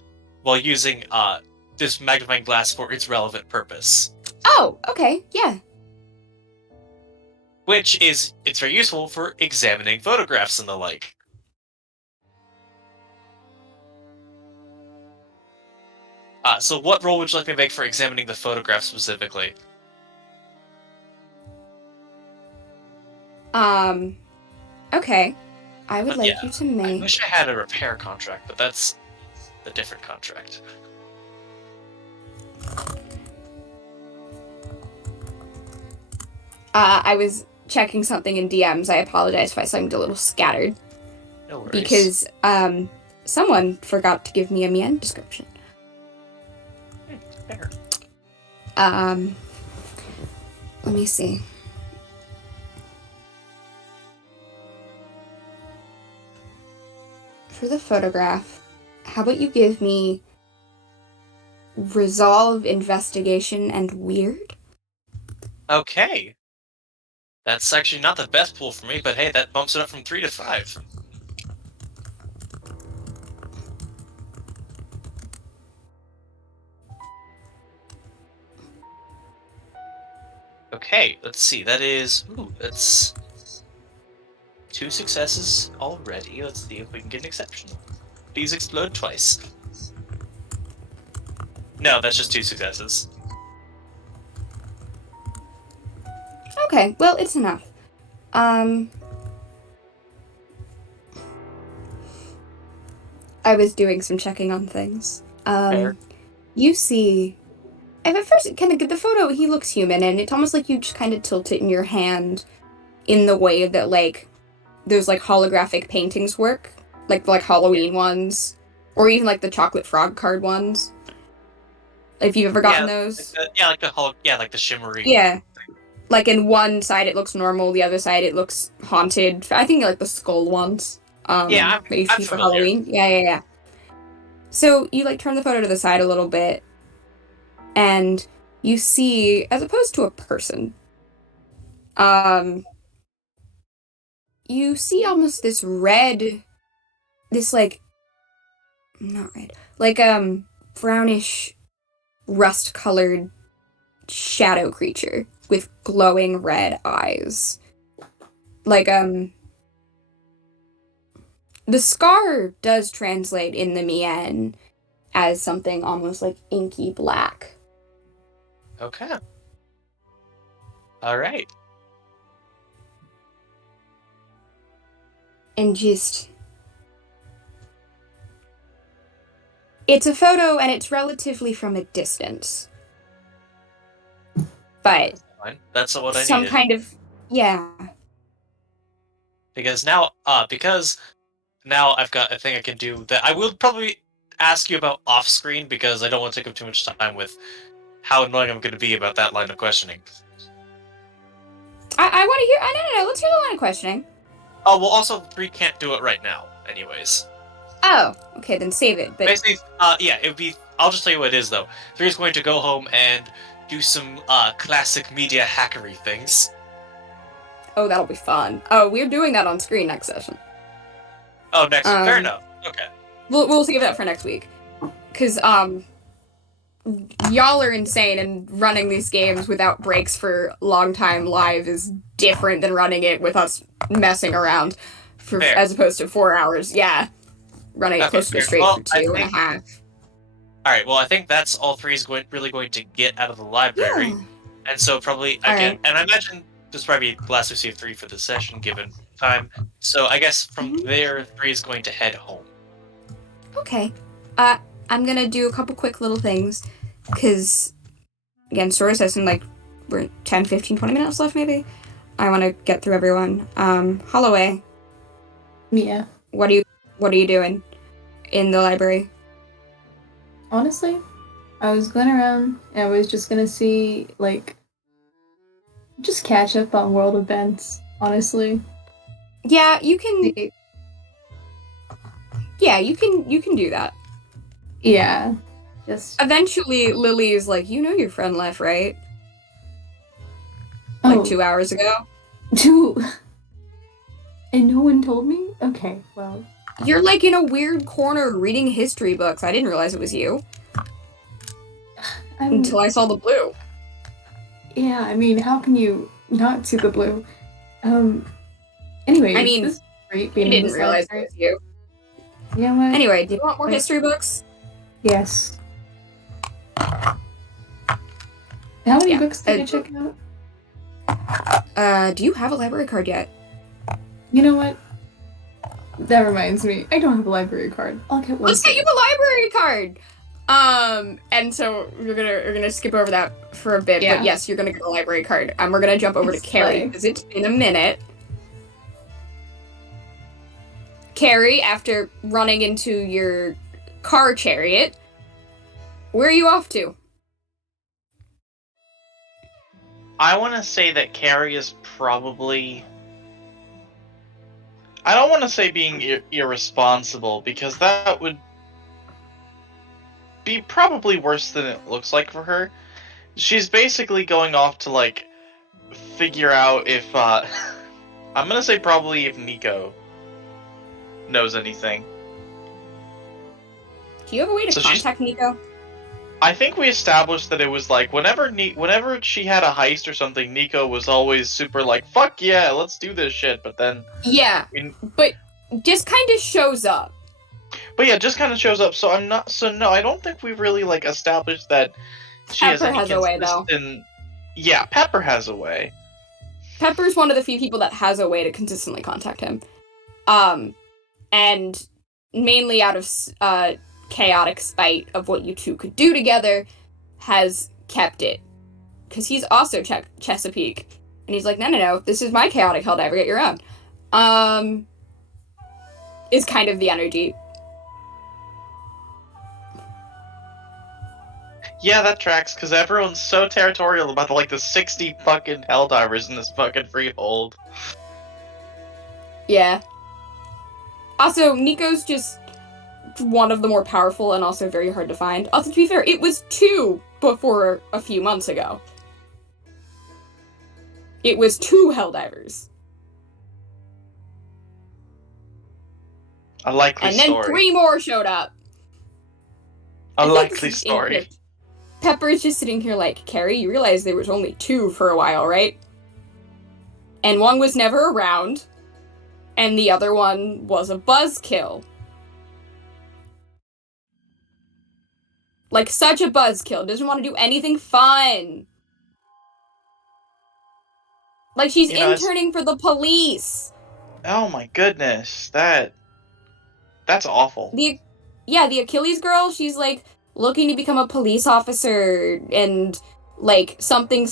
magnifying glass for its relevant purpose. Oh, okay, yeah. It's very useful for examining photographs and the like. So what roll would you like me to make for examining the photograph specifically? Okay. I would But like yeah, you to I make... wish I had a repair contract, but that's a different contract. I was checking something in DMs. I apologize if I seemed a little scattered. No worries. Because someone forgot to give me a Mien description. Fair. Let me see. For the photograph, how about you give me resolve, investigation, and weird? Okay. That's actually not the best pool for me, but hey, that bumps it up from 3 to 5. Okay, let's see. That's 2 successes already. Let's see if we can get an exception. Please explode twice. No, that's just 2 successes. Okay, well, it's enough. I was doing some checking on things. Fair. You see, at first, kind of get the photo, he looks human, and it's almost like you just kind of tilt it in your hand in the way that, like, those, like, holographic paintings work. Like Halloween ones. Or even, like, the chocolate frog card ones. If you've ever gotten those. Like the shimmery. Yeah. Like, in one side it looks normal, the other side it looks haunted. I think, like, the skull ones. Yeah, I'm I'm for familiar. Halloween. Yeah. So, you, like, turn the photo to the side a little bit, and you see, as opposed to a person, you see almost this red, not red, like, brownish, rust-colored shadow creature with glowing red eyes. Like, the scar does translate in the Mien as something almost like inky black. Okay. Alright. And just... It's a photo, and it's relatively from a distance. But That's what I some needed. kind of... Yeah. Because now I've got a thing I can do that I will probably ask you about off screen because I don't want to take up too much time with how annoying I'm going to be about that line of questioning. I want to hear... No. Let's hear the line of questioning. Oh, well, also 3 can't do it right now, anyways. Oh, okay, then save it. But Basically, it would be... I'll just tell you what it is, though. 3 is going to go home and do some classic media hackery things. oh, that'll be fun. Oh, we're doing that on screen next session. Oh, next week. Fair enough. Okay. We'll save that for next week. Because, y'all are insane, and running these games without breaks for long time live is different than running it with us messing around Fair. as opposed to 4 hours. Yeah. Running it Okay, close to fair. straight Well, for 2.5. Alright, well, I think that's all 3 is really going to get out of the library. Yeah. And so probably, again, and I imagine this will probably be the last we see of 3 for this session, given time. So I guess from there, 3 is going to head home. Okay. I'm gonna do a couple quick little things, because, again, story session, like, we're 10, 15, 20 minutes left, maybe? I want to get through everyone. Holloway, Yeah. what are you doing in the library? Honestly, I was going around and I was just gonna see, like, just catch up on world events, honestly. Yeah, you can... Yeah, you can do that. Yeah. Just... Eventually, Lily is like, you know your friend left, right? Oh, Like 2 hours ago? 2... And no one told me? Okay, well... You're, like, in a weird corner reading history books. I didn't realize it was you. Until I saw the blue. Yeah, I mean, how can you not see the blue? Anyway, I mean, this is great I being in didn't this realize it library. was you. Yeah, what? Anyway, do you want more history books? Yes. How many Yeah, books did I check out? Do you have a library card yet? You know what? That reminds me. I don't have a library card. I'll get one. Let's get you a library card! And so you're gonna skip over that for a bit, Yeah. but yes, you're gonna get a library card. And we're gonna jump over to It's Kerry, fine. because it's been a minute. Kerry, after running into your car chariot, where are you off to? I want to say that Carrie is probably... I don't want to say being irresponsible, because that would be probably worse than it looks like for her. She's basically going off to, like, figure out if, I'm gonna say probably if Nico knows anything. Do you have a way to So she's- contact Nico? I think we established that it was like whenever she had a heist or something, Nico was always super like, "Fuck yeah, let's do this shit." But then, Yeah, but just kind of shows up. but yeah, just kind of shows up. So no, I don't think we've really like established that she has Pepper any has a way, though. consistent. Yeah, Pepper has a way. Pepper's one of the few people that has a way to consistently contact him. And mainly out of chaotic spite of what you two could do together, has kept it. Because he's also Chesapeake. And he's like, no, this is my chaotic Helldiver, get your own. Is kind of the energy. Yeah, that tracks, because everyone's so territorial about the 60 fucking Helldivers in this fucking freehold. Yeah. Also, Nico's just one of the more powerful and also very hard to find. Also, to be fair, it was 2 before a few months ago. It was 2 Helldivers. A likely And then story. 3 more showed up. A I think likely this is story. interesting. Pepper's just sitting here like, Kerry, you realize there was only 2 for a while, right? And one was never around, and the other one was a buzzkill. Like, such a buzzkill. Doesn't want to do anything fun. Like, she's interning for the police. Oh my goodness, that's awful. The Achilles girl, she's, like, looking to become a police officer and, like, something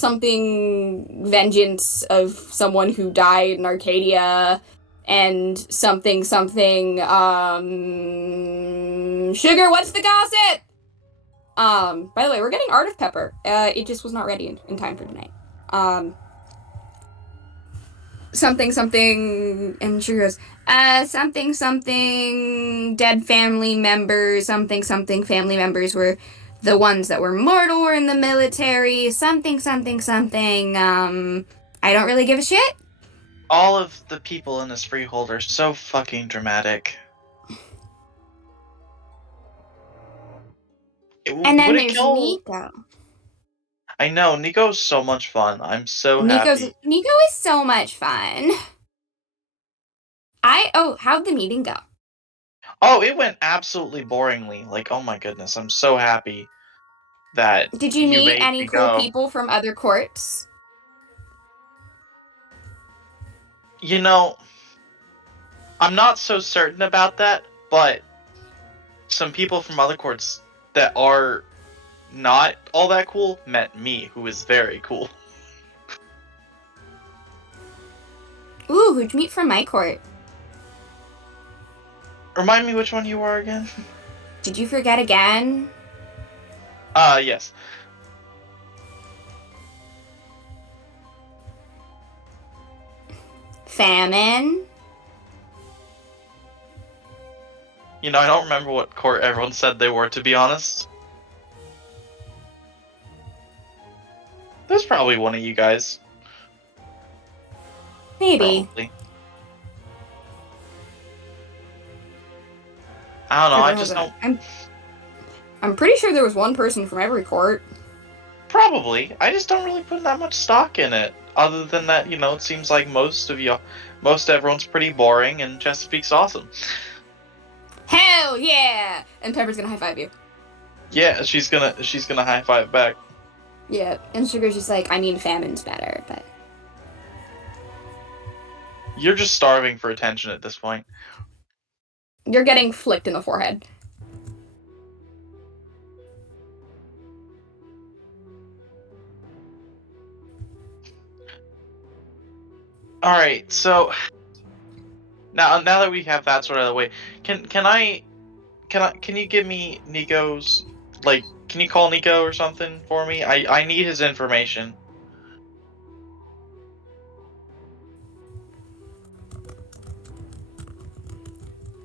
vengeance of someone who died in Arcadia and something, sugar, what's the gossip? By the way, we're getting art of Pepper. It just was not ready in time for tonight. Something, and she goes, something, dead family members, something, family members were the ones that were mortal or in the military, something, I don't really give a shit. All of the people in this freehold are so fucking dramatic. And then there's Nico. I know, Nico's so much fun. I'm so happy. Nico is so much fun. How'd the meeting go? Oh, it went absolutely boringly. Like, oh my goodness, I'm so happy that Did you meet made any me cool go. people from other courts? You know, I'm not so certain about that, but some people from other courts that are not all that cool met me, who is very cool. Ooh, who'd you meet from my court? Remind me which one you are again? Did you forget again? Yes. Famine? You know, I don't remember what court everyone said they were, to be honest. There's probably one of you guys. Maybe. Probably. I don't know, I just don't... I'm pretty sure there was one person from every court. Probably. I just don't really put that much stock in it. Other than that, you know, it seems like most everyone's pretty boring and Chesapeake's awesome. Hell yeah! And Pepper's gonna high five you. Yeah, she's gonna high five back. Yeah, and Sugar's just like, I mean, Famine's better, but... You're just starving for attention at this point. You're getting flicked in the forehead. All right, so now that we have that sort of the way, can you give me Nico's, like, can you call Nico or something for me? I need his information.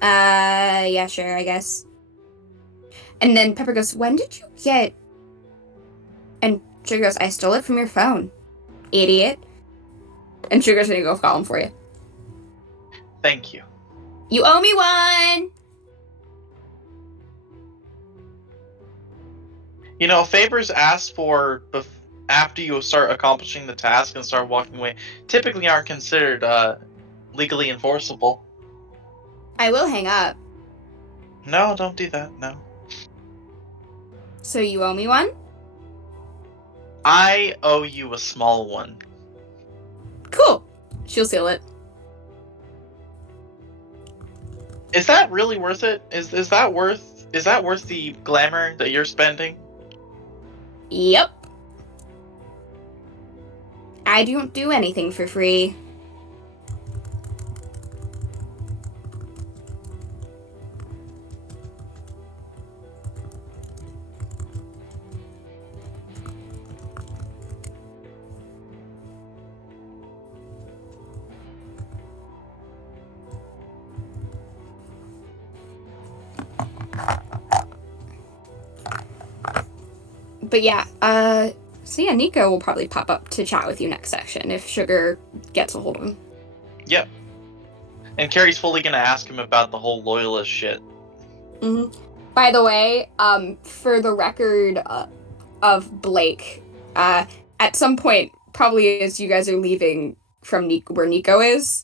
Yeah, sure, I guess. And then Pepper goes, when did you get... And Sugar goes, I stole it from your phone, idiot. And Sugar's gonna go call him for you. Thank you. You owe me one! You know, favors asked for after you start accomplishing the task and start walking away typically aren't considered legally enforceable. I will hang up. No, don't do that. No. So you owe me one? I owe you a small one. Cool. She'll seal it. Is that really worth it? Is that worth the glamour that you're spending? Yep. I don't do anything for free. But yeah, so yeah, Nico will probably pop up to chat with you next session if Sugar gets a hold of him. Yep. And Kerry's fully gonna ask him about the whole loyalist shit. Mm-hmm. By the way, for the record of Blake, at some point, probably as you guys are leaving from where Nico is,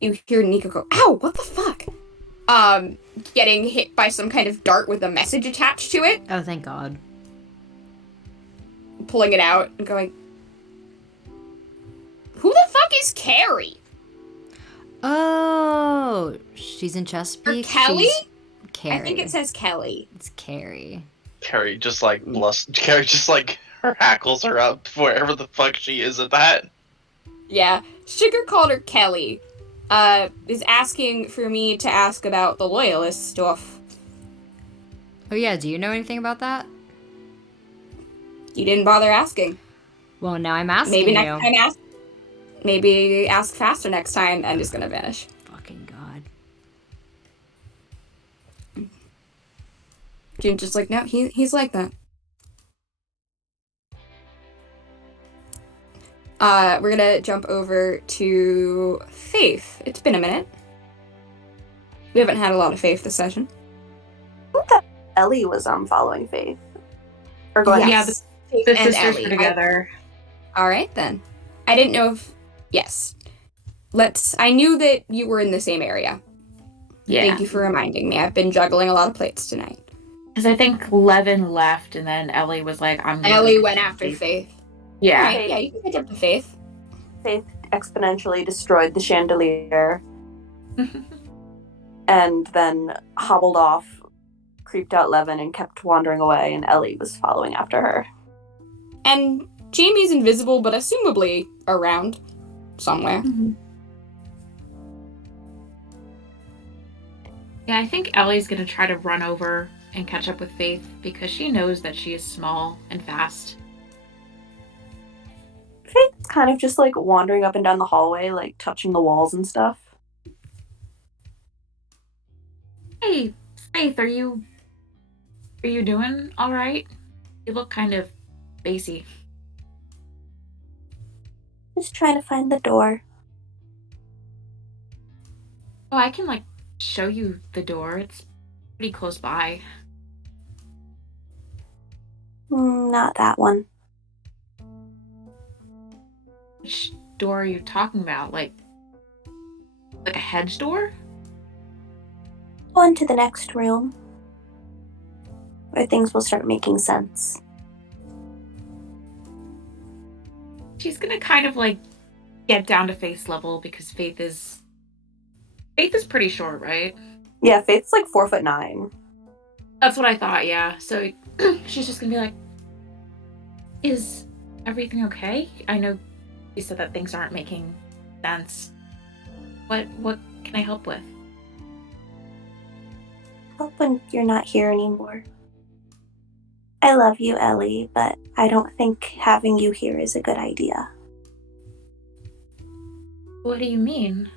you hear Nico go, ow, what the fuck? Getting hit by some kind of dart with a message attached to it. Oh, thank God. Pulling it out and going, who the fuck is Kerry? Oh, she's in Chesapeake. Or Kelly? She's Kerry. I think it says Kelly. It's Kerry. Kerry just like Kerry just like her hackles are up wherever the fuck she is at that. Yeah, Sugar called her Kelly. Is asking for me to ask about the loyalist stuff. Oh yeah, do you know anything about that? You didn't bother asking. Well, now I'm asking Maybe you. next time ask. Maybe ask faster next time. I'm just gonna vanish. Fucking God. June's just like, no, he's like that. We're gonna jump over to Faith. It's been a minute. We haven't had a lot of Faith this session. I think that Ellie was following Faith. Or going Yes. The And sisters Ellie. were together. All right, then. I didn't know if... Yes. I knew that you were in the same area. Yeah. Thank you for reminding me. I've been juggling a lot of plates tonight. Because I think Levin left, and then Ellie was like, Ellie went after Faith. Yeah. Right, yeah, you can catch up to Faith. Faith exponentially destroyed the chandelier and then hobbled off, creeped out Levin, and kept wandering away, and Ellie was following after her. And Jamie's invisible, but assumably around somewhere. Mm-hmm. Yeah, I think Ellie's gonna try to run over and catch up with Faith because she knows that she is small and fast. Faith's kind of just like wandering up and down the hallway, like touching the walls and stuff. Hey, Faith, are you doing all right? You look kind of spacey. Just trying to find the door. Oh, I can like show you the door. It's pretty close by. Not that one. Which door are you talking about? Like a hedge door? On to the next room, where things will start making sense. She's gonna kind of like get down to Faith's level because Faith is pretty short, right? Yeah, Faith's like 4'9". That's what I thought, yeah. So she's just gonna be like, is everything okay? I know you said that things aren't making sense. What can I help with? Help when you're not here anymore. I love you, Ellie, but I don't think having you here is a good idea. What do you mean?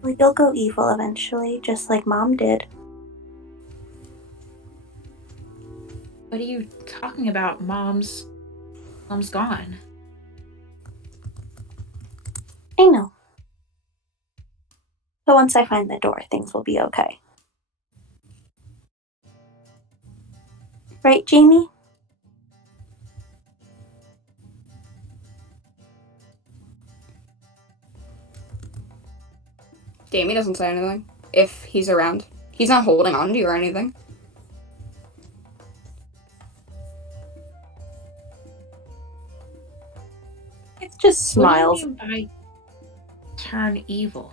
Well, you'll go evil eventually, just like Mom did. What are you talking about? Mom's gone. I know. But once I find the door, things will be okay. Right, Jamie? Jamie doesn't say anything. If he's around. He's not holding on to you or anything. It just smiles. What do you mean by turn evil?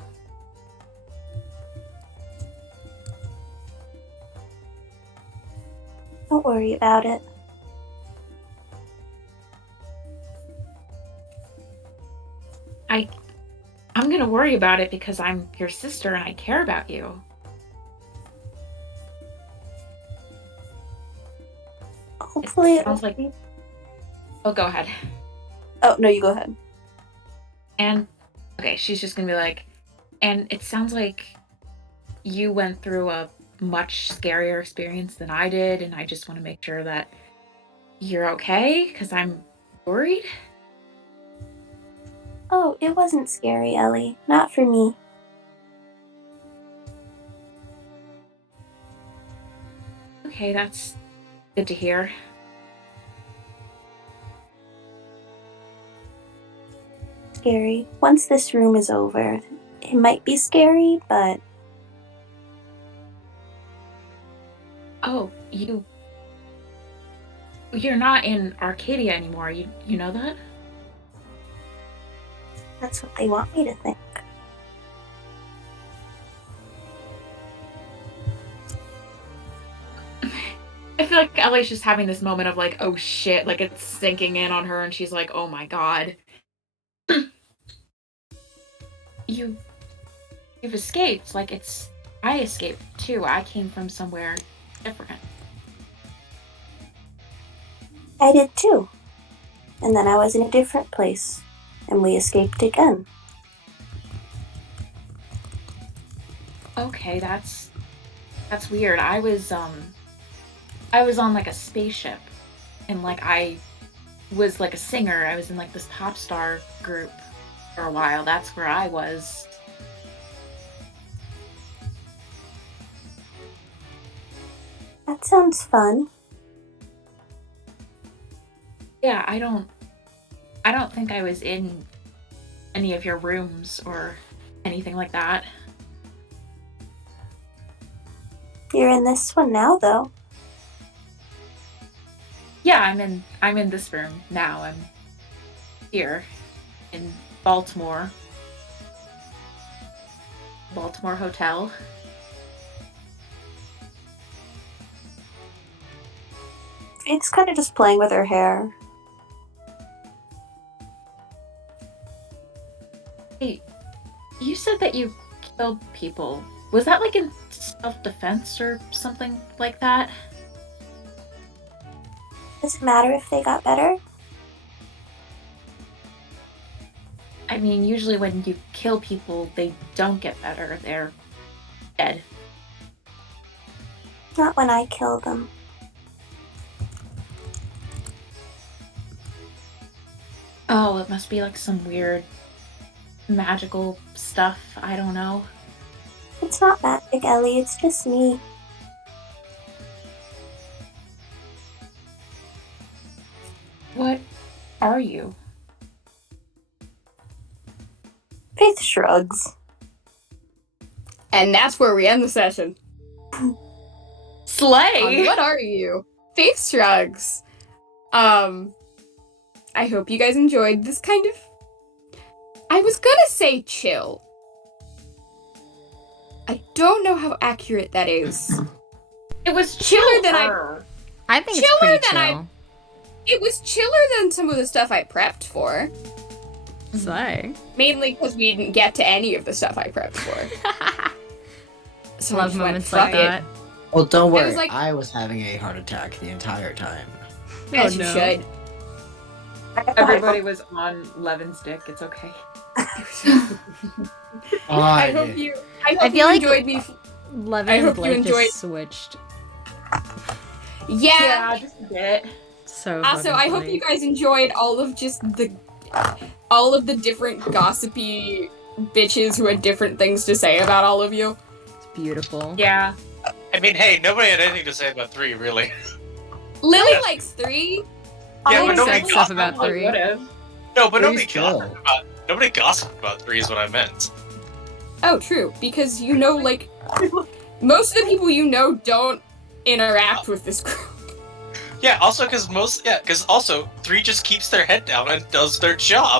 Don't worry about it. I'm gonna worry about it because I'm your sister and I care about you. Hopefully It sounds like... Oh, go ahead. Oh, no, you go ahead. And, okay, she's just gonna be like, and it sounds like you went through a much scarier experience than I did, and I just want to make sure that you're okay, because I'm worried. Oh, it wasn't scary, Ellie. Not for me. Okay, that's good to hear. Scary. Once this room is over, it might be scary, but... Oh, you're not in Arcadia anymore, you know that? That's what they want me to think. I feel like Ellie's just having this moment of like, oh shit, like it's sinking in on her and she's like, oh my god. You've escaped, like I escaped too. I came from somewhere different. I did too. And then I was in a different place. And we escaped again. Okay, that's weird. I was on like a spaceship and like I was like a singer. I was in like this pop star group for a while. That's where I was. That sounds fun. Yeah, I don't think I was in any of your rooms or anything like that. You're in this one now, though. Yeah, I'm in this room now. I'm here in Baltimore. Baltimore Hotel. It's kind of just playing with her hair. Hey, you said that you killed people. Was that like in self-defense or something like that? Does it matter if they got better? I mean, usually when you kill people, they don't get better. They're dead. Not when I kill them. Oh, it must be like some weird magical stuff. I don't know. It's not magic, Ellie. It's just me. What are you? Faith shrugs. And that's where we end the session. Slay! What are you? Faith shrugs. I hope you guys enjoyed this kind of... I was gonna say chill. I don't know how accurate that is. It was Chiller than I think it's Chiller pretty than I- chill. It was chiller than some of the stuff I prepped for. Slay. Mainly because we didn't get to any of the stuff I prepped for. So I Love just went, moments "Fuck like it." that. Well, don't worry. was like- I was having a heart attack the entire time. As Oh, you no. should. Everybody was on Levin's dick. It's okay. I God. hope you. I feel like enjoyed me. Levin's hope you life enjoyed- just switched. Yeah. just a bit. So Also, fucking I hope funny. you guys enjoyed all of the different gossipy bitches who had different things to say about all of you. It's beautiful. Yeah. I mean, hey, nobody had anything to say about 3, really. Lily likes 3. Yeah, I but nobody said stuff gossiped about 3. No, but Three's chill. nobody gossiped about 3 is what I meant. Oh, true. Because like most of the people you know don't interact with this group. Yeah, also because 3 just keeps their head down and does their job.